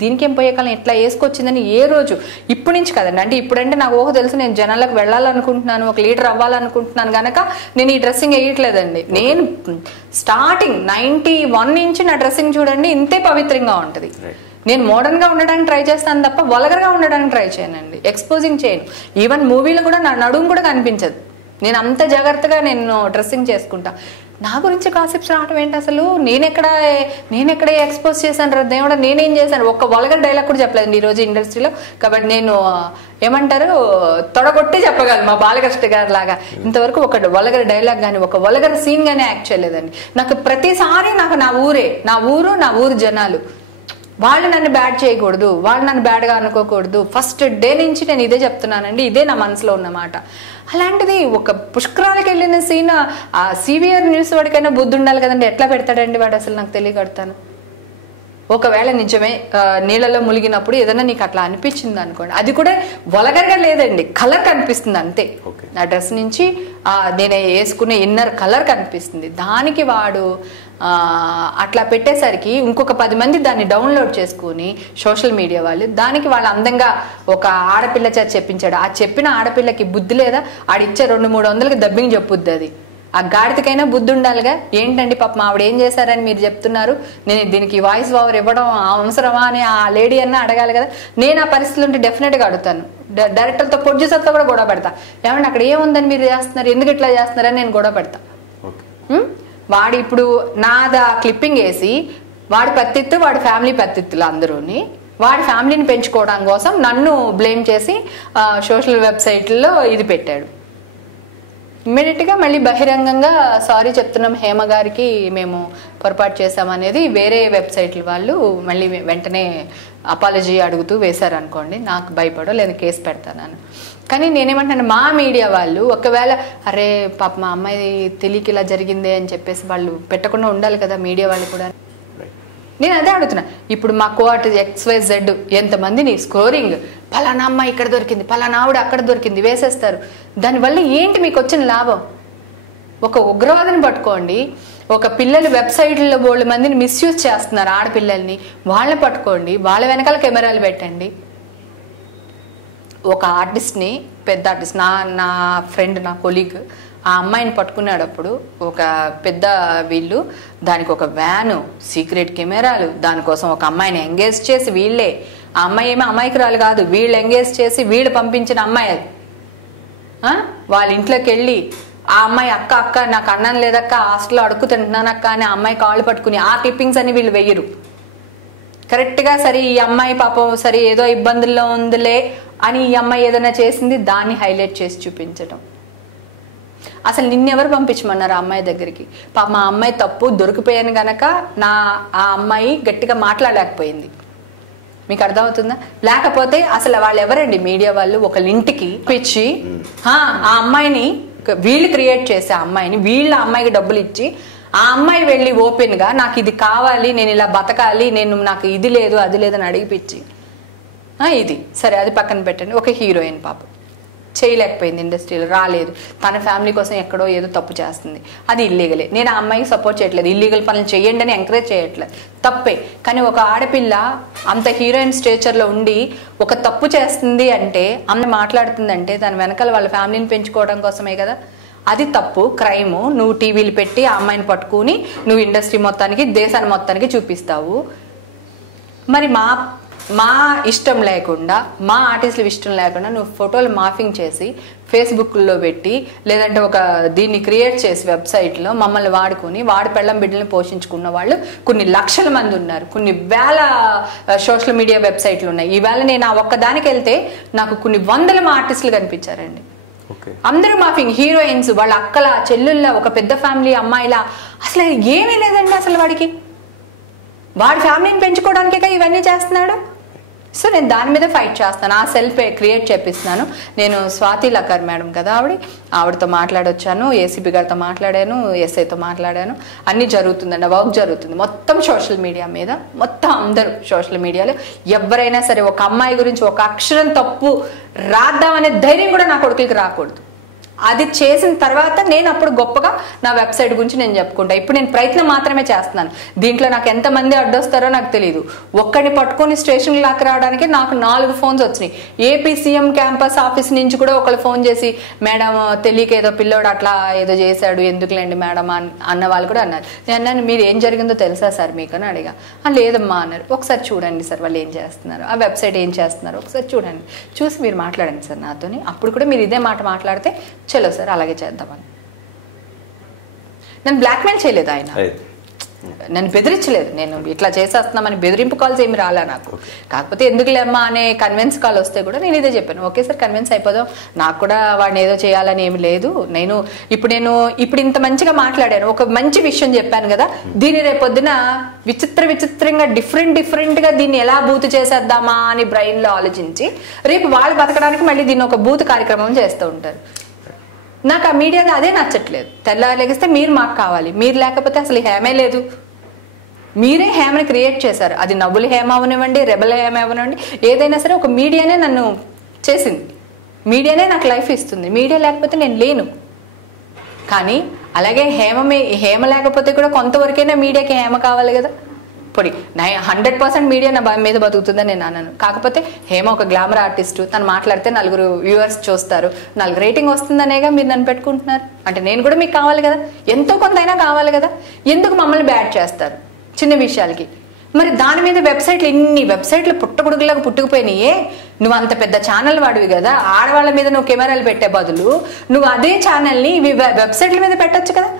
దీనికి ఏం పోయే కాలం ఎట్లా వేసుకొచ్చిందని ఏ రోజు ఇప్పటి నుంచి కదండి. అంటే ఇప్పుడంటే నాకు ఊహ తెలుసు, నేను జనాలకు వెళ్ళాలనుకుంటున్నాను, ఒక లీడర్ అవ్వాలనుకుంటున్నాను కనుక నేను ఈ డ్రెస్సింగ్ వేయట్లేదండి. నేను స్టార్టింగ్ 91 నుంచి నా డ్రెస్సింగ్ చూడండి ఇంతే పవిత్రంగా ఉంటుంది. నేను మోడర్న్ గా ఉండడానికి ట్రై చేస్తాను తప్ప వల్గర్ గా ఉండడానికి ట్రై చేయనండి, ఎక్స్పోజింగ్ చేయను. ఈవెన్ మూవీలో కూడా నా నడుము కూడా కనిపించదు. నేను అంత జాగ్రత్తగా నేను డ్రెస్సింగ్ చేసుకుంటా. నా గురించి కాన్సెప్ట్స్ రావడం ఏంటి అసలు? నేనెక్కడ ఎక్స్పోజ్ చేశాను రా దేవుడా, నేనేం చేశాను? ఒక్క వల్గర్ డైలాగ్ కూడా చెప్పలేదు ఈ రోజు ఇండస్ట్రీలో. కాబట్టి నేను ఏమంటారు తొడగొట్టి చెప్పగలను మా బాలకృష్ణ గారి లాగా. ఇంతవరకు ఒక వల్గర్ డైలాగ్ కానీ ఒక వల్గర్ సీన్ గానీ యాక్ట్ చేయలేదండి. నాకు ప్రతిసారి నాకు నా ఊరు జనాలు వాళ్ళు నన్ను బ్యాడ్ చేయకూడదు, వాళ్ళు నన్ను బ్యాడ్గా అనుకోకూడదు. ఫస్ట్ డే నుంచి నేను ఇదే చెప్తున్నానండి, ఇదే నా మనసులో ఉన్నమాట. అలాంటిది ఒక పుష్కరాలకు వెళ్ళిన సీన్ ఆ సివిఆర్ న్యూస్ వాడికైనా బుద్ధి ఉండాలి కదండి, ఎట్లా పెడతాడండి వాడు అసలు నాకు తెలియకడతాను. ఒకవేళ నిజమే నీళ్ళలో ములిగినప్పుడు ఏదైనా నీకు అట్లా అనిపించింది అనుకోండి, అది కూడా వలగరగా లేదండి, కలర్ కనిపిస్తుంది అంతే. నా డ్రెస్ నుంచి నేను వేసుకునే ఇన్నర్ కలర్ కనిపిస్తుంది. దానికి వాడు అట్లా పెట్టేసరికి ఇంకొక 10 మంది దాన్ని డౌన్లోడ్ చేసుకుని సోషల్ మీడియా వాళ్ళు దానికి వాళ్ళు అందంగా ఒక ఆడపిల్ల చేత చెప్పించాడు. ఆ చెప్పిన ఆడపిల్లకి బుద్ధి లేదా? ఆడిచ్చే 200-300కి డబ్బింగ్ చెప్పుద్ది. అది ఆ గాడిదకైనా బుద్ధి ఉండాలిగా. ఏంటండి పాపం ఆవిడ ఏం చేశారని మీరు చెప్తున్నారు, నేను దీనికి వాయిస్ ఓవర్ ఇవ్వడం అవసరమా అని ఆ లేడీ అన్న అడగాలి కదా. నేను ఆ పరిస్థితులు ఉంటే డెఫినెట్గా అడుగుతాను. డైరెక్టర్తో ప్రొడ్యూసర్తో కూడా గొడవ పెడతా. ఏమంటే అక్కడ ఏముందని మీరు చేస్తున్నారు, ఎందుకు ఇట్లా చేస్తున్నారని నేను గొడవ పెడతా. వాడు ఇప్పుడు నాదా క్లిప్పింగ్ వేసి వాడి పత్తిత్తు వాడి ఫ్యామిలీ పత్తిత్తులు అందరూని వాడి ఫ్యామిలీని పెంచుకోవడం కోసం నన్ను బ్లేమ్ చేసి సోషల్ వెబ్సైట్లో ఇది పెట్టాడు. ఇమ్మీడియట్గా మళ్ళీ బహిరంగంగా సారీ చెప్తున్నాం హేమ గారికి, మేము పొరపాటు చేశామనేది వేరే వెబ్సైట్ల వాళ్ళు మళ్ళీ వెంటనే అపాలజీ అడుగుతూ వేశారనుకోండి, నాకు భయపడో లేదా కేసు పెడతాను. కానీ నేనేమంటాను, మా మీడియా వాళ్ళు ఒకవేళ అరే పాప మా అమ్మాయి తెలియక ఇలా జరిగిందే అని చెప్పేసి వాళ్ళు పెట్టకుండా ఉండాలి కదా మీడియా వాళ్ళు కూడా. నేను అదే అడుగుతున్నా. ఇప్పుడు మా కోఆర్ట్ XYZ ఎంతమందిని స్కోరింగ్ పలానా అమ్మాయి ఇక్కడ దొరికింది, పలానా ఆవిడ అక్కడ దొరికింది వేసేస్తారు. దానివల్ల ఏంటి మీకు వచ్చిన లాభం? ఒక ఉగ్రవాదిని పట్టుకోండి, ఒక పిల్లలు వెబ్సైట్లో 100 మందిని మిస్యూజ్ చేస్తున్నారు ఆడపిల్లల్ని, వాళ్ళని పట్టుకోండి, వాళ్ళ వెనకాల కెమెరాలు పెట్టండి. ఒక ఆర్టిస్ట్ని, పెద్ద ఆర్టిస్ట్, నా ఫ్రెండ్, నా కొలీగ్, ఆ అమ్మాయిని పట్టుకునేటప్పుడు ఒక పెద్ద వీళ్ళు దానికి ఒక వ్యాను, సీక్రెట్ కెమెరాలు, దానికోసం ఒక అమ్మాయిని ఎంగేజ్ చేసి వీళ్ళే, ఆ అమ్మాయి ఏమో అమాయకురాలు కాదు, వీళ్ళు ఎంగేజ్ చేసి వీళ్ళు పంపించిన అమ్మాయి అది. వాళ్ళ ఇంట్లోకి వెళ్ళి ఆ అమ్మాయి అక్క నాకు అన్నం లేదక్క, హాస్టల్లో అడుక్కు తింటున్నానక్క అని ఆ అమ్మాయి కాళ్ళు పట్టుకుని ఆ క్లిప్పింగ్స్ అని వీళ్ళు వెయ్యరు. కరెక్ట్గా సరే ఈ అమ్మాయి పాపం సరే ఏదో ఇబ్బందుల్లో ఉందిలే అని ఈ అమ్మాయి ఏదైనా చేసింది దాన్ని హైలైట్ చేసి చూపించడం. అసలు నిన్నెవరు పంపించమన్నారు ఆ అమ్మాయి దగ్గరికి? పాపం ఆ అమ్మాయి తప్పు దొరికిపోయాను గనక ఆ అమ్మాయి గట్టిగా మాట్లాడలేకపోయింది. మీకు అర్థమవుతుందా? లేకపోతే అసలు వాళ్ళు ఎవరండి మీడియా వాళ్ళు? ఒకళ్ళ ఇంటికి పిచ్చి ఆ అమ్మాయిని వీళ్ళు క్రియేట్ చేసే అమ్మాయిని వీళ్ళ అమ్మాయికి డబ్బులు ఇచ్చి ఆ అమ్మాయి వెళ్ళి ఓపెన్ గా నాకు ఇది కావాలి, నేను ఇలా బతకాలి, నాకు ఇది లేదు అది లేదని అడిగిపిచ్చి ఇది సరే అది పక్కన పెట్టండి. ఒక హీరోయిన్ పాప చేయలేకపోయింది, ఇండస్ట్రీలో రాలేదు, తన ఫ్యామిలీ కోసం ఎక్కడో ఏదో తప్పు చేస్తుంది, అది ఇల్లీగలే. నేను ఆ అమ్మాయికి సపోర్ట్ చేయట్లేదు, ఇల్లీగల్ పనులు చేయండి అని ఎంకరేజ్ చేయట్లేదు, తప్పే. కానీ ఒక ఆడపిల్ల అంత హీరోయిన్ స్టేచర్లో ఉండి ఒక తప్పు చేస్తుంది అంటే, అమ్మ మాట్లాడుతుందంటే దాని వెనకాల వాళ్ళ ఫ్యామిలీని పెంచుకోవడం కోసమే కదా. అది తప్పు, క్రైము. నువ్వు టీవీలు పెట్టి ఆ అమ్మాయిని పట్టుకుని నువ్వు ఇండస్ట్రీ మొత్తానికి, దేశాన్ని మొత్తానికి చూపిస్తావు. మరి మా ఇష్టం లేకుండా, మా ఆర్టిస్టుల ఇష్టం లేకుండా నువ్వు ఫోటోలు మార్ఫింగ్ చేసి ఫేస్బుక్లో పెట్టి, లేదంటే ఒక దీన్ని క్రియేట్ చేసి వెబ్సైట్లో మమ్మల్ని వాడుకొని వాడి పెళ్ళం బిడ్డల్ని పోషించుకున్న వాళ్ళు కొన్ని లక్షల మంది ఉన్నారు, కొన్ని వేల సోషల్ మీడియా వెబ్సైట్లు ఉన్నాయి. ఈవేళ నేను ఆ ఒక్కదానికి వెళ్తే నాకు కొన్ని వందల ఆర్టిస్టులు కనిపించారండి. అందరూ మార్ఫింగ్, హీరోయిన్స్, వాళ్ళ అక్కల చెల్లుళ్ళ, ఒక పెద్ద ఫ్యామిలీ అమ్మాయిలా, అసలు ఏమీ లేదండి. అసలు వాడి ఫ్యామిలీని పెంచుకోవడానికే ఇవన్నీ చేస్తున్నాడు. సో నేను దాని మీద ఫైట్ చేస్తాను, ఆ సెల్ఫ్ క్రియేట్ చేపిస్తున్నాను. నేను స్వాతి లక్కర్ మేడం కదా, ఆవిడతో మాట్లాడొచ్చాను, ఏసీబీ గారితో మాట్లాడాను, ఎస్ఐతో మాట్లాడాను, అన్నీ జరుగుతుందండి, వర్క్ జరుగుతుంది మొత్తం సోషల్ మీడియా మీద. మొత్తం అందరూ సోషల్ మీడియాలో ఎవరైనా సరే ఒక అమ్మాయి గురించి ఒక అక్షరం తప్పు రాద్దామనే ధైర్యం కూడా నా కొడుకులకి రాకూడదు. అది చేసిన తర్వాత నేను అప్పుడు గొప్పగా నా వెబ్సైట్ గురించి నేను చెప్పుకుంటా. ఇప్పుడు నేను ప్రయత్నం మాత్రమే చేస్తున్నాను. దీంట్లో నాకు ఎంతమంది అడ్డొస్తారో నాకు తెలియదు. ఒక్కడిని పట్టుకొని స్టేషన్ లాక్ రావడానికి నాకు 4 ఫోన్స్ వచ్చినాయి. ఏపీ సీఎం క్యాంపస్ ఆఫీస్ నుంచి కూడా ఒకళ్ళు ఫోన్ చేసి, మేడం తెలియక ఏదో పిల్లోడు అట్లా ఏదో చేశాడు, ఎందుకులేండి మేడం అన్న వాళ్ళు కూడా అన్నారు. నేను అన్నాను, మీరు ఏం జరిగిందో తెలుసా సార్ మీకు అని అడిగా. లేదమ్మా అన్నారు. ఒకసారి చూడండి సార్ వాళ్ళు ఏం చేస్తున్నారు, ఆ వెబ్సైట్ ఏం చేస్తున్నారు ఒకసారి చూడండి, చూసి మీరు మాట్లాడండి సార్ నాతోని. అప్పుడు కూడా మీరు ఇదే మాట మాట్లాడితే చలో సార్ అలాగే చేద్దామని. నన్ను బ్లాక్మెయిల్ చేయలేదు ఆయన, నన్ను బెదిరించలేదు. నేను ఇట్లా చేసేస్తున్నామని బెదిరింపు కాల్స్ ఏమి రాలే నాకు. కాకపోతే ఎందుకులేమ్మా అనే కన్విన్స్ కాల్ వస్తే కూడా నేను ఇదే చెప్పాను, ఓకే సార్ కన్విన్స్ అయిపోదాం, నాకు కూడా వాడిని ఏదో చేయాలని ఏమి లేదు. నేను ఇప్పుడు ఇంత మంచిగా మాట్లాడాను, ఒక మంచి విషయం చెప్పాను కదా, దీన్ని రేపొద్దున విచిత్రంగా డిఫరెంట్గా దీన్ని ఎలా బూత్ చేసేద్దామా అని బ్రెయిన్లో ఆలోచించి రేపు వాళ్ళు బతకడానికి మళ్ళీ దీన్ని ఒక బూత్ కార్యక్రమం చేస్తూ ఉంటారు. నాకు ఆ మీడియాలో అదే నచ్చట్లేదు. తెల్లారి లెగిస్తే మీరు మాకు కావాలి, మీరు లేకపోతే అసలు హేమే లేదు. మీరే హేమని క్రియేట్ చేశారు, అది నవ్వుల హేమ అవనివ్వండి, రెబల్ హేమ అవనివ్వండి, ఏదైనా సరే ఒక మీడియానే నన్ను చేసింది, మీడియానే నాకు లైఫ్ ఇస్తుంది. మీడియా లేకపోతే నేను లేను. కానీ అలాగే హేమ లేకపోతే కూడా కొంతవరకైనా మీడియాకి హేమ కావాలి కదా. పొడి 100% మీడియా నా మీద బతుకుతుందని నేను అన్నాను. కాకపోతే హేమ ఒక గ్లామర్ ఆర్టిస్ట్, తను మాట్లాడితే 4 వ్యూవర్స్ చూస్తారు, 4 రేటింగ్ వస్తుందనేగా మీరు నన్ను పెట్టుకుంటున్నారు. అంటే నేను కూడా మీకు కావాలి కదా, ఎంతో కొంత అయినా కావాలి కదా. ఎందుకు మమ్మల్ని బ్యాడ్ చేస్తారు చిన్న విషయాలకి? మరి దాని మీద వెబ్సైట్లు, ఇన్ని వెబ్సైట్లు పుట్టగొడుగులాగా పుట్టుకుపోయినాయే. నువ్వు అంత పెద్ద ఛానల్ వాడివి కదా, ఆడవాళ్ళ మీద నువ్వు కెమెరాలు పెట్టే బదులు నువ్వు అదే ఛానల్ని ఇవి వెబ్సైట్ల మీద పెట్టచ్చు కదా.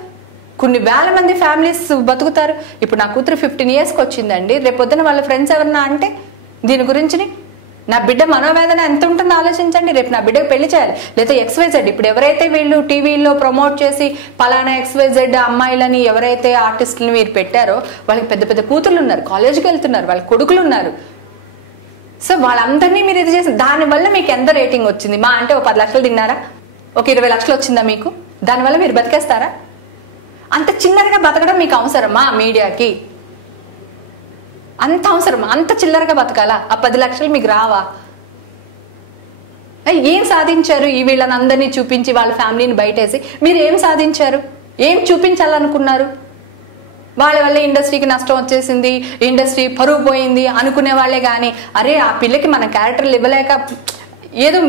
కొన్ని వేల మంది ఫ్యామిలీస్ బతుకుతారు. ఇప్పుడు నా కూతురు 15 yearsకి వచ్చిందండి, రేపొద్దున వాళ్ళ ఫ్రెండ్స్ ఎవరన్నా అంటే దీని గురించి నా బిడ్డ మనోవేదన ఎంత ఉంటుందో ఆలోచించండి. రేపు నా బిడ్డకు పెళ్లి చేయాలి, లేదా XYZ. ఇప్పుడు ఎవరైతే వీళ్ళు టీవీలో ప్రమోట్ చేసి పలానా XYZ అమ్మాయిలని ఎవరైతే ఆర్టిస్టులని మీరు పెట్టారో వాళ్ళకి పెద్ద పెద్ద కూతుర్లు ఉన్నారు, కాలేజీకి వెళ్తున్నారు, వాళ్ళ కొడుకులు ఉన్నారు. సో వాళ్ళందరినీ మీరు ఇది చేసి దానివల్ల మీకు ఎంత రేటింగ్ వచ్చింది? మా అంటే 10 లక్షలు తిన్నారా, ఒక 20 లక్షలు వచ్చిందా మీకు? దానివల్ల మీరు బతికేస్తారా? అంత చిల్లరగా బతకడం మీకు అవసరమా? మీడియాకి అంత అవసరమా? అంత చిల్లరగా బతకాలా? ఆ 10 లక్షలు మీకు రావా? ఏం సాధించారు? ఈ వీళ్ళని అందరినీ చూపించి వాళ్ళ ఫ్యామిలీని బయటేసి మీరు ఏం సాధించారు? ఏం చూపించాలనుకున్నారు? వాళ్ళ వల్ల ఇండస్ట్రీకి నష్టం వచ్చేసింది, ఇండస్ట్రీ పరువు పోయింది అనుకునే వాళ్ళే కానీ, అరే ఆ పిల్లకి మన క్యారెక్టర్లు ఇవ్వలేక ఏదో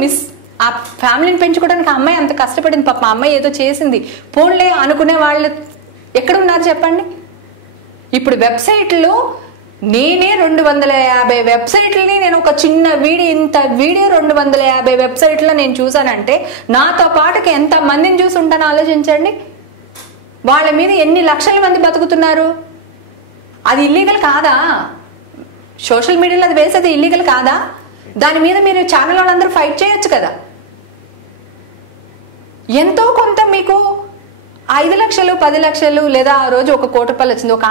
ఆ ఫ్యామిలీని పెంచుకోవడానికి ఆ అమ్మాయి అంత కష్టపడింది, పాప ఆ అమ్మాయి ఏదో చేసింది పోన్లే అనుకునే వాళ్ళు ఎక్కడున్నారు చెప్పండి? ఇప్పుడు వెబ్సైట్లో నేనే 250 వెబ్సైట్లని నేను ఒక చిన్న ఇంత వీడియో 250 వెబ్సైట్లో నేను చూసానంటే నాతో పాటుకి ఎంత మందిని చూసి ఉంటానో ఆలోచించండి. వాళ్ళ మీద ఎన్ని లక్షల మంది బతుకుతున్నారు. అది ఇల్లీగల్ కాదా? సోషల్ మీడియాలో అది వేసేది ఇల్లీగల్ కాదా? దాని మీద మీరు ఛానల్ వాళ్ళందరూ ఫైట్ చేయొచ్చు కదా. ఎంతో కొంత మీకు 5 లక్షలు 10 లక్షలు లేదా ఆ రోజు 1 కోటి రూపాయలు వచ్చింది. ఒక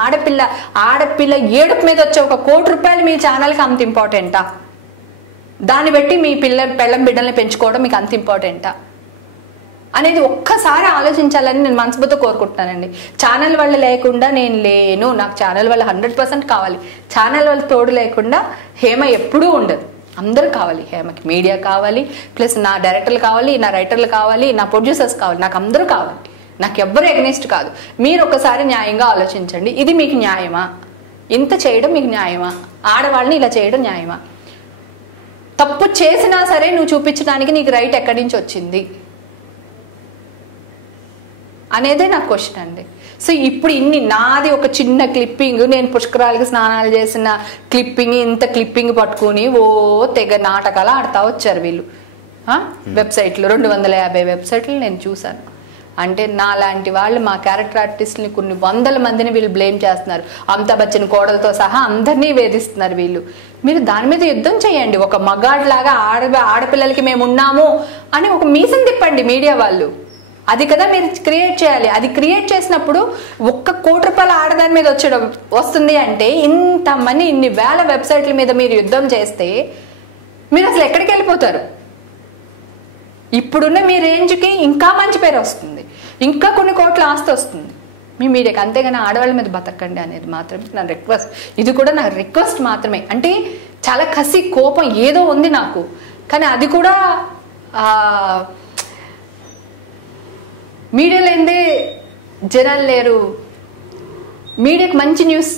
ఆడపిల్ల ఏడుపు మీద వచ్చే 1 కోటి రూపాయలు మీ ఛానల్కి అంత ఇంపార్టెంటా? దాన్ని బట్టి మీ పెళ్ళం బిడ్డల్ని పెంచుకోవడం మీకు అంత ఇంపార్టెంటా అనేది ఒక్కసారి ఆలోచించాలని నేను మనస్ఫూర్తిగా కోరుకుంటున్నానండి. ఛానల్ వల్ల లేకుండా నేను లేను, నాకు ఛానల్ వల్ల 100% కావాలి. ఛానల్ వల్ల తోడు లేకుండా హేమ ఎప్పుడూ ఉండదు. అందరూ కావాలి హేమకి, మీడియా కావాలి, ప్లస్ నా డైరెక్టర్లు కావాలి, నా రైటర్లు కావాలి, నా ప్రొడ్యూసర్స్ కావాలి, నాకు అందరూ కావాలి, నాకు ఎవ్వరు ఎగ్నెస్ట్ కాదు. మీరు ఒకసారి న్యాయంగా ఆలోచించండి, ఇది మీకు న్యాయమా? ఇంత చేయడం మీకు న్యాయమా? ఆడవాళ్ళని ఇలా చేయడం న్యాయమా? తప్పు చేసినా సరే నువ్వు చూపించడానికి నీకు రైట్ ఎక్కడి నుంచి వచ్చింది అనేదే నా క్వశ్చన్ అండి. సో ఇప్పుడు నాది ఒక చిన్న క్లిప్పింగ్, నేను పుష్కరాలకి స్నానాలు చేసిన క్లిప్పింగ్, ఇంత క్లిప్పింగ్ పట్టుకుని తెగ నాటకాలు ఆడుతూ వచ్చారు వీళ్ళు వెబ్సైట్లు, 250 వెబ్సైట్లు నేను చూశాను. అంటే నాలాంటి వాళ్ళు, మా క్యారెక్టర్ ఆర్టిస్ట్ని కొన్ని వందల మందిని వీళ్ళు బ్లేమ్ చేస్తున్నారు. అమితాబ్ బచ్చన్ కోడలతో సహా అందరినీ వేధిస్తున్నారు వీళ్ళు. మీరు దాని మీద యుద్ధం చేయండి. ఒక మగాడ్లాగా ఆడపిల్లలకి మేము ఉన్నాము అని ఒక మీసం తిప్పండి మీడియా వాళ్ళు. అది కదా మీరు క్రియేట్ చేయాలి. అది క్రియేట్ చేసినప్పుడు 1 కోటి రూపాయల ఆడదాని మీద వస్తుంది అంటే ఇంతమంది ఇన్ని వేల వెబ్సైట్ల మీద మీరు యుద్ధం చేస్తే మీరు అసలు ఎక్కడికి వెళ్ళిపోతారు? ఇప్పుడున్న మీ రేంజ్కి ఇంకా మంచి పేరు వస్తుంది, ఇంకా కొన్ని కోట్ల ఆస్తి వస్తుంది మీ మీడియాకి. అంతేగాని ఆడవాళ్ళ మీద బతకండి అనేది మాత్రమే నా రిక్వెస్ట్. ఇది కూడా నా రిక్వెస్ట్ మాత్రమే. అంటే చాలా కసి, కోపం ఏదో ఉంది నాకు, కానీ అది కూడా మీడియాలో ఏందే జనాలు లేరు. మీడియాకి మంచి న్యూస్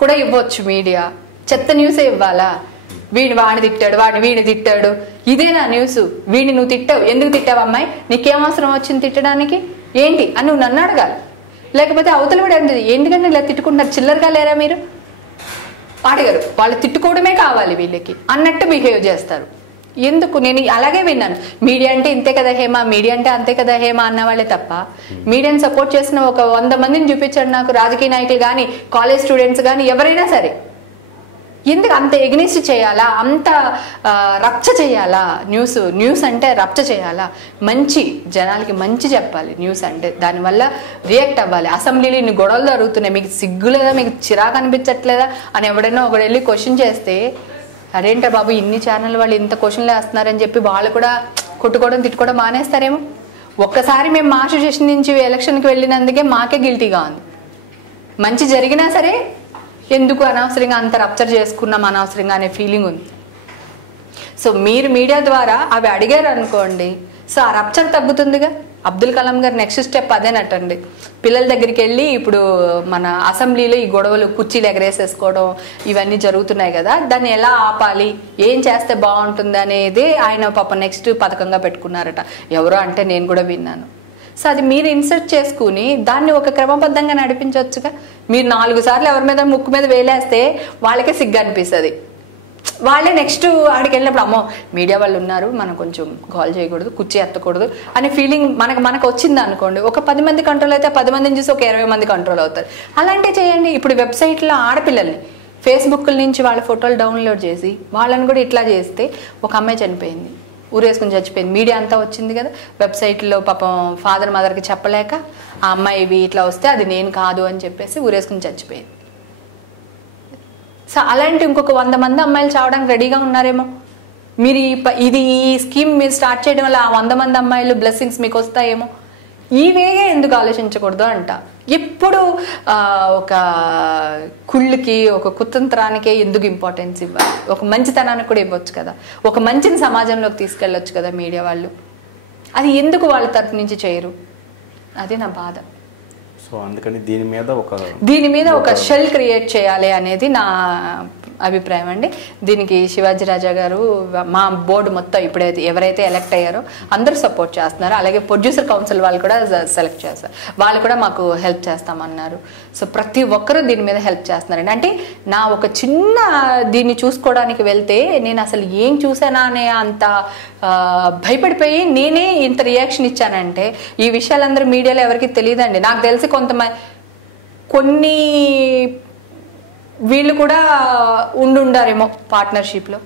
కూడా ఇవ్వచ్చు. మీడియా చెత్త న్యూసే ఇవ్వాలా? వాడిని తిట్టాడు, వీడిని తిట్టాడు, ఇదేనా న్యూస్? వీడిని నువ్వు తిట్టావు, ఎందుకు తిట్టావు అమ్మాయి, నీకేం అవసరం వచ్చింది తిట్టడానికి ఏంటి అని నువ్వు నన్ను అడగాలి. లేకపోతే అవతల కూడా ఎందుకంటే ఇలా తిట్టుకుంటున్నారు, చిల్లరగా లేరా మీరు? అడగరు. వాళ్ళు తిట్టుకోవడమే కావాలి వీళ్ళకి అన్నట్టు బిహేవ్ చేస్తారు. ఎందుకు? నేను అలాగే విన్నాను. మీడియా అంటే ఇంతే కదా హేమ, మీడియా అంటే అంతే కదా హేమ అన్నవాళ్ళే తప్ప మీడియాని సపోర్ట్ చేసిన ఒక 100 మందిని చూపించాడు నాకు. రాజకీయ నాయకులు కానీ, కాలేజ్ స్టూడెంట్స్ కానీ, ఎవరైనా సరే. ఎందుకు అంత ఎగ్నిస్ట్ చేయాలా, అంత రచ్చ చేయాలా? న్యూస్ అంటే రచ్చ చేయాలా? మంచి జనాలకి మంచి చెప్పాలి న్యూస్ అంటే. దానివల్ల రియాక్ట్ అవ్వాలి. అసెంబ్లీలో ఇన్ని గొడవలు జరుగుతున్నాయి, మీకు సిగ్గులేదా, మీకు చిరాకు అనిపించట్లేదా అని ఎవడైనా ఒకడు వెళ్ళి క్వశ్చన్ చేస్తే, అదేంటా బాబు ఇన్ని ఛానల్ వాళ్ళు ఇంత క్వశ్చన్లు వేస్తున్నారని చెప్పి వాళ్ళు కూడా కొట్టుకోవడం తిట్టుకోవడం మానేస్తారేమో. ఒక్కసారి మేము మా అసోసియేషన్ నుంచి ఎలక్షన్కి వెళ్ళినందుకే మాకే గిల్టీగా ఉంది. మంచి జరిగినా సరే ఎందుకు అనవసరంగా అంత రప్చర్ చేసుకున్నాం అనవసరంగా అనే ఫీలింగ్ ఉంది. సో మీరు మీడియా ద్వారా అవి అడిగారు అనుకోండి, సో ఆ రప్చర్ తగ్గుతుందిగా. అబ్దుల్ కలాం గారు నెక్స్ట్ స్టెప్ అదేనటండి. పిల్లల దగ్గరికి వెళ్ళి ఇప్పుడు మన అసెంబ్లీలో ఈ గొడవలు, కుర్చీలు ఎగరేసేసుకోవడం ఇవన్నీ జరుగుతున్నాయి కదా, దాన్ని ఎలా ఆపాలి, ఏం చేస్తే బాగుంటుంది అనేది ఆయన పాప నెక్స్ట్ పథకంగా పెట్టుకున్నారట. ఎవరో అంటే నేను కూడా విన్నాను. సో అది మీరు ఇన్సర్ట్ చేసుకుని దాన్ని ఒక క్రమబద్ధంగా నడిపించవచ్చుగా. మీరు 4 సార్లు ఎవరి మీద ముక్కు మీద వేలేస్తే వాళ్ళకే సిగ్గు అనిపిస్తుంది. వాళ్ళే నెక్స్ట్ ఆడికి వెళ్ళినప్పుడు అమ్మో మీడియా వాళ్ళు ఉన్నారు, మనం కొంచెం కాల్ చేయకూడదు, కుర్చీ ఎత్తకూడదు అనే ఫీలింగ్ మనకు వచ్చింది అనుకోండి. ఒక 10 మంది కంట్రోల్ అయితే 10 మందిని చూసి ఒక 20 మంది కంట్రోల్ అవుతారు. అలాంటివి చేయండి. ఇప్పుడు వెబ్సైట్లో ఆడపిల్లల్ని ఫేస్బుక్ల నుంచి వాళ్ళ ఫోటోలు డౌన్లోడ్ చేసి వాళ్ళని కూడా ఇట్లా చేస్తే ఒక అమ్మాయి చనిపోయింది, ఊరేసుకుని చచ్చిపోయింది. మీడియా అంతా వచ్చింది కదా, వెబ్సైట్లో పాపం ఫాదర్ మదర్కి చెప్పలేక ఆ అమ్మాయి ఇట్లా వస్తే అది నేను కాదు అని చెప్పేసి ఊరేసుకుని చచ్చిపోయింది. సో అలాంటి ఇంకొక 100 మంది అమ్మాయిలు చావడానికి రెడీగా ఉన్నారేమో. మీరు ఈ స్కీమ్ మీరు స్టార్ట్ చేయడం వల్ల ఆ 100 మంది అమ్మాయిలు బ్లెస్సింగ్స్ మీకు వస్తాయేమో. ఈ వేగా ఎందుకు ఆలోచించకూడదు అంట. ఎప్పుడు ఒక కుళ్ళకి, ఒక కుతంత్రానికే ఎందుకు ఇంపార్టెన్స్ ఇవ్వాలి? ఒక మంచితనానికి కూడా ఇవ్వచ్చు కదా, ఒక మంచిని సమాజంలోకి తీసుకెళ్ళొచ్చు కదా మీడియా వాళ్ళు. అది ఎందుకు వాళ్ళ తరపు నుంచి చేయరు? అదే నా బాధ. సో అందుకని దీని మీద ఒక షెల్ క్రియేట్ చేయాలి అనేది నా అభిప్రాయం అండి. దీనికి శివాజీ రాజా గారు, మా బోర్డు మొత్తం ఇప్పుడైతే ఎవరైతే ఎలక్ట్ అయ్యారో అందరూ సపోర్ట్ చేస్తున్నారు. అలాగే ప్రొడ్యూసర్ కౌన్సిల్ వాళ్ళు కూడా సెలెక్ట్ చేస్తారు, వాళ్ళు కూడా మాకు హెల్ప్ చేస్తామన్నారు. సో ప్రతి ఒక్కరూ దీని మీద హెల్ప్ చేస్తున్నారండి. అంటే నా ఒక చిన్న దీన్ని చూసుకోవడానికి వెళ్తే నేను అసలు ఏం చూసానా అనే అంత భయపడిపోయి నేనే ఇంత రియాక్షన్ ఇచ్చానంటే ఈ విషయాలందరూ మీడియాలో ఎవరికి తెలియదండి. నాకు తెలిసి కొన్ని వీళ్ళు కూడా ఉండారేమో పార్ట్నర్షిప్లో,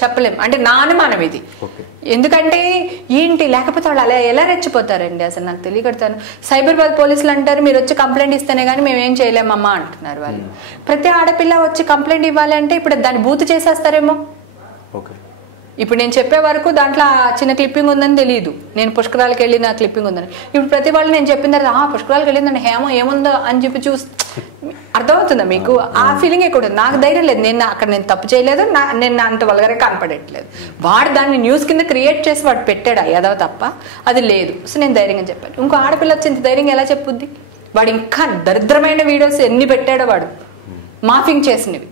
చెప్పలేం. అంటే నా అనుమానం ఇది. ఎందుకంటే ఏంటి, లేకపోతే వాళ్ళు అలా ఎలా రెచ్చిపోతారండి అసలు నాకు తెలియకడతాను. సైబరాబాద్ పోలీసులు అంటారు మీరు వచ్చి కంప్లైంట్ ఇస్తేనే కానీ మేమేం చేయలేమమ్మా అంటున్నారు వాళ్ళు. ప్రతి ఆడపిల్ల వచ్చి కంప్లైంట్ ఇవ్వాలంటే ఇప్పుడు దాన్ని బూత్ చేసేస్తారేమో. ఇప్పుడు నేను చెప్పే వరకు దాంట్లో చిన్న క్లిప్పింగ్ ఉందని తెలియదు, నేను పుష్కరాలకు వెళ్ళిన క్లిప్పింగ్ ఉందని. ఇప్పుడు ప్రతి వాళ్ళు నేను చెప్పిన తర్వాత పుష్కరాలకు వెళ్ళిందని హేమో ఏముందో అని చెప్పి అర్థమవుతుందా మీకు? ఆ ఫీలింగ్ ఎక్కువ. నాకు ధైర్యం లేదు, నేను తప్పు చేయలేదు, నేను అంత వల్గరే కనపడట్లేదు. వాడు దాన్ని న్యూస్ కింద క్రియేట్ చేసి వాడు పెట్టాడు ఏదో తప్ప అది లేదు. సో నేను ధైర్యంగా చెప్పాను. ఇంకో ఆడపిల్ల వచ్చి ఇంత ధైర్యంగా ఎలా చెప్పుద్ది? వాడు ఇంకా దరిద్రమైన వీడియోస్ ఎన్ని పెట్టాడో వాడు, మాఫింగ్ చేసినవి.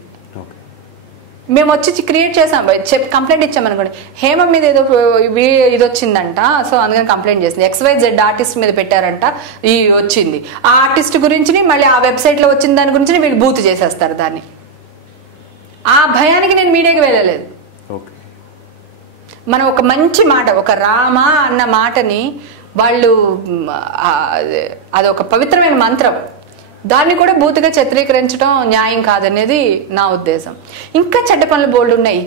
మేము వచ్చి క్రియేట్ చేసాం, కంప్లైంట్ ఇచ్చామనుకోండి, హేమ మీద ఏదో ఇది వచ్చిందంట, సో అందుకని కంప్లైంట్ చేసింది. XYZ ఆర్టిస్ట్ మీద పెట్టారంట, ఈ వచ్చింది ఆ ఆర్టిస్ట్ గురించి, మళ్ళీ ఆ వెబ్సైట్లో వచ్చిన దాని గురించి వీళ్ళు బూత్ చేసేస్తారు దాన్ని. ఆ భయానికి నేను మీడియాకి వెళ్ళలేదు. మనం ఒక మంచి మాట, ఒక రామ అన్న మాటని వాళ్ళు, అది ఒక పవిత్రమైన మంత్రం, దాన్ని కూడా బూతుగా చిత్రీకరించడం న్యాయం కాదనేది నా ఉద్దేశం. ఇంకా చెడ్డ పనులు బోల్డ్ ఉన్నాయి.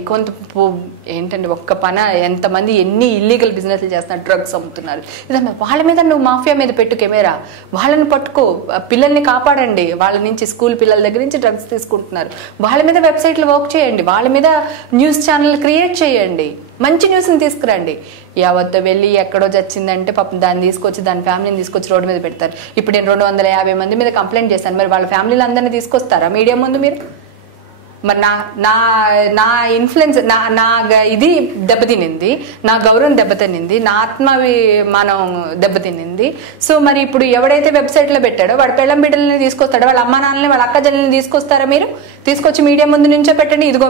ఏంటంటే ఒక్క పని ఎంతమంది ఎన్ని ఇల్లీగల్ బిజినెస్లు చేస్తున్నారు, డ్రగ్స్ అమ్ముతున్నారు. ఇదన్నా వాళ్ళ మీద నువ్వు మాఫియా మీద పెట్టు కెమెరా, వాళ్ళని పట్టుకో, పిల్లల్ని కాపాడండి. వాళ్ళ నుంచి స్కూల్ పిల్లల దగ్గర నుంచి డ్రగ్స్ తీసుకుంటున్నారు, వాళ్ళ మీద వెబ్సైట్లు వర్క్ చేయండి, వాళ్ళ మీద న్యూస్ ఛానల్ క్రియేట్ చేయండి, మంచి న్యూస్ని తీసుకురండి. యావత్తు వెళ్ళి ఎక్కడో చచ్చిందంటే పాపం దాన్ని తీసుకొచ్చి దాని ఫ్యామిలీని తీసుకొచ్చి రోడ్డు మీద పెడతారు. ఇప్పుడు నేను 250 మంది మీద కంప్లైంట్ చేశాను, మరి వాళ్ళ ఫ్యామిలీలు అందరినీ తీసుకొస్తారా మీడియా ముందు మీరు? మరి నా ఇన్ఫ్లుయెన్స్, నా ఇది దెబ్బతినింది, నా గౌరవం దెబ్బతినింది, నా ఆత్మాభిమానం దెబ్బతినింది. సో మరి ఇప్పుడు ఎవడైతే వెబ్సైట్లో పెట్టాడో వాడు పెళ్ళం బిడ్డలని తీసుకొస్తాడో, వాళ్ళ అమ్మ నాన్నని, వాళ్ళ అక్క చెల్లెల్ని తీసుకొస్తారా మీరు? తీసుకొచ్చి మీడియా ముందు నుంచో పెట్టండి. ఇదిగో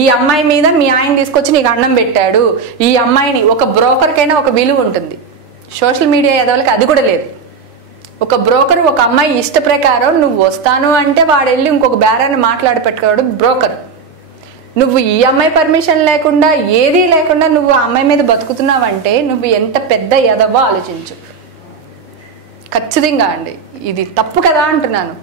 ఈ అమ్మాయి మీద మీ ఆయన తీసుకొచ్చి నీకు అన్నం పెట్టాడు, ఈ అమ్మాయిని. ఒక బ్రోకర్కైనా ఒక విలువ ఉంటుంది, సోషల్ మీడియా ఎదవలకి అది కూడా లేదు. ఒక బ్రోకర్ ఒక అమ్మాయి ఇష్ట ప్రకారం నువ్వు వస్తాను అంటే వాడు వెళ్ళి ఇంకొక బేరాన్ని మాట్లాడి పెట్టుకోడు బ్రోకర్. నువ్వు ఈ అమ్మాయి పర్మిషన్ లేకుండా, ఏదీ లేకుండా నువ్వు ఆ అమ్మాయి మీద బతుకుతున్నావంటే నువ్వు ఎంత పెద్ద ఎదవో ఆలోచించు. ఖచ్చితంగా అండి, ఇది తప్పు కదా అంటున్నాను.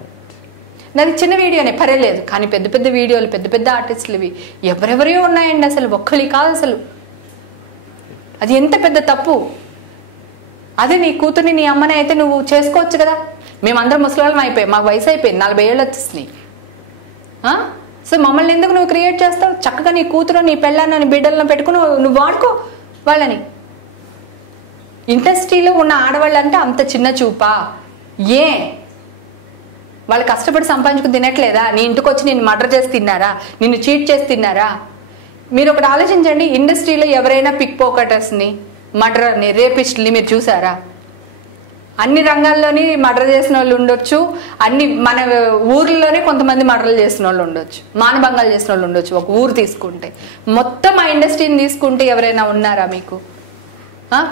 నాది చిన్న వీడియోనే పర్వాలేదు, కానీ పెద్ద పెద్ద వీడియోలు, పెద్ద పెద్ద ఆర్టిస్టులు ఇవి ఎవరెవరో ఉన్నాయండి, అసలు ఒక్కలి కాదు అసలు. అది ఎంత పెద్ద తప్పు. అదే నీ కూతుర్ని, నీ అమ్మని అయితే నువ్వు చేసుకోవచ్చు కదా. మేమందరం ముసలాళ్ళం అయిపోయాం, మాకు వయసు అయిపోయింది, 40 ఏళ్ళు వచ్చేసినాయి. సో మమ్మల్ని ఎందుకు నువ్వు క్రియేట్ చేస్తావు? చక్కగా నీ కూతురు, నీ పెళ్ళాన్ని, నీ బిడ్డలను పెట్టుకుని నువ్వు వాడుకో వాళ్ళని. ఇండస్ట్రీలో ఉన్న ఆడవాళ్ళంటే అంత చిన్న చూపా? ఏ వాళ్ళు కష్టపడి సంపాదించుకుని తినట్లేదా? నీ ఇంటికి వచ్చి నిన్ను మర్డర్ చేసి తిన్నారా, నిన్ను చీట్ చేసి తిన్నారా? మీరు ఒకటి ఆలోచించండి, ఇండస్ట్రీలో ఎవరైనా పిక్ పాకెటర్స్ని, మర్డర్ని, రేపిస్ట్ని మీరు చూసారా? అన్ని రంగాల్లోని మర్డర్ చేసిన వాళ్ళు ఉండొచ్చు, మన ఊర్లోనే కొంతమంది మర్డర్లు చేసిన వాళ్ళు ఉండొచ్చు, మానభంగాలు చేసిన వాళ్ళు ఉండొచ్చు. ఒక ఊరు తీసుకుంటే, మొత్తం ఆ ఇండస్ట్రీని తీసుకుంటే ఎవరైనా ఉన్నారా మీకు?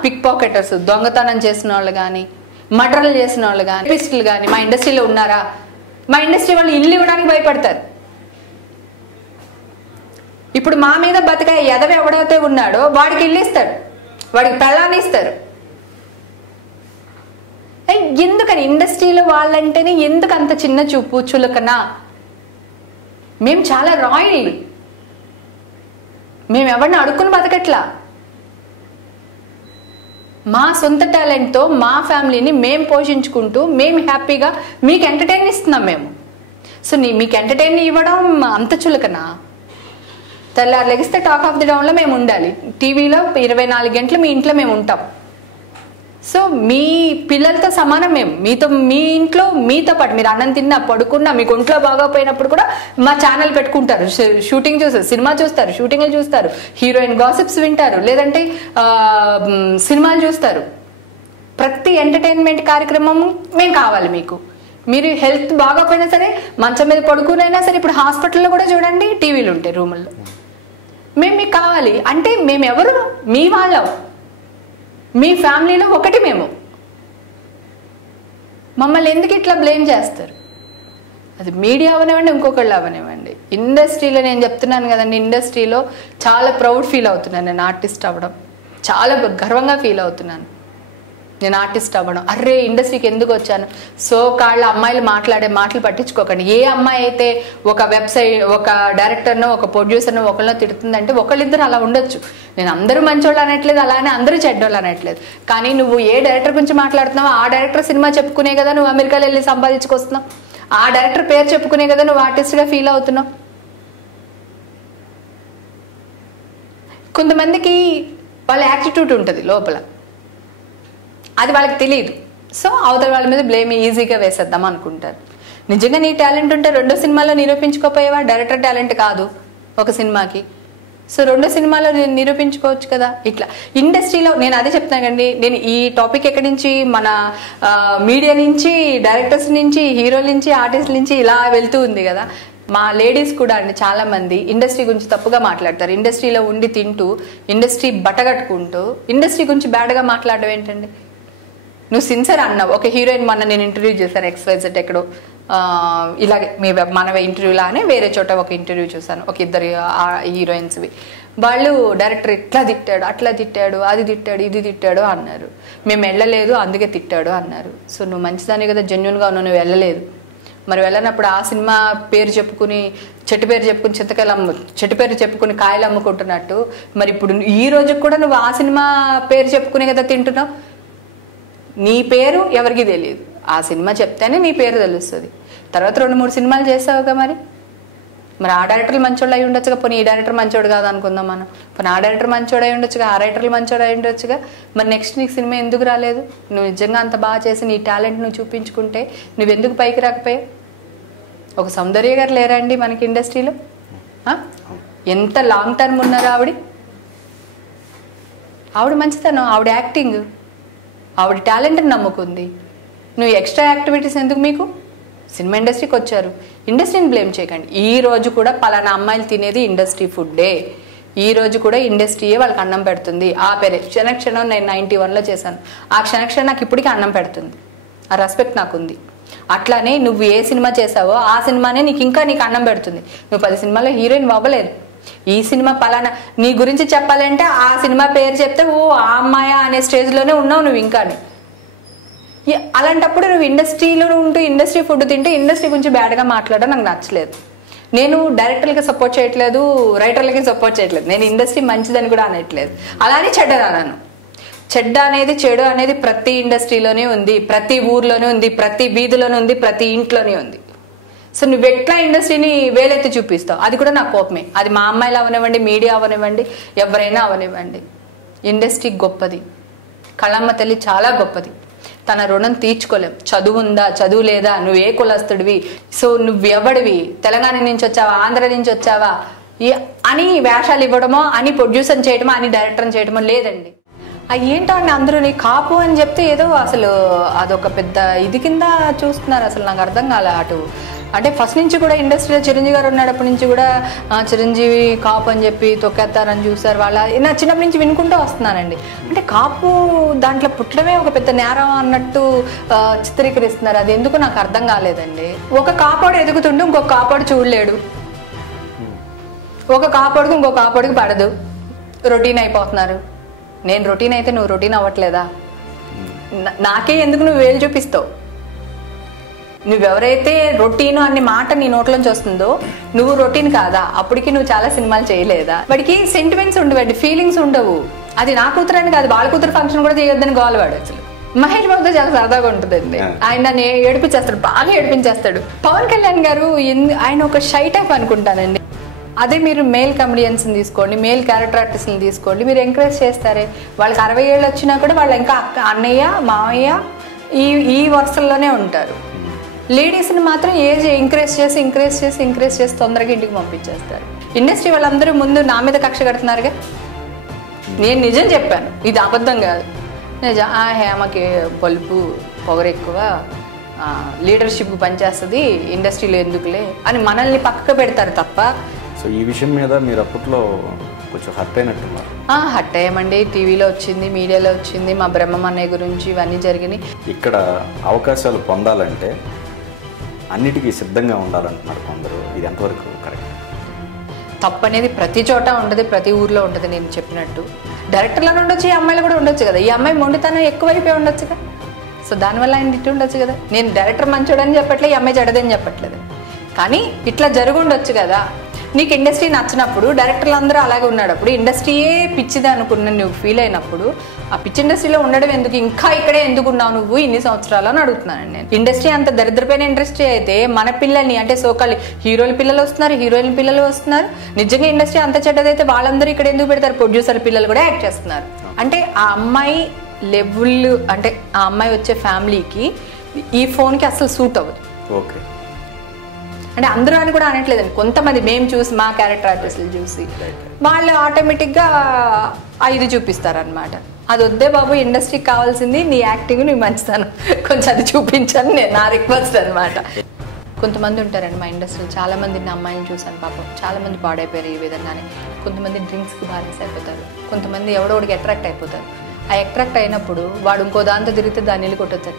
పిక్ పాకెటర్స్, దొంగతనం చేసిన వాళ్ళు కానీ, మర్డర్లు చేసిన వాళ్ళు కానీ, రేపిస్టులు కానీ మా ఇండస్ట్రీలో ఉన్నారా? మా ఇండస్ట్రీ వాళ్ళు ఇల్లు ఇవ్వడానికి భయపడతారు. ఇప్పుడు మా మీద బతిక ఎదవ ఎవడైతే ఉన్నాడో వాడికి ఇల్లు ఇస్తాడు, వాడికి పెళ్ళాన్ని ఇస్తారు. ఎందుకని ఇండస్ట్రీలో వాళ్ళంటేనే ఎందుకు అంత చిన్న చూపు, చులకన? మేము చాలా రాయల్, మేము ఎవరిని అడుక్కుని బతకట్లా. మా సొంత టాలెంట్తో మా ఫ్యామిలీని మేము పోషించుకుంటూ మేము హ్యాపీగా మీకు ఎంటర్టైన్ ఇస్తున్నాం మేము. సో మీకు ఎంటర్టైన్ ఇవ్వడం అంత చులకనా? తెల్లారు లెగిస్తే టాక్ ఆఫ్ ది టౌన్లో మేము ఉండాలి, టీవీలో 24 గంటలు మీ ఇంట్లో మేము ఉంటాం. సో మీ పిల్లలతో సమానం మేము, మీ ఇంట్లో మీతో పాటు మీరు అన్నం తిన్నా, పడుకున్నా, మీకు ఒంట్లో బాగోపోయినప్పుడు కూడా మా ఛానల్ పెట్టుకుంటారు, షూటింగ్ చూస్తారు, సినిమా చూస్తారు, షూటింగ్లు చూస్తారు, హీరోయిన్ గాసిప్స్ వింటారు, లేదంటే సినిమాలు చూస్తారు. ప్రతి ఎంటర్టైన్మెంట్ కార్యక్రమం మేము కావాలి మీకు. మీరు హెల్త్ బాగోపోయినా సరే, మంచం మీద పడుకునైనా సరే, ఇప్పుడు హాస్పిటల్లో కూడా చూడండి టీవీలు ఉంటాయి రూముల్లో. మేము మీకు కావాలి అంటే మేము ఎవరు? మీ వాళ్ళం, మీ ఫ్యామిలీలో ఒకటి మేము. మమ్మల్ని ఎందుకు ఇట్లా బ్లేమ్ చేస్తారు? అది మీడియా అవనివ్వండి, ఇంకొకళ్ళు అవనివ్వండి. ఇండస్ట్రీలో నేను చెప్తున్నాను కదండి, ఇండస్ట్రీలో చాలా ప్రౌడ్ ఫీల్ అవుతున్నాను నేను ఆర్టిస్ట్ అవ్వడం, చాలా గర్వంగా ఫీల్ అవుతున్నాను నేను ఆర్టిస్ట్ అవ్వడం. అర్రే ఇండస్ట్రీకి ఎందుకు వచ్చాను? సో కాళ్ళ అమ్మాయిలు మాట్లాడే మాటలు పట్టించుకోకండి. ఏ అమ్మాయి అయితే ఒక వెబ్సైట్, ఒక డైరెక్టర్నో, ఒక ప్రొడ్యూసర్నో ఒకళ్ళనో తిడుతుందంటే ఒకళ్ళిద్దరు అలా ఉండొచ్చు. నేను అందరూ మంచోళ్ళు అనట్లేదు, అలానే అందరూ చెడ్డోళ్ళు అనట్లేదు. కానీ నువ్వు ఏ డైరెక్టర్ గురించి మాట్లాడుతున్నావో ఆ డైరెక్టర్ సినిమా చెప్పుకునే కదా నువ్వు అమెరికాలో వెళ్ళి సంపాదించుకొస్తున్నావు, ఆ డైరెక్టర్ పేరు చెప్పుకునే కదా నువ్వు ఆర్టిస్ట్గా ఫీల్ అవుతున్నావు. కొంతమందికి వాళ్ళ యాటిట్యూడ్ ఉంటుంది లోపల, అది వాళ్ళకి తెలియదు. సో అవతల వాళ్ళ మీద బ్లేమ్ ఈజీగా వేసేద్దాం అనుకుంటారు. నిజంగా నీ టాలెంట్ ఉంటే రెండో సినిమాలో నిరూపించుకోపోయేవా? డైరెక్టర్ టాలెంట్ కాదు ఒక సినిమాకి, సో రెండో సినిమాలో నిరూపించుకోవచ్చు కదా. ఇట్లా ఇండస్ట్రీలో నేను అదే చెప్తాను కండి. నేను ఈ టాపిక్ ఎక్కడి నుంచి, మన మీడియా నుంచి, డైరెక్టర్స్ నుంచి, హీరోల నుంచి, ఆర్టిస్టుల నుంచి ఇలా వెళ్తూ ఉంది కదా. మా లేడీస్ కూడా అండి చాలా మంది ఇండస్ట్రీ గురించి తప్పుగా మాట్లాడతారు. ఇండస్ట్రీలో ఉండి తింటూ, ఇండస్ట్రీ బట్టగట్టుకుంటూ ఇండస్ట్రీ గురించి బ్యాడ్గా మాట్లాడడం ఏంటండి? నువ్వు సిన్సియర్ అన్నావు. ఒక హీరోయిన్ మొన్న నేను ఇంటర్వ్యూ చేశాను XYZ ఎక్కడో, ఇలాగే మన ఇంటర్వ్యూలానే వేరే చోట ఒక ఇంటర్వ్యూ చూసాను, ఒక ఇద్దరు హీరోయిన్స్వి. వాళ్ళు డైరెక్టర్ ఇట్లా తిట్టాడు, అట్లా తిట్టాడు, అది తిట్టాడు, ఇది తిట్టాడు అన్నారు. మేము వెళ్ళలేదు అందుకే తిట్టాడు అన్నారు. సో నువ్వు మంచిదాన్ని కదా, జెన్యున్గా ఉన్నావు, నువ్వు వెళ్ళలేదు. మరి వెళ్ళినప్పుడు ఆ సినిమా పేరు చెప్పుకుని, చెట్టు పేరు చెప్పుకుని చింతకాయలు చెట్టు పేరు చెప్పుకుని కాయలు అమ్ముకుంటున్నట్టు, మరి ఇప్పుడు ఈ రోజు కూడా నువ్వు ఆ సినిమా పేరు చెప్పుకునే కదా తింటున్నావు. నీ పేరు ఎవరికి తెలియదు, ఆ సినిమా చెప్తేనే నీ పేరు తెలుస్తుంది. తర్వాత 2-3 సినిమాలు చేసావుగా, మరి ఆ డైరెక్టర్లు మంచోళ్ళు అయి ఉండొచ్చుగా. పోనీ ఈ డైరెక్టర్ మంచోడు కాదు అనుకుందాం మనం, పోనీ ఆ డైరెక్టర్ మంచోడు అయి ఉండొచ్చుగా, ఆ రైటర్లు మంచోడు అయి ఉండొచ్చుగా. మరి నెక్స్ట్ నీకు సినిమా ఎందుకు రాలేదు? నువ్వు నిజంగా అంత బాగా చేసి నీ టాలెంట్ నువ్వు చూపించుకుంటే నువ్వెందుకు పైకి రాకపోయావు? ఒక సౌందర్య గారు లేరండి మనకి ఇండస్ట్రీలో? ఎంత లాంగ్ టర్మ్ ఉన్నారు ఆవిడ మంచితనం, ఆవిడ యాక్టింగ్, ఆవిడ టాలెంట్ని నమ్ముకుంది. నువ్వు ఎక్స్ట్రా యాక్టివిటీస్ ఎందుకు? మీకు సినిమా ఇండస్ట్రీకి వచ్చారు, ఇండస్ట్రీని బ్లేమ్ చేయకండి. ఈ రోజు కూడా పలానా అమ్మాయిలు తినేది ఇండస్ట్రీ ఫుడ్డే, ఈ రోజు కూడా ఇండస్ట్రీయే వాళ్ళకి అన్నం పెడుతుంది. ఆ పేరే క్షణక్షణం నేను 91లో చేశాను, ఆ క్షణక్షణం నాకు ఇప్పటికీ అన్నం పెడుతుంది, ఆ రెస్పెక్ట్ నాకుంది. అట్లానే నువ్వు ఏ సినిమా చేసావో ఆ సినిమానే నీకు అన్నం పెడుతుంది. నువ్వు 10 సినిమాలో హీరోయిన్ అవ్వలేదు, ఈ సినిమా పలానా నీ గురించి చెప్పాలంటే ఆ సినిమా పేరు చెప్తే ఓ ఆ అమ్మాయ అనే స్టేజ్లోనే ఉన్నావు నువ్వు ఇంకాని. అలాంటప్పుడు నువ్వు ఇండస్ట్రీలో ఉంటూ ఇండస్ట్రీ ఫుడ్ తింటే ఇండస్ట్రీ గురించి బ్యాడ్గా మాట్లాడడం నాకు నచ్చలేదు. నేను డైరెక్టర్లకి సపోర్ట్ చేయట్లేదు, రైటర్లకి సపోర్ట్ చేయట్లేదు, నేను ఇండస్ట్రీ మంచిదని కూడా అనట్లేదు, అలానే చెడ్డది అన్నాను. చెడ్డ అనేది, చెడు అనేది ప్రతి ఇండస్ట్రీలోనే ఉంది, ప్రతి ఊర్లోనే ఉంది, ప్రతి వీధిలోనే ఉంది, ప్రతి ఇంట్లోనే ఉంది. సో నువ్వు ఎట్లా ఇండస్ట్రీని వేలెత్తి చూపిస్తావు, అది కూడా నాకు కోపమే. అది మా అమ్మాయిలు అవనివ్వండి, మీడియా అవనివ్వండి, ఎవరైనా అవనివ్వండి. ఇండస్ట్రీ గొప్పది, కళమ్మ తల్లి చాలా గొప్పది, తన రుణం తీర్చుకోలేం. చదువు ఉందా, చదువు లేదా, నువ్వు ఏ కులస్తుడివి, సో నువ్వెవడివి, తెలంగాణ నుంచి వచ్చావా, ఆంధ్ర నుంచి వచ్చావా అని వేషాలు ఇవ్వడమో, అని ప్రొడ్యూసర్ చేయడమో, అని డైరెక్టర్ చేయడమో లేదండి. ఏంటో అండి అందరూ నీ కాపు అని చెప్తే ఏదో అసలు అదొక పెద్ద ఇది కింద చూస్తున్నారు. అసలు నాకు అర్థం కాలే. అటు అంటే ఫస్ట్ నుంచి కూడా ఇండస్ట్రీలో చిరంజీవి గారు ఉన్నప్పటి నుంచి కూడా చిరంజీవి కాపు అని చెప్పి తొక్కేస్తారని చూసారు. వాళ్ళ నా చిన్నప్పటి నుంచి వినుకుంటూ వస్తున్నానండి. అంటే కాపు దాంట్లో పుట్టడమే ఒక పెద్ద నేరం అన్నట్టు చిత్రీకరిస్తున్నారు. అది ఎందుకు నాకు అర్థం కాలేదండి. ఒక కాపాడు ఎదుగుతుంటే ఇంకొక కాపాడు చూడలేడు, ఒక కాపాడుకు ఇంకొక కాపాడుకి పడదు, రొటీన్ అయిపోతున్నారు. నేను రొటీన్ అయితే నువ్వు రొటీన్ అవ్వట్లేదా? నాకే ఎందుకు నువ్వు వేలు చూపిస్తావు? నువ్వెవరైతే రొటీన్ అనే మాట నీ నోట్లోంచి వస్తుందో నువ్వు రొటీన్ కాదా? అప్పటికి నువ్వు చాలా సినిమాలు చేయలేదా? వాడికి సెంటిమెంట్స్ ఉండవండి, ఫీలింగ్స్ ఉండవు. అది నా కూతురని కాదు, వాళ్ళ కూతురు ఫంక్షన్ కూడా చేయొద్దని గోలవాడు. అసలు మహేష్ బాబుతో చాలా సరదాగా ఉంటుందండి. ఆయన నన్ను ఏడిపించేస్తాడు, బాగా ఏడిపించేస్తాడు. పవన్ కళ్యాణ్ గారు ఆయన ఒక షై టైప్ అనుకుంటానండి. అదే మీరు మేల్ కమెడియన్స్ని తీసుకోండి, మేల్ క్యారెక్టర్ ఆర్టిస్ట్ని తీసుకోండి, మీరు ఎంకరేజ్ చేస్తారే. వాళ్ళకి 60 ఏళ్ళు వచ్చినా కూడా వాళ్ళు ఇంకా అన్నయ్య మామయ్య ఈ వరుసల్లోనే ఉంటారు. లేడీస్ని మాత్రం ఏజ్ ఎంకరేజ్ చేసి తొందరగా ఇంటికి పంపించేస్తారు. ఇండస్ట్రీ వాళ్ళందరూ ముందు నా మీద కక్ష కడుతున్నారుగా. నేను నిజం చెప్పాను, ఇది అబద్ధం కాదు. నిజం. హేమకి పొగరు ఎక్కువ, లీడర్షిప్ పనిచేస్తుంది, ఇండస్ట్రీలో ఎందుకులే అని మనల్ని పక్కకు పెడతారు తప్ప. సో ఈ విషయం మీద మీరు అప్పట్లో కొంచెం హర్ట్ అయినట్టున్నారు. హర్ట్ అయ్యామండి. టీవీలో వచ్చింది, మీడియాలో వచ్చింది, మా బ్రహ్మం అన్నయ్య గురించి ఇవన్నీ జరిగినాయి. ఇక్కడ అవకాశాలు పొందాలంటే అన్నిటికీ సిద్ధంగా ఉండాలంటున్నారు కొందరు. ఇది ఎంతవరకు కరెక్ట్? తప్పనేది ప్రతి చోట ఉండదు, ప్రతి ఊర్లో ఉంటుంది. నేను చెప్పినట్టు డైరెక్టర్లను ఉండొచ్చు, ఈ అమ్మాయిలు కూడా ఉండొచ్చు కదా. ఈ అమ్మాయి మొండితనం ఎక్కువైపోయి ఉండొచ్చు కదా. సో దానివల్ల ఆయన ఇట్టు ఉండొచ్చు కదా. నేను డైరెక్టర్ మంచోడని చెప్పట్లేదు, ఈ అమ్మాయి చెడదని చెప్పట్లేదు, కానీ ఇట్లా జరుగుండొచ్చు కదా. నీకు ఇండస్ట్రీ నచ్చినప్పుడు, డైరెక్టర్లు అందరూ అలాగే ఉన్నప్పుడు, ఇండస్ట్రీయే పిచ్చిది అనుకున్న నువ్వు ఫీల్ అయినప్పుడు, ఆ పిచ్చి ఇండస్ట్రీలో ఉండడం ఎందుకు, ఇంకా ఇక్కడే ఎందుకు ఉన్నావు నువ్వు ఇన్ని సంవత్సరాలు అని అడుగుతున్నాను నేను. ఇండస్ట్రీ అంత దరిద్రమైన ఇండస్ట్రీ అయితే మన పిల్లల్ని, అంటే సోకాలి హీరోల పిల్లలు వస్తున్నారు, హీరోయిన్ పిల్లలు వస్తున్నారు. నిజంగా ఇండస్ట్రీ అంత చెడ్డదైతే వాళ్ళందరూ ఇక్కడ ఎందుకు పెడతారు? ప్రొడ్యూసర్ పిల్లలు కూడా యాక్ట్ చేస్తున్నారు. అంటే ఆ అమ్మాయి లెవెల్, అంటే ఆ అమ్మాయి వచ్చే ఫ్యామిలీకి ఈ ఫోన్కి అసలు సూట్ అవ్వదు. ఓకే, అంటే అందరూ అని కూడా అనట్లేదండి, కొంతమంది మేము చూసి మా క్యారెక్టర్ ఆర్టిస్టులు చూసి వాళ్ళు ఆటోమేటిక్గా 5 చూపిస్తారనమాట. అది వద్దే బాబు, ఇండస్ట్రీకి కావాల్సింది నీ యాక్టింగ్, నీ మంచితనం, కొంచెం అది చూపించని నా రిక్వెస్ట్ అనమాట. కొంతమంది ఉంటారండి మా ఇండస్ట్రీలో, చాలా మంది నా అమ్మాయిని చూసాను పాపం, చాలా మంది పాడైపోయారు ఈ విధంగానే. కొంతమంది డ్రింక్స్కి బానిస అయిపోతారు, కొంతమంది ఎవడోడికి అట్రాక్ట్ అయిపోతారు. ఆ అట్రాక్ట్ అయినప్పుడు వాడు ఇంకో దాంతో తిరిగితే దాన్ని కొట్టొచ్చు.